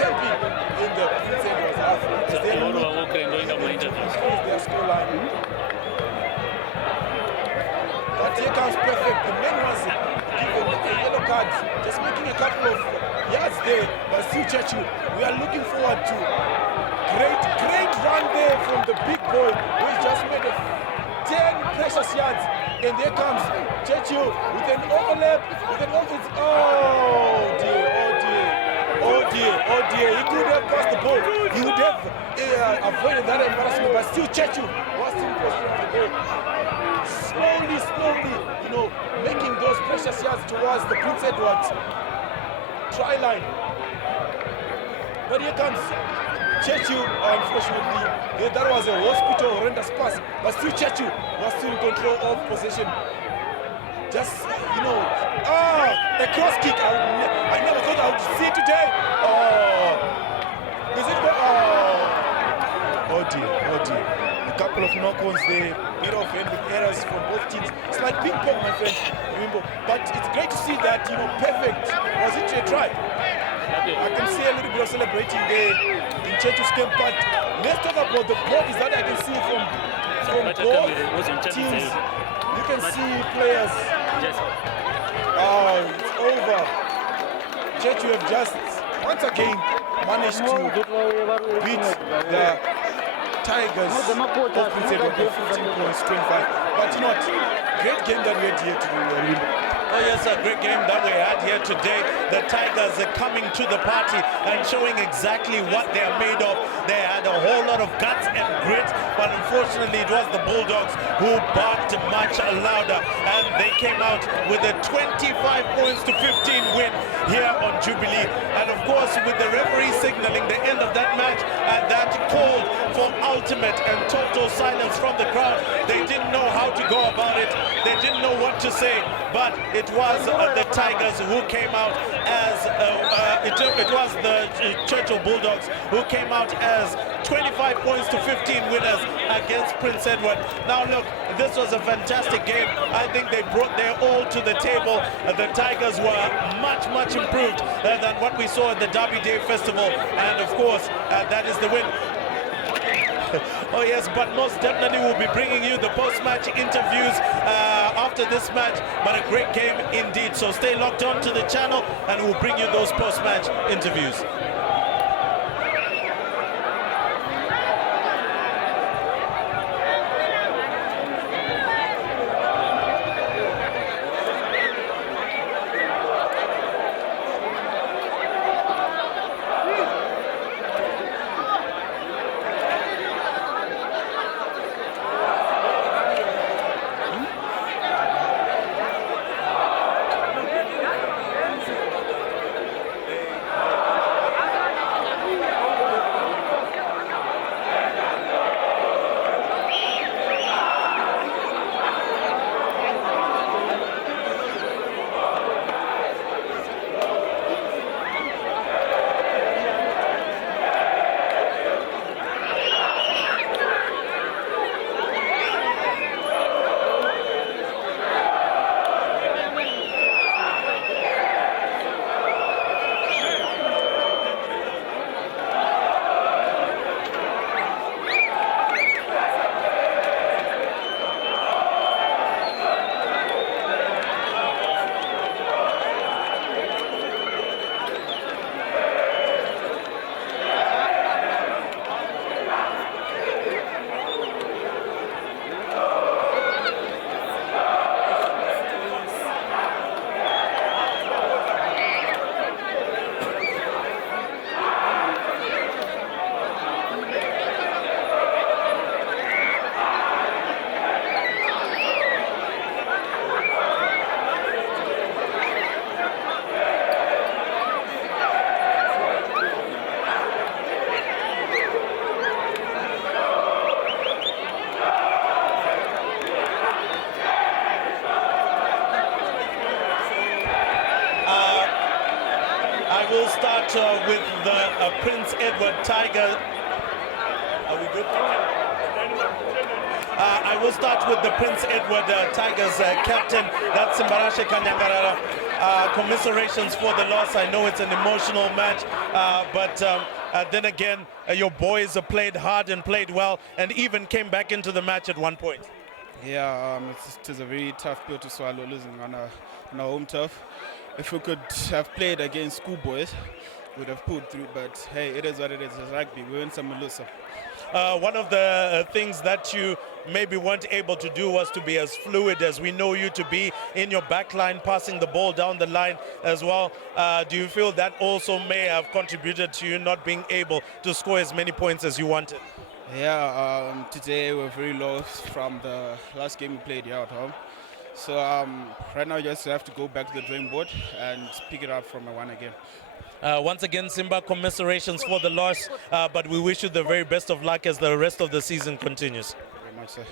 camping in the Prince Edward half as they look their scoreline. But here comes Perfect. The man was given a yellow card, just making a couple of yards there, but still Churchill. We are looking forward to great run there from the big boy, who has just made 10 precious yards. And there comes Churchill with an overlap, oh dear, he could have passed the ball. He would have avoided that embarrassment, but still Churchill was in position of the goal. Slowly, making those precious yards towards the Prince Edward try line. But here comes Churchill, unfortunately, that was a hospital horrendous pass, but still Churchill was still in control of possession. Just, a cross kick. I never thought I would see it today. Is it? Oh dear. A couple of knock-ons there, bit of handling errors from both teams. It's like ping pong, my friend. Remember, but it's great to see that, Perfect was it a try. I can see a little bit of celebrating there in Churchill's camp, but let's talk about the bodies that I can see from both teams. You can see players. It's over. Churchill have just once again managed to beat the Tigers of Prince Edward by 15 points, 25. But you know what? Great game that we had here today. Oh yes, a great game that we had here today. The Tigers are coming to the party and showing exactly what they are made of. They had a whole lot of guts and grit, but unfortunately it was the Bulldogs who barked much louder, and they came out with a 25 points to 15 win here on Jubilee. And of course, with the referee signaling the end of that match, and that called for ultimate and total silence from the crowd, they didn't know how to go about it. They didn't know what to say, but it was the Tigers who came out as it was the Churchill Bulldogs who came out as 25 points to 15 winners against Prince Edward. Now look, this was a fantastic game. I think they brought their all to the table. The Tigers were much improved than what we saw at the Derby Day Festival, and of course that is the win. Oh yes, but most definitely we'll be bringing you the post-match interviews after this match, but a great game indeed. So stay locked on to the channel and we'll bring you those post-match interviews. will start with the Prince Edward Tiger. Are we good? I will start with the Prince Edward Tigers captain. That's Simbarashe Kanyangarara. Commiserations for the loss. I know it's an emotional match, but then again, your boys played hard and played well, and even came back into the match at one point. Yeah, it is a very tough pill to swallow, losing on our home turf. If we could have played against schoolboys, we would have pulled through. But hey, it is what it is. It's rugby. We win some, we lose some. One of the things that you maybe weren't able to do was to be as fluid as we know you to be in your back line, passing the ball down the line as well. Do you feel that also may have contributed to you not being able to score as many points as you wanted? Yeah, today we're very low from the last game we played here at home. So right now, just have to go back to the drawing board and pick it up from a one again. Once again, Simba, commiserations for the loss, but we wish you the very best of luck as the rest of the season continues. Thank you very much, sir.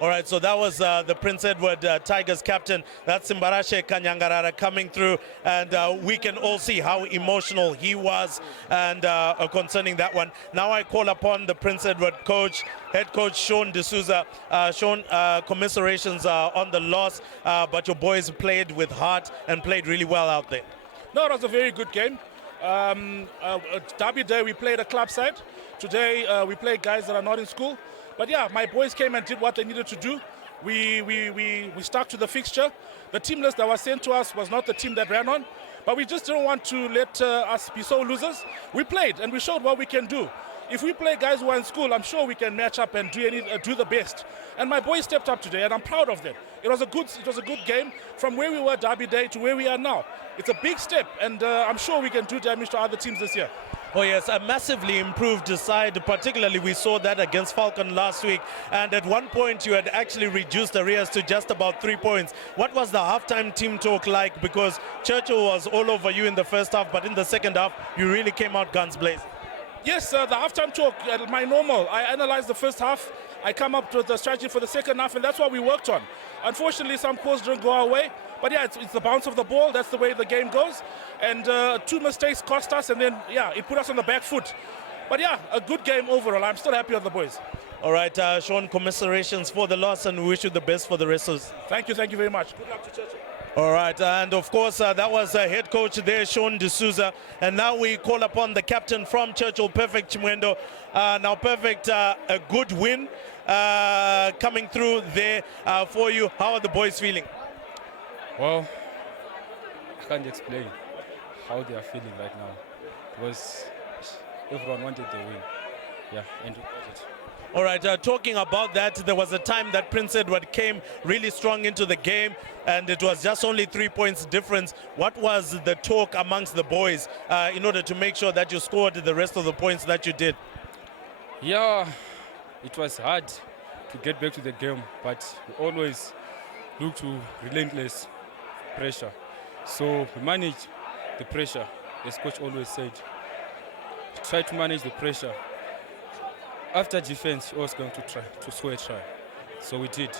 All right, so that was the Prince Edward Tigers captain. That's Simbarashe Kanyangarara coming through, and we can all see how emotional he was and concerning that one. Now I call upon the Prince Edward coach, head coach Sean D'Souza. Sean, commiserations on the loss, but your boys played with heart and played really well out there. No, it was a very good game. Derby Day, we played a club side. Today, we played guys that are not in school. But yeah, my boys came and did what they needed to do. We stuck to the fixture. The team list that was sent to us was not the team that ran on. But we just didn't want to let us be so losers. We played and we showed what we can do. If we play guys who are in school, I'm sure we can match up and do the best. And my boys stepped up today, and I'm proud of them. It was a good game from where we were Derby Day to where we are now. It's a big step, and I'm sure we can do damage to other teams this year. Oh yes, a massively improved side. Particularly, we saw that against Falcon last week. And at one point, you had actually reduced arrears to just about 3 points. What was the halftime team talk like? Because Churchill was all over you in the first half, but in the second half, you really came out guns blazing. Yes, the halftime talk, my normal. I analyzed the first half. I come up with the strategy for the second half, and that's what we worked on. Unfortunately, some calls didn't go our way. But yeah, it's the bounce of the ball. That's the way the game goes. And 2 mistakes cost us, and then, yeah, it put us on the back foot. But yeah, a good game overall. I'm still happy with the boys. All right, Sean, commiserations for the loss, and we wish you the best for the rest of the... Thank you very much. Good luck to Churchill. All right, and of course, that was head coach there, Sean D'Souza. And now we call upon the captain from Churchill, Perfect Chimwendo. Now, Perfect, a good win coming through there for you. How are the boys feeling? Well, I can't explain how they are feeling right now because everyone wanted the win. Yeah, and we got it. All right, talking about that, there was a time that Prince Edward came really strong into the game, and it was just only 3 points difference. What was the talk amongst the boys in order to make sure that you scored the rest of the points that you did? Yeah, it was hard to get back to the game, but we always look to relentless pressure. So we manage the pressure, as coach always said. Try to manage the pressure. After defense, you're always going to try to score a try. So we did.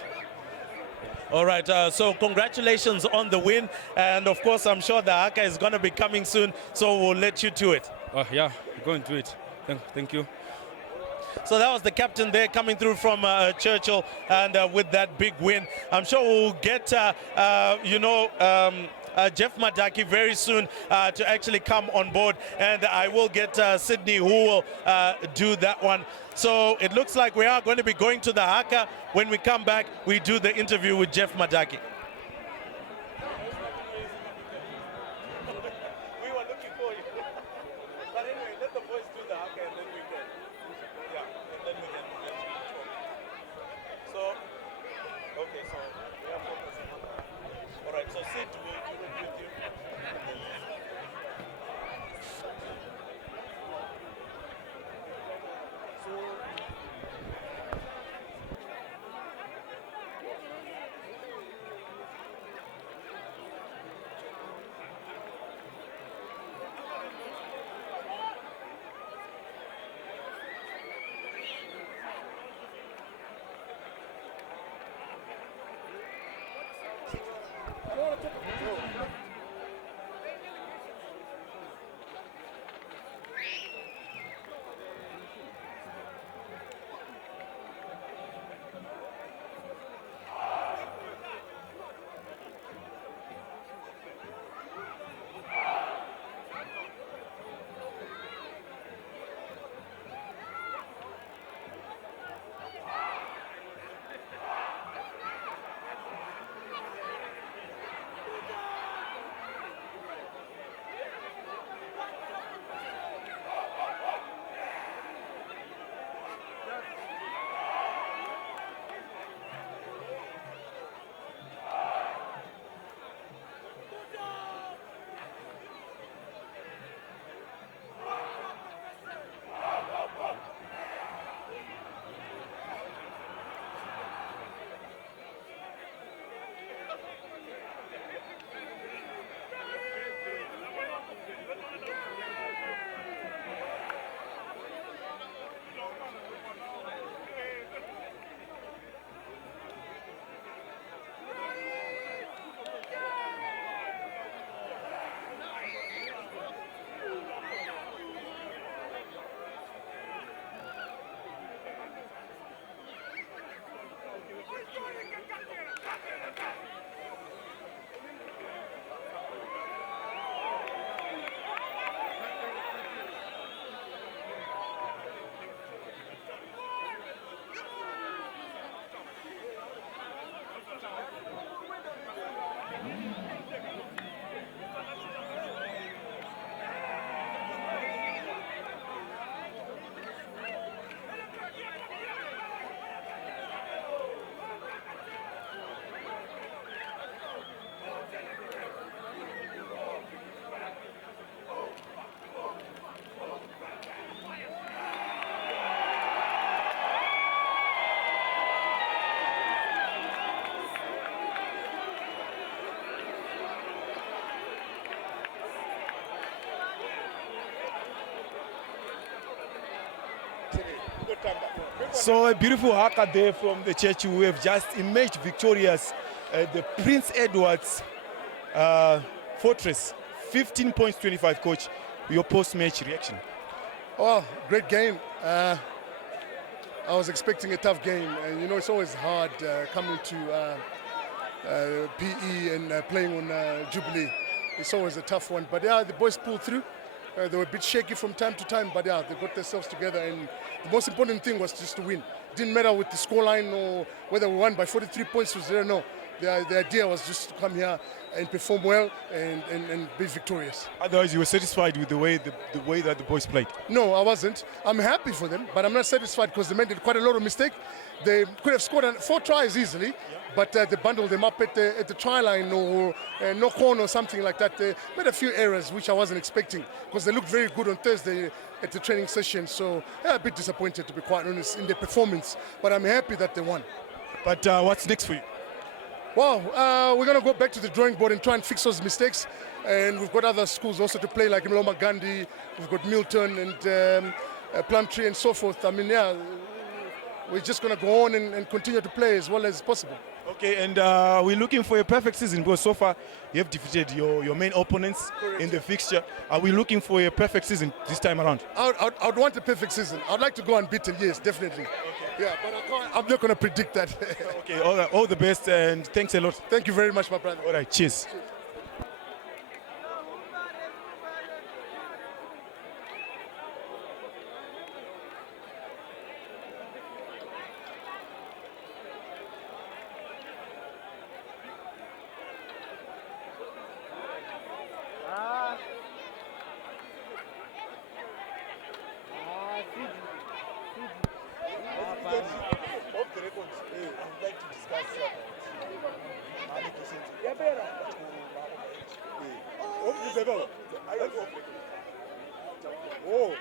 All right, so congratulations on the win. And of course, I'm sure the haka is going to be coming soon, so we'll let you to it. Yeah, we're going to do it. Thank you. So that was the captain there coming through from Churchill, and with that big win, I'm sure we'll get, Jeff Madaki very soon to actually come on board, and I will get Sydney who will do that one. So it looks like we are going to be going to the haka. When we come back, we do the interview with Jeff Madaki. We were looking for you. But anyway, let the boys do the haka and then we can. Yeah, and then we can talk. So, okay, so we are focusing on that. All right, so Sid will do it with you. So a beautiful haka there from the Churchill, who have just emerged victorious at the Prince Edward's Fortress. 15 points, 25, coach. Your post-match reaction? Oh, great game. I was expecting a tough game, and you know it's always hard coming to PE and playing on Jubilee. It's always a tough one, but yeah, the boys pulled through. They were a bit shaky from time to time, but yeah, they got themselves together, and the most important thing was just to win. Didn't matter with the scoreline or whether we won by 43 points or 0, no. The idea was just to come here and perform well and be victorious. Otherwise, you were satisfied with the way that the boys played? No, I wasn't. I'm happy for them, but I'm not satisfied because they made quite a lot of mistakes. They could have scored 4 tries easily, but they bundled them up at the try line or no corner or something like that. They made a few errors, which I wasn't expecting, because they looked very good on Thursday at the training session. So yeah, a bit disappointed, to be quite honest, in their performance. But I'm happy that they won. But what's next for you? Well, we're going to go back to the drawing board and try and fix those mistakes. And we've got other schools also to play, like Mloma Gandhi, we've got Milton and Plumtree and so forth. I mean, yeah, we're just going to go on and continue to play as well as possible. Okay, and we're looking for a perfect season, because so far you have defeated your main opponents in the fixture. Are we looking for a perfect season this time around? I'd want a perfect season. I'd like to go unbeaten, yes, definitely. Okay. Yeah, but I'm not going to predict that. Okay, all the best, and thanks a lot. Thank you very much, my brother. All right, cheers. Oh,